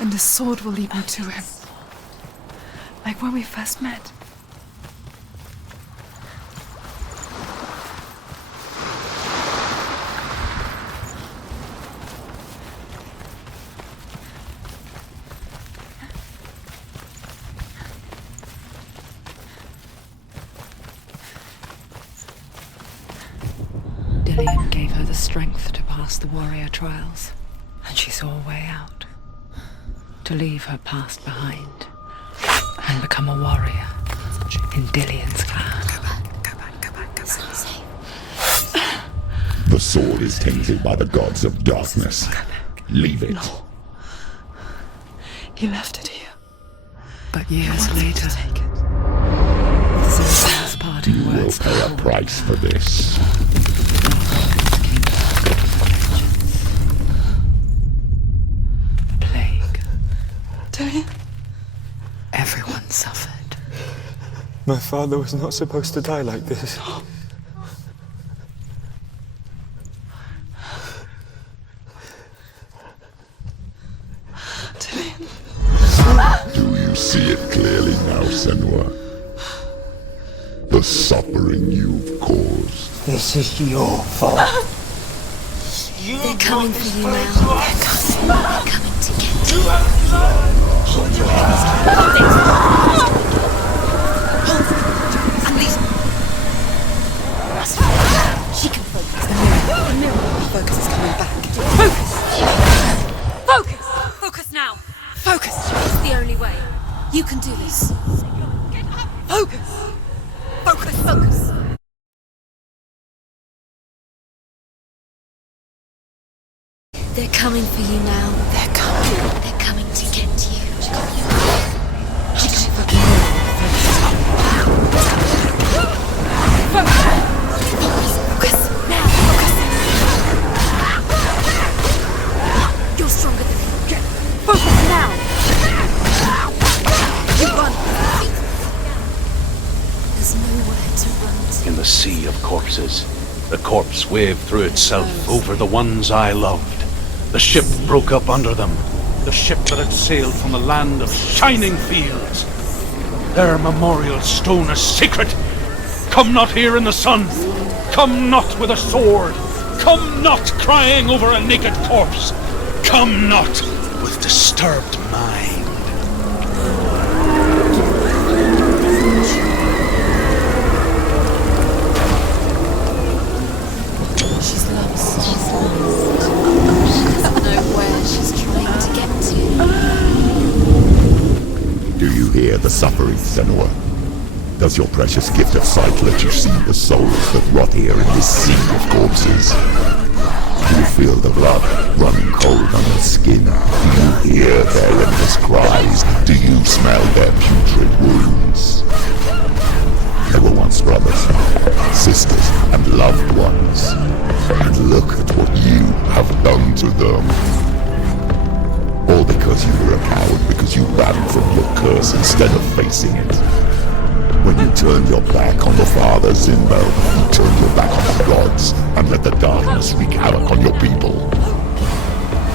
And the sword will lead me to him. Like when we first met. Dillian gave her the strength to pass the warrior trials, and she saw a way out. To leave her past behind and become a warrior in Dillian's clan. Go back. It's not safe. The sword is tainted by the gods of darkness. Leave it. No. He left it here. But years Wanted me later, to take it. with Zeus's parting You will words, pay a price for this. the plague. Dillian? Everyone suffered. My father was not supposed to die like this. Dillian? Do you see it clearly now, Senua? The suffering you've caused. This is your fault. They're coming for you now. They're coming to get you. Hold your hands. Hold it. Hold it. Unleash. She can focus. The mirror. Focus is coming back. Focus! Focus now! Focus! It's the only way. You can do this. Focus! Focus! They're coming for you now. They're coming. They're coming to get you. She got you. She got you. Focus. Now. Focus. You're stronger than him. Focus now. You run. There's nowhere to run to. In the sea of corpses, the corpse waved through itself over the ones I loved. The ship broke up under them. The ship that had sailed from the land of shining fields. Their memorial stone is sacred. Come not here in the sun. Come not with a sword. Come not crying over a naked corpse. Come not with disturbed mind. hear the suffering, Senua? Does your precious gift of sight let you see the souls that rot here in this sea of corpses? Do you feel the blood running cold on your skin? Do you hear their endless cries? Do you smell their putrid wounds? They were once brothers, sisters, and loved ones. And look at what you have done to them. All because you were a coward, because you ran from your curse instead of facing it. When you turned your back on the Father Zinbo, you turned your back on the gods and let the darkness wreak havoc on your people.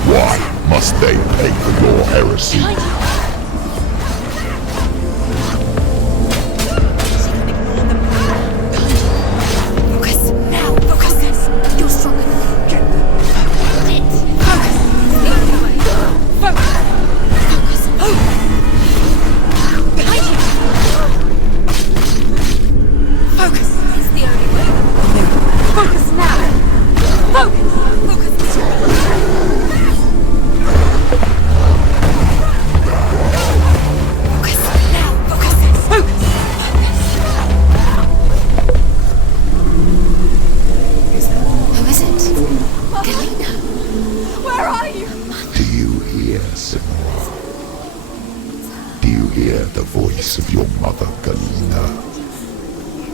Why must they pay for your heresy? Focus now! Focus this! You're stronger than me. Get them. Focus! The only way. Focus! Focus! Behind you! Focus! It's the only way. Focus now! Focus! Focus! Focus now! Focus this! Focus! Who is it? Galena. Where are you? Do you hear, Senua? Do you hear the voice of your mother, Galena?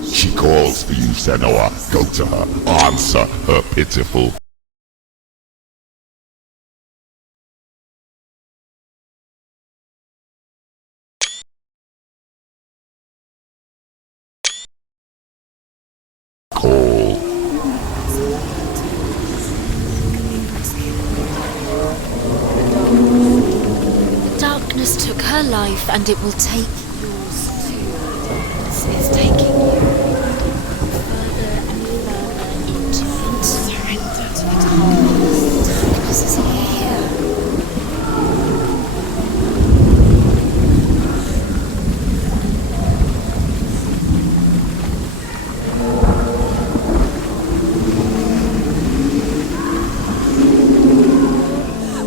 She calls for you, Senua. Go to her. Answer her pitiful call. Darkness took her life, and it will take yours too. It's taking you further and further into it. Surrender to the darkness. Darkness is here.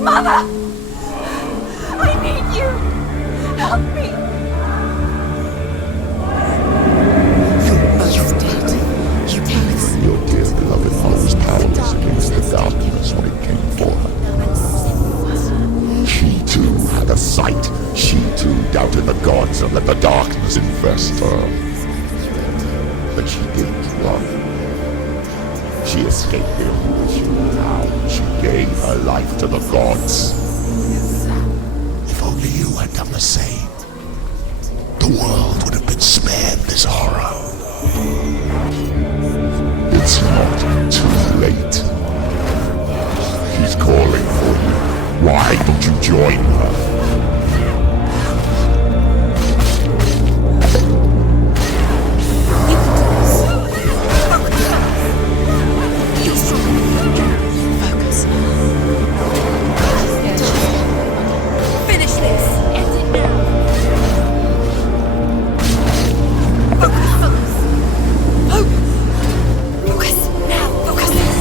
Mother! I need you! Help me! You're dead. You both. Your dear beloved mother was powerless against the darkness when it came for her. She too had a sight. She too doubted the gods and let the darkness infest her. But she didn't run. She escaped the illusion. Now she gave her life to the gods. If only you had done the same, the world would have been spared this horror. It's not too late. She's calling for you. Why don't you join her? Finish this! End it now! Focus! Focus! Focus! Focus now! Focus this!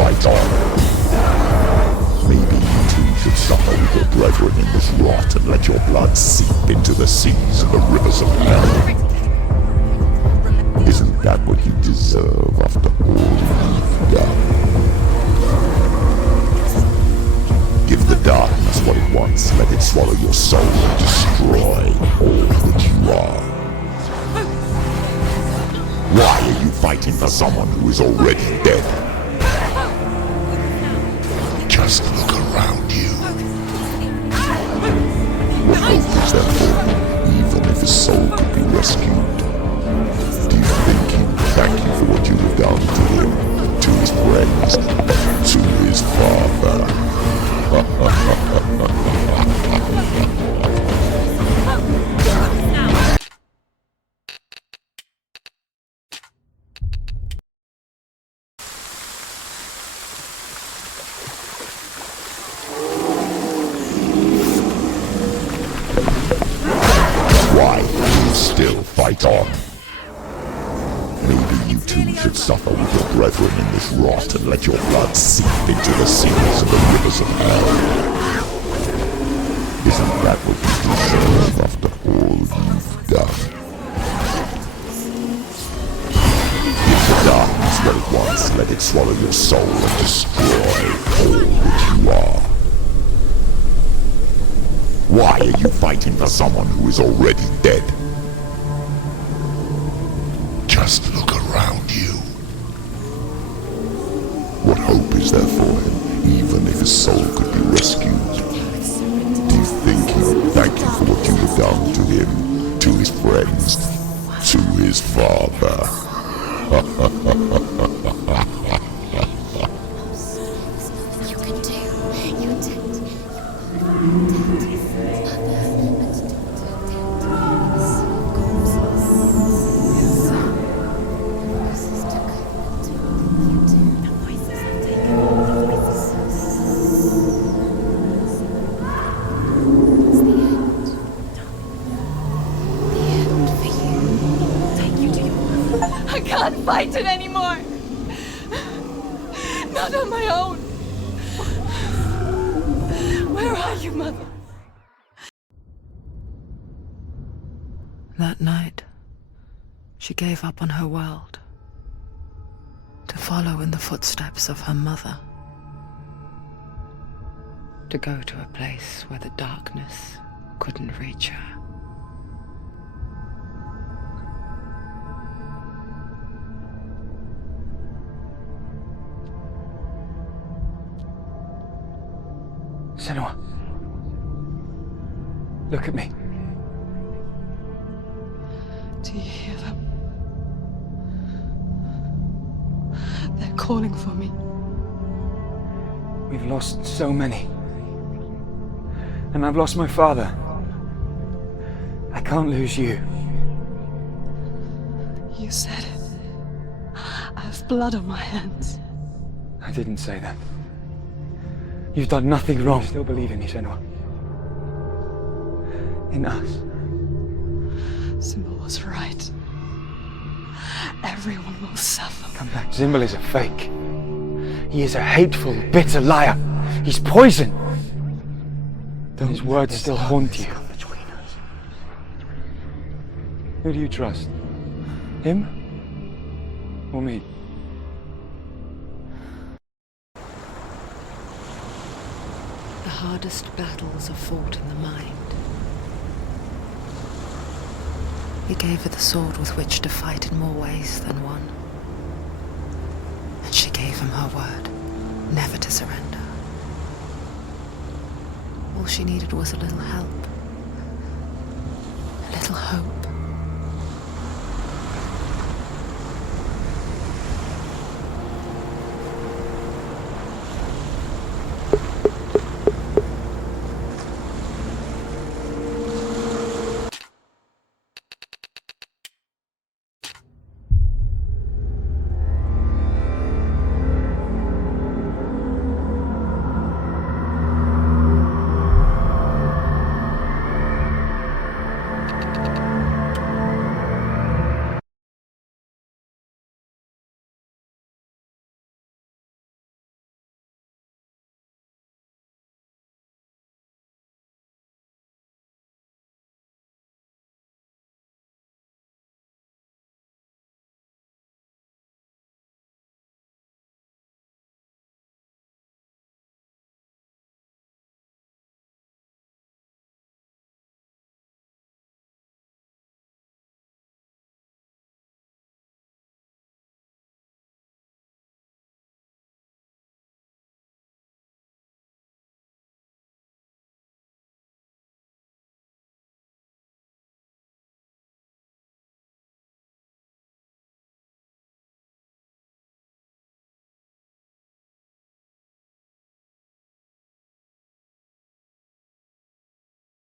fight on. Maybe you too should suffer with your brethren in this rot and let your blood seep into the seas and the rivers of hell. Isn't that what you deserve after all you've done? Give the darkness what it wants, let it swallow your soul and destroy all that you are. Why are you fighting for someone who is already dead? Just look around you. What hope is there for him, even if his soul could be rescued? Do you think he will thank you for what you have done to him, to his friends, to his father? Why do you still fight on? Maybe you too should suffer with your brethren in this rot and let your blood seep into the seas and the rivers of hell. Isn't that what you deserve after all you've done? Give the darkness what it wants, let it swallow your soul and destroy all that you are. Why are you fighting for someone who is already dead? Just look around you. What hope is there for him, even if his soul could be rescued? Do you think he would thank you for what you have done to him, to his friends, to his father? You can do. You did. I can't fight it anymore. Not on my own. Where are you, Mother? That night, she gave up on her world to follow in the footsteps of her mother, to go to a place where the darkness couldn't reach her. Senua. Look at me. Do you hear them? They're calling for me. We've lost so many. And I've lost my father. I can't lose you. You said it. I have blood on my hands. I didn't say that. You've done nothing wrong. Still believe in me, Senua. In us. Symbol was right. Everyone will suffer. Come back. Symbol is a fake. He is a hateful, bitter liar. He's poison. His words still haunt you. Who do you trust? Him? Or me? The hardest battles are fought in the mind. He gave her the sword with which to fight in more ways than one. And she gave him her word, never to surrender. All she needed was a little help, a little hope.